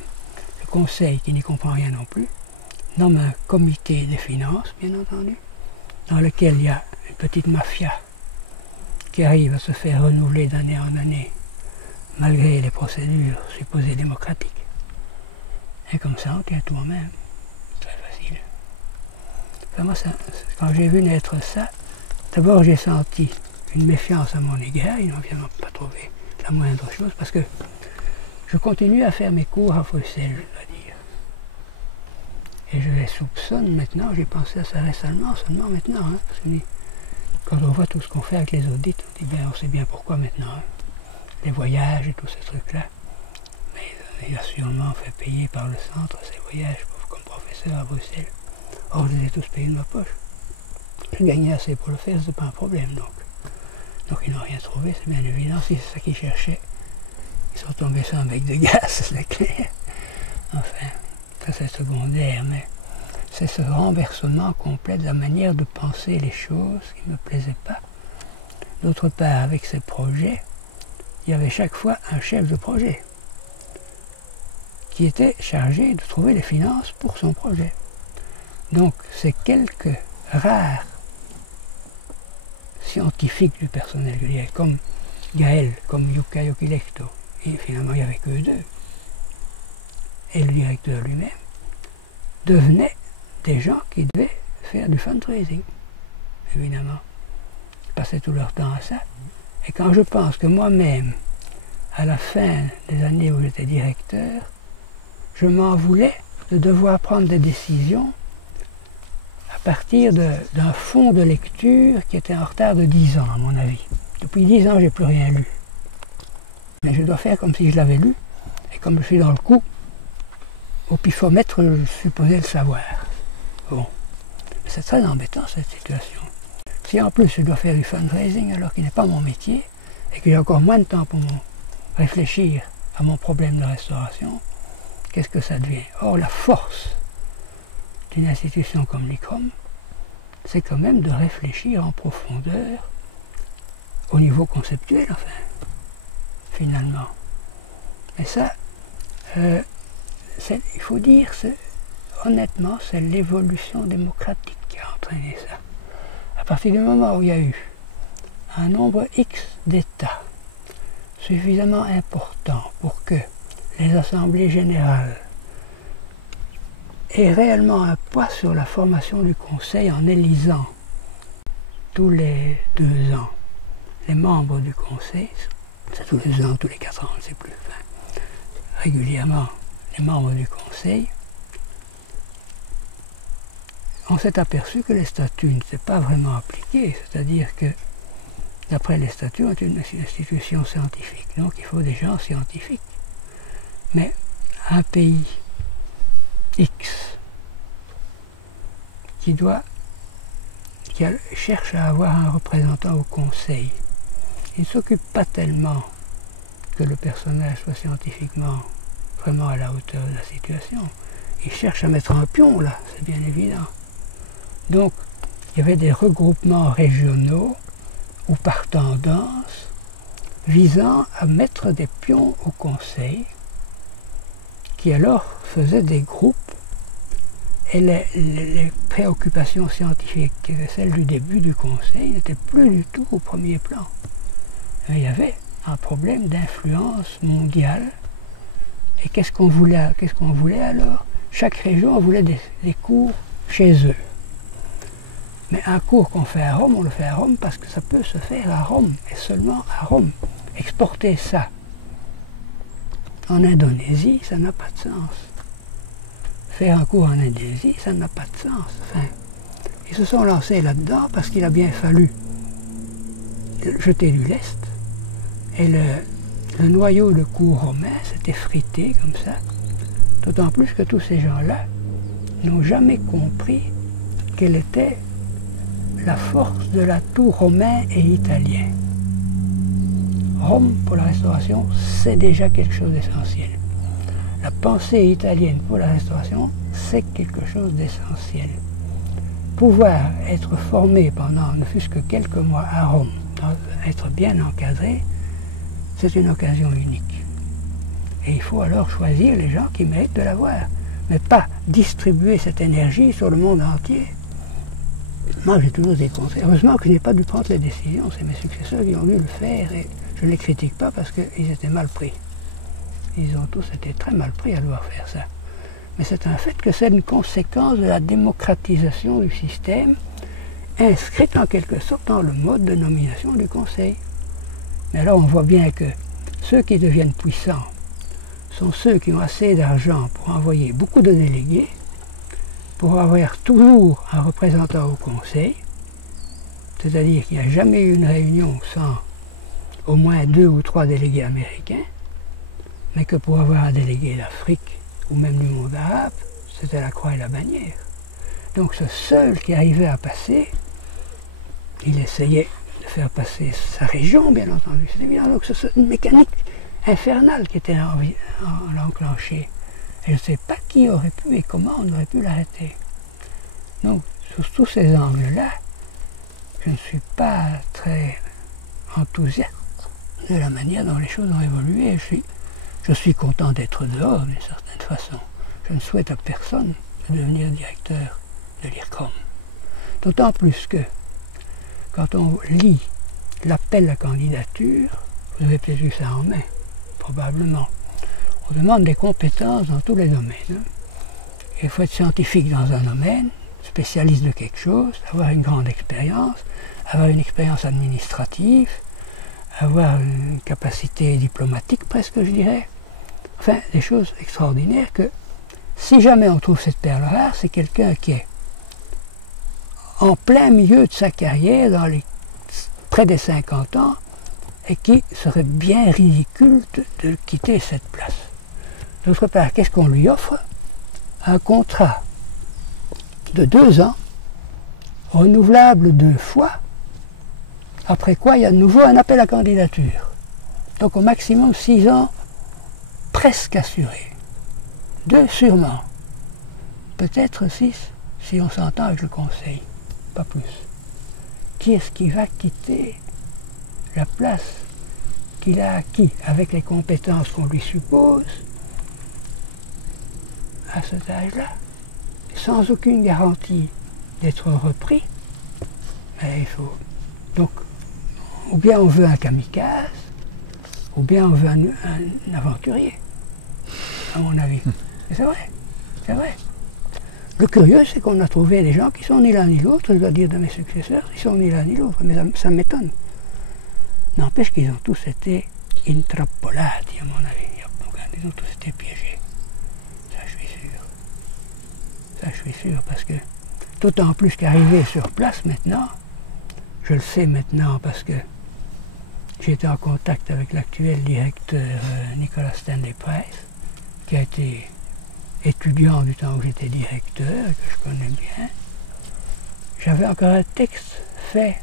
le conseil, qui n'y comprend rien non plus, nomme un comité des finances, bien entendu, dans lequel il y a une petite mafia qui arrive à se faire renouveler d'année en année, malgré les procédures supposées démocratiques. Et comme ça, on tient tout en main. Très facile. Enfin, moi, quand j'ai vu naître ça, d'abord j'ai senti une méfiance à mon égard. Ils n'ont évidemment pas trouvé la moindre chose, parce que je continue à faire mes cours à Bruxelles, je dois dire. Et je les soupçonne maintenant, j'ai pensé à ça récemment, seulement maintenant. Hein, parce que quand on voit tout ce qu'on fait avec les audits, on dit bien, on sait bien pourquoi maintenant. Hein, les voyages et tous ces trucs-là. Mais il a sûrement fait payer par le centre ces voyages comme professeur à Bruxelles. Or, je les ai tous payés de ma poche. Je gagnais assez pour le faire, c'est pas un problème donc. Donc ils n'ont rien trouvé, c'est bien évident. Si c'est ça qu'ils cherchaient, ils sont tombés sur un bec de gaz, c'est clair. Enfin, ça c'est secondaire, mais c'est ce renversement complet de la manière de penser les choses qui ne me plaisait pas. D'autre part, avec ces projets, il y avait chaque fois un chef de projet qui était chargé de trouver les finances pour son projet. Donc, c'est quelques rares scientifiques du personnel, je dirais, comme Gaël, comme Jukka Joki-Lehto, et finalement il n'y avait que deux, et le directeur lui-même, devenaient des gens qui devaient faire du fundraising, évidemment. Ils passaient tout leur temps à ça. Et quand je pense que moi-même, à la fin des années où j'étais directeur, je m'en voulais de devoir prendre des décisions à partir d'un fonds de lecture qui était en retard de 10 ans, à mon avis. Depuis 10 ans, je n'ai plus rien lu. Mais je dois faire comme si je l'avais lu, et comme je suis dans le coup, au pifomètre, je supposais le savoir. Bon. C'est très embêtant, cette situation. Si en plus je dois faire du fundraising alors qu'il n'est pas mon métier, et que j'ai encore moins de temps pour réfléchir à mon problème de restauration, qu'est-ce que ça devient? Or, la force d'une institution comme l'ICROM, c'est quand même de réfléchir en profondeur au niveau conceptuel, enfin, finalement. Et ça, il faut dire, honnêtement, c'est l'évolution démocratique qui a entraîné ça. À partir du moment où il y a eu un nombre X d'États suffisamment important pour que les assemblées générales aient réellement un poids sur la formation du Conseil en élisant tous les 2 ans les membres du Conseil, c'est tous les 2 ans, tous les 4 ans, on ne sait plus, enfin, régulièrement les membres du Conseil, on s'est aperçu que les statuts n'étaient pas vraiment appliqués, c'est-à-dire que, d'après les statuts, on est une institution scientifique, donc il faut des gens scientifiques. Mais un pays X qui cherche à avoir un représentant au Conseil, il ne s'occupe pas tellement que le personnage soit scientifiquement vraiment à la hauteur de la situation. Il cherche à mettre un pion là, c'est bien évident. Donc, il y avait des regroupements régionaux ou par tendance visant à mettre des pions au Conseil qui alors faisaient des groupes et les préoccupations scientifiques qui étaient celles du début du Conseil n'étaient plus du tout au premier plan. Il y avait un problème d'influence mondiale. Et qu'est-ce qu'on voulait alors? Chaque région voulait des cours chez eux. Mais un cours qu'on fait à Rome, on le fait à Rome parce que ça peut se faire à Rome, et seulement à Rome. Exporter ça en Indonésie, ça n'a pas de sens. Faire un cours en Indonésie, ça n'a pas de sens. Enfin, ils se sont lancés là-dedans parce qu'il a bien fallu jeter du lest. Et le noyau de cours romain s'est effrité comme ça. D'autant plus que tous ces gens-là n'ont jamais compris quelle était la force de l'atout romain et italien. Rome, pour la restauration, c'est déjà quelque chose d'essentiel. La pensée italienne pour la restauration, c'est quelque chose d'essentiel. Pouvoir être formé pendant ne fût-ce que quelques mois à Rome, être bien encadré, c'est une occasion unique. Et il faut alors choisir les gens qui méritent de l'avoir, mais pas distribuer cette énergie sur le monde entier. Moi, j'ai toujours des conseils. Heureusement que je n'ai pas dû prendre les décisions, c'est mes successeurs qui ont dû le faire, et je ne les critique pas parce qu'ils étaient mal pris. Ils ont tous été très mal pris à devoir faire ça. Mais c'est un fait que c'est une conséquence de la démocratisation du système, inscrite en quelque sorte dans le mode de nomination du Conseil. Mais alors on voit bien que ceux qui deviennent puissants sont ceux qui ont assez d'argent pour envoyer beaucoup de délégués, pour avoir toujours un représentant au Conseil, c'est-à-dire qu'il n'y a jamais eu une réunion sans au moins 2 ou 3 délégués américains, mais que pour avoir un délégué d'Afrique ou même du monde arabe, c'était la croix et la bannière. Donc ce seul qui arrivait à passer, il essayait de faire passer sa région, bien entendu. C'est évident, donc c'est une mécanique infernale qui était enclenchée. Et je ne sais pas qui aurait pu et comment on aurait pu l'arrêter. Donc, sous tous ces angles-là, je ne suis pas très enthousiaste de la manière dont les choses ont évolué. Je suis content d'être dehors, d'une certaine façon. Je ne souhaite à personne de devenir directeur de l'IRCOM. D'autant plus que, quand on lit l'appel à candidature, vous avez peut-être vu ça en main, probablement. On demande des compétences dans tous les domaines. Il faut être scientifique dans un domaine, spécialiste de quelque chose, avoir une grande expérience, avoir une expérience administrative, avoir une capacité diplomatique presque, je dirais. Enfin, des choses extraordinaires que, si jamais on trouve cette perle rare, c'est quelqu'un qui est en plein milieu de sa carrière, dans les près des 50 ans, et qui serait bien ridicule de quitter cette place. D'autre part, qu'est-ce qu'on lui offre? Un contrat de 2 ans, renouvelable 2 fois, après quoi il y a de nouveau un appel à candidature. Donc au maximum 6 ans, presque assurés. 2 sûrement. Peut-être 6, si on s'entend avec le Conseil. Pas plus. Qui est-ce qui va quitter la place qu'il a acquis avec les compétences qu'on lui suppose à cet âge-là, sans aucune garantie d'être repris? Mais il faut. Donc, ou bien on veut un kamikaze, ou bien on veut un aventurier, à mon avis. Et c'est vrai, c'est vrai. Le curieux, c'est qu'on a trouvé des gens qui sont ni l'un ni l'autre, je dois dire de mes successeurs, ils sont ni l'un ni l'autre, mais ça m'étonne. N'empêche qu'ils ont tous été intrappolati, à mon avis. Ils ont tous été piégés. Ça, je suis sûr. Ça, je suis sûr, parce que, d'autant plus qu'arrivé sur place maintenant, je le sais maintenant parce que j'ai été en contact avec l'actuel directeur Nicolas Stanley Price, qui a été étudiant du temps où j'étais directeur, que je connais bien. J'avais encore un texte fait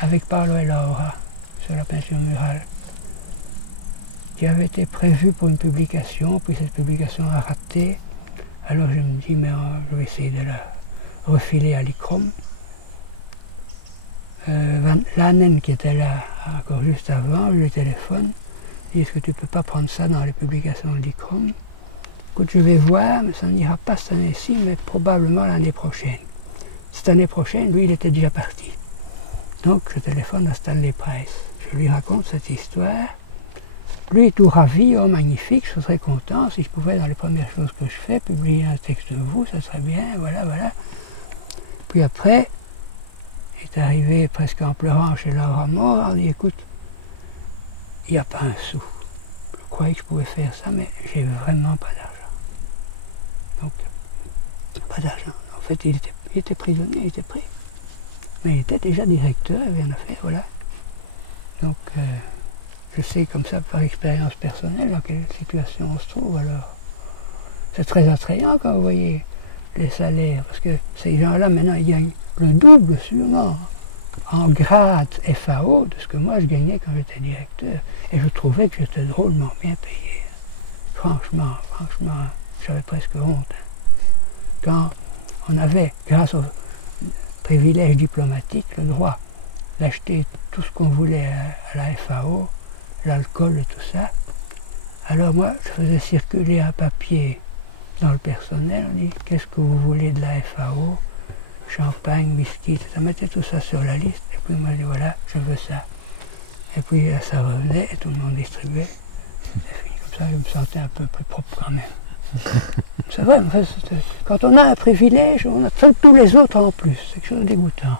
avec Paolo et Laura sur la peinture murale, qui avait été prévu pour une publication, puis cette publication a raté. Alors je me dis, mais je vais essayer de la refiler à l'ICROM. Van Lanen, qui était là encore juste avant, le téléphone, dit, est-ce que tu ne peux pas prendre ça dans les publications de l'ICROM? Écoute, je vais voir, mais ça n'ira pas cette année-ci, mais probablement l'année prochaine. Cette année prochaine, lui, il était déjà parti. Donc, je téléphone à Stanley Price. Je lui raconte cette histoire. Lui est tout ravi, oh magnifique, je serais content si je pouvais, dans les premières choses que je fais, publier un texte de vous, ça serait bien, voilà, voilà. Puis après, il est arrivé presque en pleurant chez Laura Moore, il dit, écoute, il n'y a pas un sou. Je croyais que je pouvais faire ça, mais j'ai vraiment pas d'argent. Donc, pas d'argent. En fait, il était prisonnier, il était pris. Mais il était déjà directeur, il vient de faire, voilà. Donc, je sais comme ça, par expérience personnelle, dans quelle situation on se trouve, alors. C'est très attrayant quand vous voyez les salaires, parce que ces gens-là, maintenant, ils gagnent le double, sûrement, en grade FAO de ce que moi, je gagnais quand j'étais directeur. Et je trouvais que j'étais drôlement bien payé. franchement, j'avais presque honte. Quand on avait, grâce au privilège diplomatique, le droit d'acheter tout ce qu'on voulait à la FAO, l'alcool et tout ça, alors moi, je faisais circuler un papier dans le personnel, on dit, qu'est-ce que vous voulez de la FAO? Champagne, biscuits, ça mettait tout ça sur la liste, et puis moi je dis, voilà, je veux ça. Et puis ça revenait, et tout le monde distribuait. C'est fini comme ça, je me sentais un peu plus propre quand même. C'est vrai, en fait, quand on a un privilège, on a tous les autres en plus, c'est quelque chose de dégoûtant.